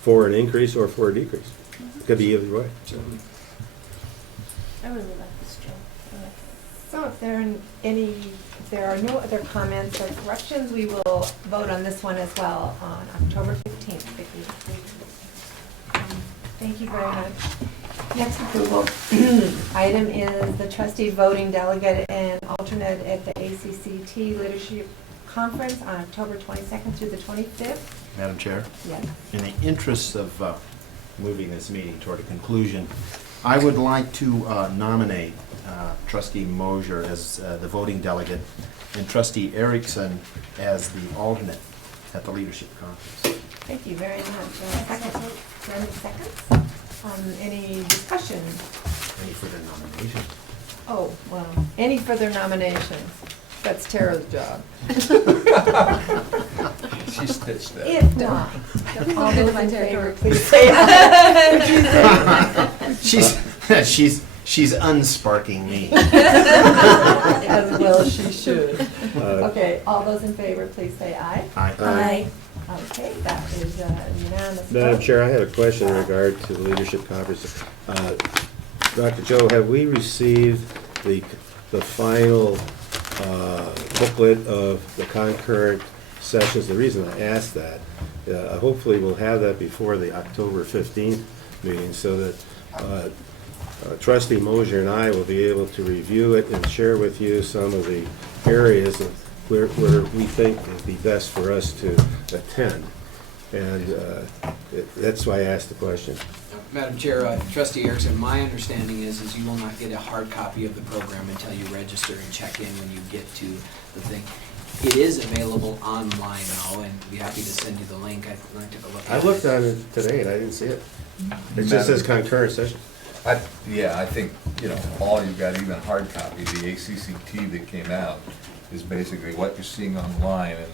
for an increase or for a decrease. It could be either way. Certainly. I really like this, Joe. I like it. So if there are no other comments or corrections, we will vote on this one as well on October 15th. Thank you very much. Next approval item is the trustee voting delegate and alternate at the ACCT Leadership Conference on October 22nd through the 25th. Madam Chair? Yes. In the interest of moving this meeting toward a conclusion, I would like to nominate Trustee Mosier as the voting delegate and Trustee Erickson as the alternate at the Leadership Conference. Thank you very much. Second. Brenda seconds. Any discussion? Any further nominations? Oh, well, any further nominations? That's Tara's job. She stitched that. If not, all those in favor, please say aye. She's unsparking me. As well she should. Okay, all those in favor, please say aye. Aye. Aye. Okay, that is unanimous. Madam vote. Chair, I have a question in regard to the leadership conference. Dr. Joe, have we received the final booklet of the concurrent sessions? The reason I asked that, hopefully we'll have that before the October 15th meeting so that Trustee Mosier and I will be able to review it and share with you some of the areas of where we think it would be best for us to attend. And that's why I asked the question. Madam Chair, Trustee Erickson, my understanding is you will not get a hard copy of the program until you register and check in when you get to the thing. It is available online now, and I'd be happy to send you the link. I took a look at it. I looked on it today and I didn't see it. It just says concurrent session. I think, all you've got, even hard copy, the ACCT that came out, is basically what you're seeing online, and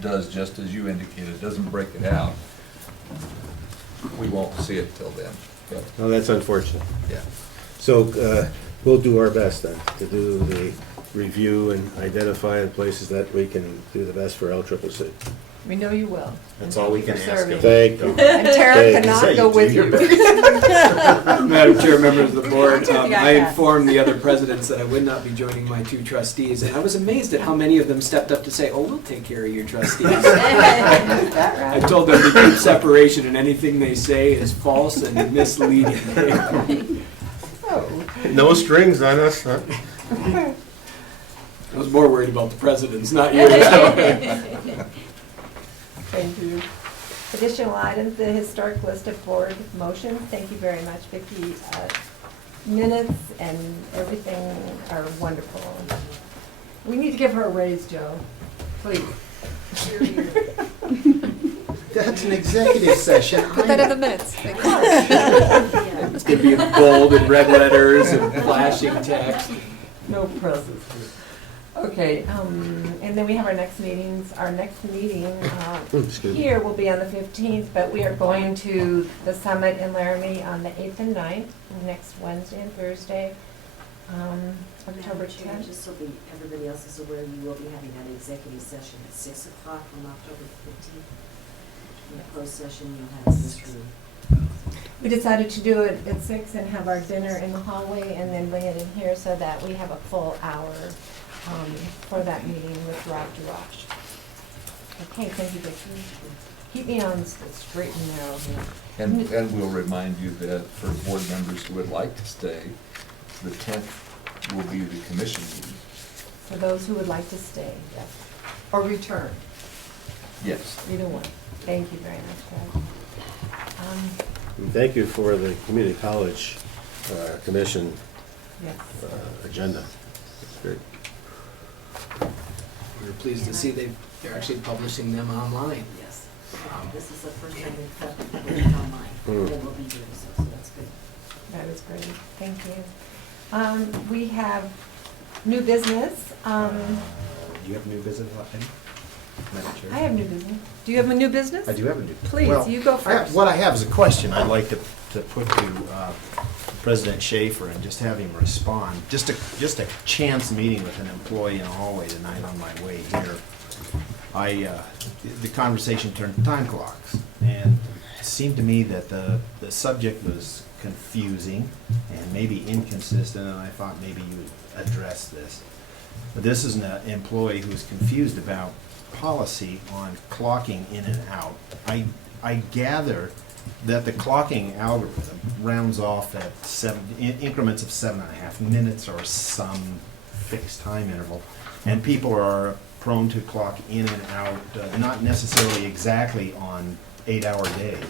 does just as you indicated, it doesn't break it out. We won't see it till then. But, Oh, that's unfortunate. yeah. So we'll do our best then to do the review and identify the places that we can do the best for LCCC. We know you will. That's all we can Thank you for ask serving. of Thank you. And Tara Thank cannot you. go with you. Madam Chair, members of the board, got I that. informed the other presidents that I would not be joining my two trustees, and I was amazed at how many of them stepped up to say, "Oh, we'll take care of your trustees." I told them to keep separation, and anything they say is false and misleading. No strings on us, huh? I was more worried about the presidents, not you. Thank you. Additional items, the historic list of board motions. Thank you very much, Vicki. Minutes and everything are wonderful. We need to give her a raise, Joe. Please. That's an executive session. Put that in the minutes. It's going to be in bold and red letters and flashing text. No presses. Okay, and then we have our next meetings. Our next meeting Excuse me. here will be on the 15th, but we are going to the summit in Laramie on the 8th and 9th, next Wednesday and Thursday, October Madam Chair, 10th. just so everybody else is aware, you will be having that executive session at 6 o'clock on October 15th. In the closed session, you'll have this room. We decided to do it at 6 and have our dinner in the hallway and then bring it in here so that we have a full hour for that meeting with Rob DeRoche. Okay, thank you, Vicki. Keep me on the straight and narrow here. And we'll remind you that for board members who would like to stay, the 10th will be the commission meeting. For those who would like to stay, yes, or return, Yes. either one. Thank you very much, guys. And thank you for the community college commission Yes. agenda. It's great. We were pleased to see they're actually publishing them online. Yes. This is the first time they've put it online. They will be doing so that's good. That is great, thank you. We have new business. Do you have new business, Madam Chair? I have new business. Do you have a new business? I do have a new. Please, well, you go first. What I have is a question I'd like to put to President Schaefer and just have him respond. Just a chance meeting with an employee in a hallway tonight on my way here. The conversation turned to time clocks, and it seemed to me that the subject was confusing and maybe inconsistent, and I thought maybe you would address this. But this is an employee who's confused about policy on clocking in and out. I gather that the clocking algorithm rounds off at increments of 7.5 minutes or some fixed time interval, and people are prone to clock in and out, not necessarily exactly on 8-hour days,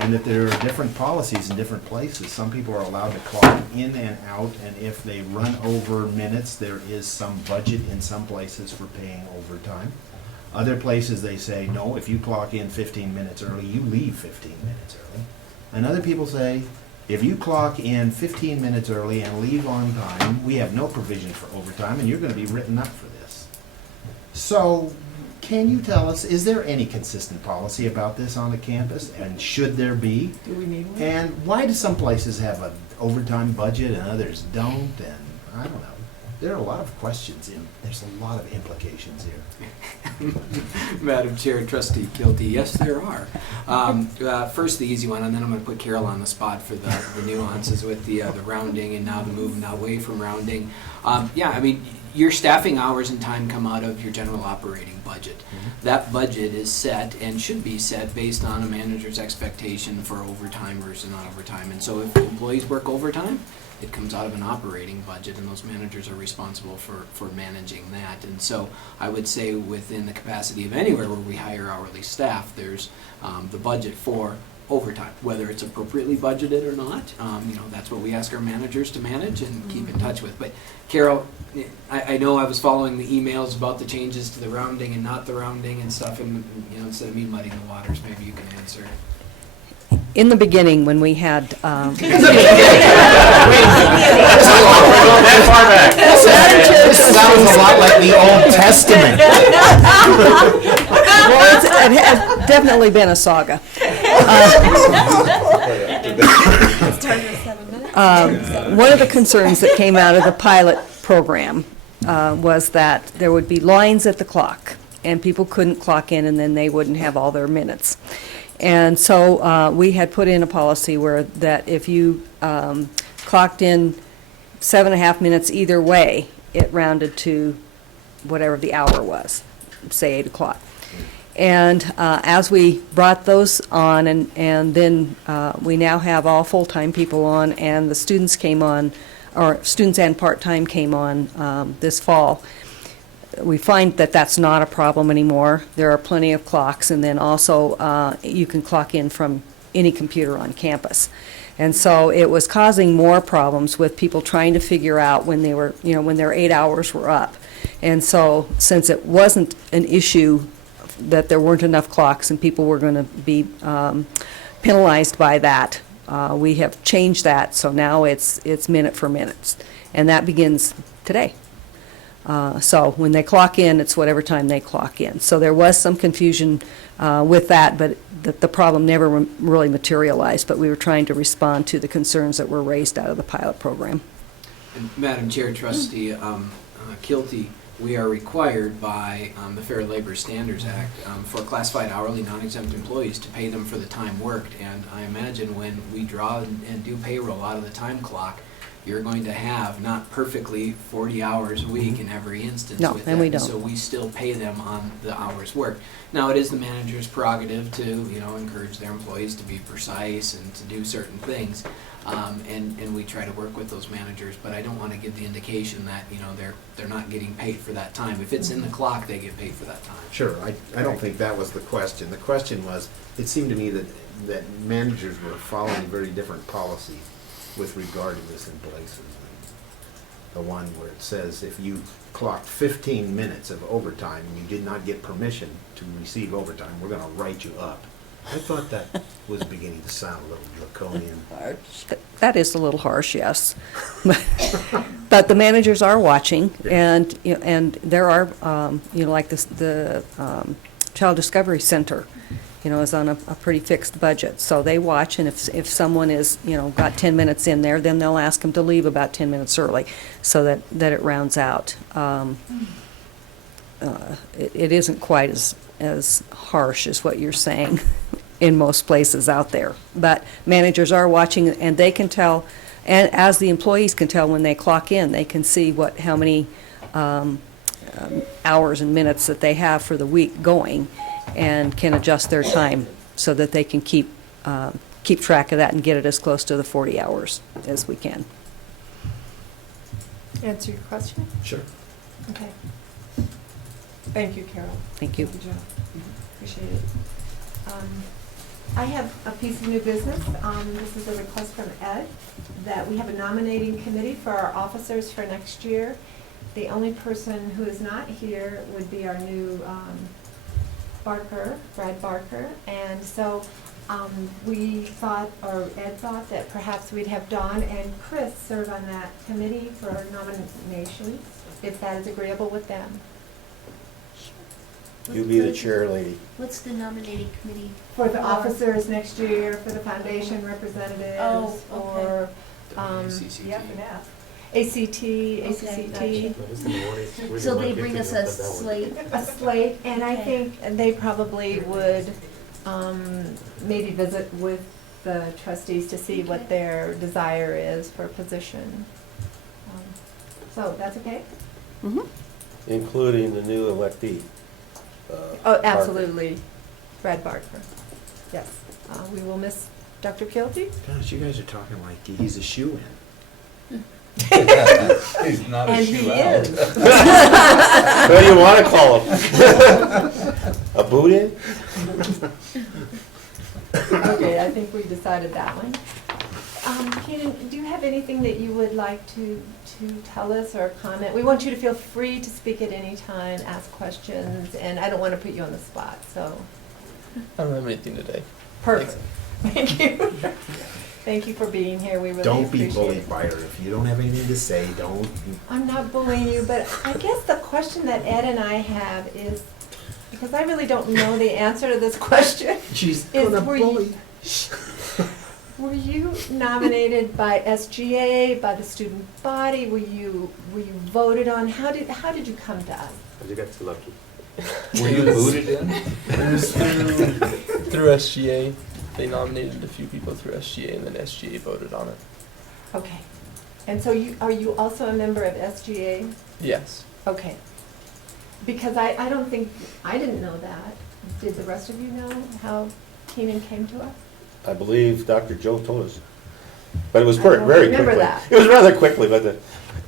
and that there are different policies in different places. Some people are allowed to clock in and out, and if they run over minutes, there is some budget in some places for paying overtime. Other places, they say, no, if you clock in 15 minutes early, you leave 15 minutes early. And other people say, if you clock in 15 minutes early and leave on time, we have no provision for overtime, and you're going to be written up for this. So, can you tell us, is there any consistent policy about this on the campus, and should there be? Do we need one? And why do some places have an overtime budget and others don't? And I don't know. There are a lot of questions there's a lot of implications here. Madam Chair, Trustee Kilty, yes, there are. First, the easy one, and then I'm going to put Carol on the spot for the nuances with the rounding and now the moving away from rounding. Yeah, I mean, your staffing hours and time come out of your general operating budget. That budget is set and should be set based on a manager's expectation for overtime versus non-overtime. And so if employees work overtime, it comes out of an operating budget, and those managers are responsible for managing that. And so I would say within the capacity of anywhere where we hire hourly staff, there's the budget for overtime, whether it's appropriately budgeted or not. That's what we ask our managers to manage and keep in touch with. But Carol, I know I was following the emails about the changes to the rounding and not the rounding and stuff, and instead of me muddying the waters, maybe you can answer. In the beginning, when we had, That far back. This sounds a lot like the Old Testament. well, it has definitely been a saga. One of the concerns that came out of the pilot program was that there would be lines at the clock, and people couldn't clock in, and then they wouldn't have all their minutes. And so we had put in a policy where that if you clocked in 7.5 minutes either way, it rounded to whatever the hour was, say 8 o'clock. And as we brought those on, and then we now have all full-time people on, and the students came on, or students and part-time came on this fall, we find that that's not a problem anymore. There are plenty of clocks, and then also you can clock in from any computer on campus. And so it was causing more problems with people trying to figure out when they were, when their 8 hours were up. And so since it wasn't an issue that there weren't enough clocks and people were going to be penalized by that, we have changed that, so now it's minute for minutes. And that begins today. So when they clock in, it's whatever time they clock in. So there was some confusion with that, but the problem never really materialized, but we were trying to respond to the concerns that were raised out of the pilot program. And Madam Chair, Trustee Kilty, we are required by the Fair Labor Standards Act for classified hourly non-exempt employees to pay them for the time worked. And I imagine when we draw and do payroll out of the time clock, you're going to have not perfectly 40 hours a week in every instance. No, with and that. we don't. So we still pay them on the hours worked. Now, it is the manager's prerogative to, encourage their employees to be precise and to do certain things. And we try to work with those managers, but I don't want to give the indication that, they're not getting paid for that time. If it's in the clock, they get paid for that time. Sure, I don't think that was the question. The question was, it seemed to me that managers were following very different policies with regard to this in places. The one where it says if you clocked 15 minutes of overtime and you did not get permission to receive overtime, we're going to write you up. I thought that was beginning to sound a little draconian. That is a little harsh, yes. But the managers are watching, and there are, like the Child Discovery Center, is on a pretty fixed budget. So they watch, and if someone is, got 10 minutes in there, then they'll ask them to leave about 10 minutes early so that it rounds out. It isn't quite as harsh as what you're saying in most places out there. But managers are watching, and they can tell, and as the employees can tell when they clock in, they can see how many hours and minutes that they have for the week going, and can adjust their time so that they can keep track of that and get it as close to the 40 hours as we can. Answer your question? Sure. Okay. Thank you, Carol. Thank you. Good job. Appreciate it. I have a piece of new business. This is a request from Ed that we have a nominating committee for our officers for next year. The only person who is not here would be our new Brad Barker. And so we thought, or Ed thought, that perhaps we'd have Dawn and Chris serve on that committee for nominations, if that is agreeable with them. You be the chair, lady. What's the nominating committee? For the officers next year, for the foundation representatives, Oh, for ACT, ACCT. So they bring us a slate? A slate, and I think they probably would maybe visit with the trustees to see what their desire is for a position. So that's okay? Mm-hmm. Including the new electee. Oh, absolutely. Brad Barker. Yes. We will miss Dr. Kilty. Gosh, you guys are talking like he's a shoe-in. He's not a And shoe he out. is. What do you want to call him? A boot-in? Okay, I think we decided that one. Kenan, do you have anything that you would like to tell us or comment? We want you to feel free to speak at any time, ask questions, and I don't want to put you on the spot, so. I don't have anything today. Perfect. Thank you. Thank you for being here. We really Don't be appreciate bullied it. by her. If you don't have anything to say, don't. I'm not bullying you, but I guess the question that Ed and I have is, because I really don't know the answer to this question. She's is gonna were bully. Were you nominated by SGA, by the student body? Were you voted on? How did you come to us? You got too lucky. Were you booted in? It was through SGA. They nominated a few people through SGA, and then SGA voted on it. Okay. And so are you also a member of SGA? Yes. Okay. Because I don't think, I didn't know that. Did the rest of you know how Keenan came to us? I believe Dr. Joe told us, but it was I don't very quickly. remember that. It was rather quickly, but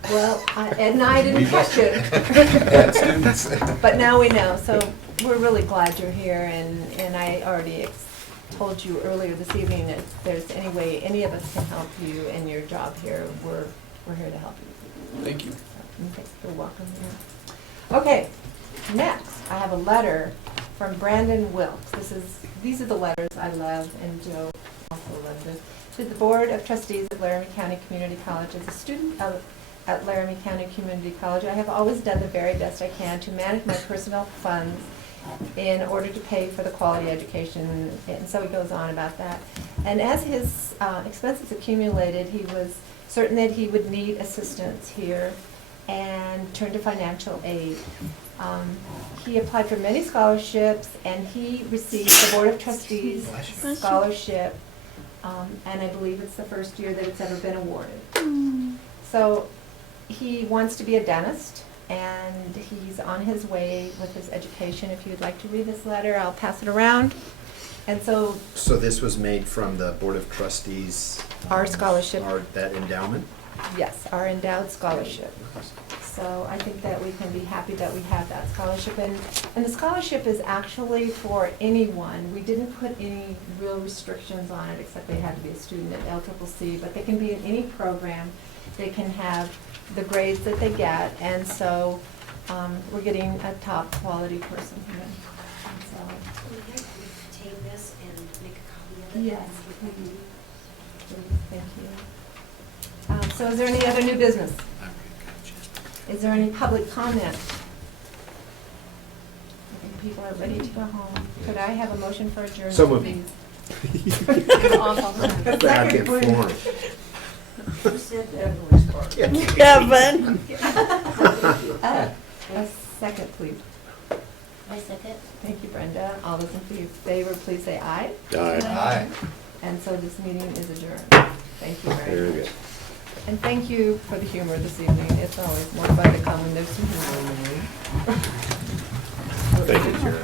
Well, Ed and I didn't catch it. Bad students. But now we know, so we're really glad you're here, and I already told you earlier this evening that if there's any way any of us can help you in your job here, we're here to help you. Thank you. You're welcome. Yeah. Okay, next, I have a letter from Brandon Wilkes. These are the letters I love, and Joe also loves this. To the Board of Trustees of Laramie County Community College. As a student at Laramie County Community College, I have always done the very best I can to manage my personal funds in order to pay for the quality education, and so he goes on about that. And as his expenses accumulated, he was certain that he would need assistance here and turned to financial aid. He applied for many scholarships, and he received the Board of Trustees scholarship, and I believe it's the first year that it's ever been awarded. So he wants to be a dentist, and he's on his way with his education. If you'd like to read this letter, I'll pass it around. And so So this was made from the Board of Trustees? Our scholarship. That endowment? yes, our endowed scholarship. So I think that we can be happy that we have that scholarship. And the scholarship is actually for anyone. We didn't put any real restrictions on it, except they had to be a student at LCCC, but they can be in any program. They can have the grades that they get, and so we're getting a top quality person here. And so, Would you like to take this and make a copy of it? yes, please, thank you. So is there any other new business? Is there any public comment? I think people are ready to go home. Could I have a motion for adjournment, So moved. please? Back and forth. Who said Evelyn's part? Kevin. A second, please. I second. Thank you, Brenda. All those in favor, please say aye. Aye. And so this meeting is adjourned. Thank you very much. And thank you for the humor this evening. It's always more fun to come when there's some humor in the room. thank you, Sharon.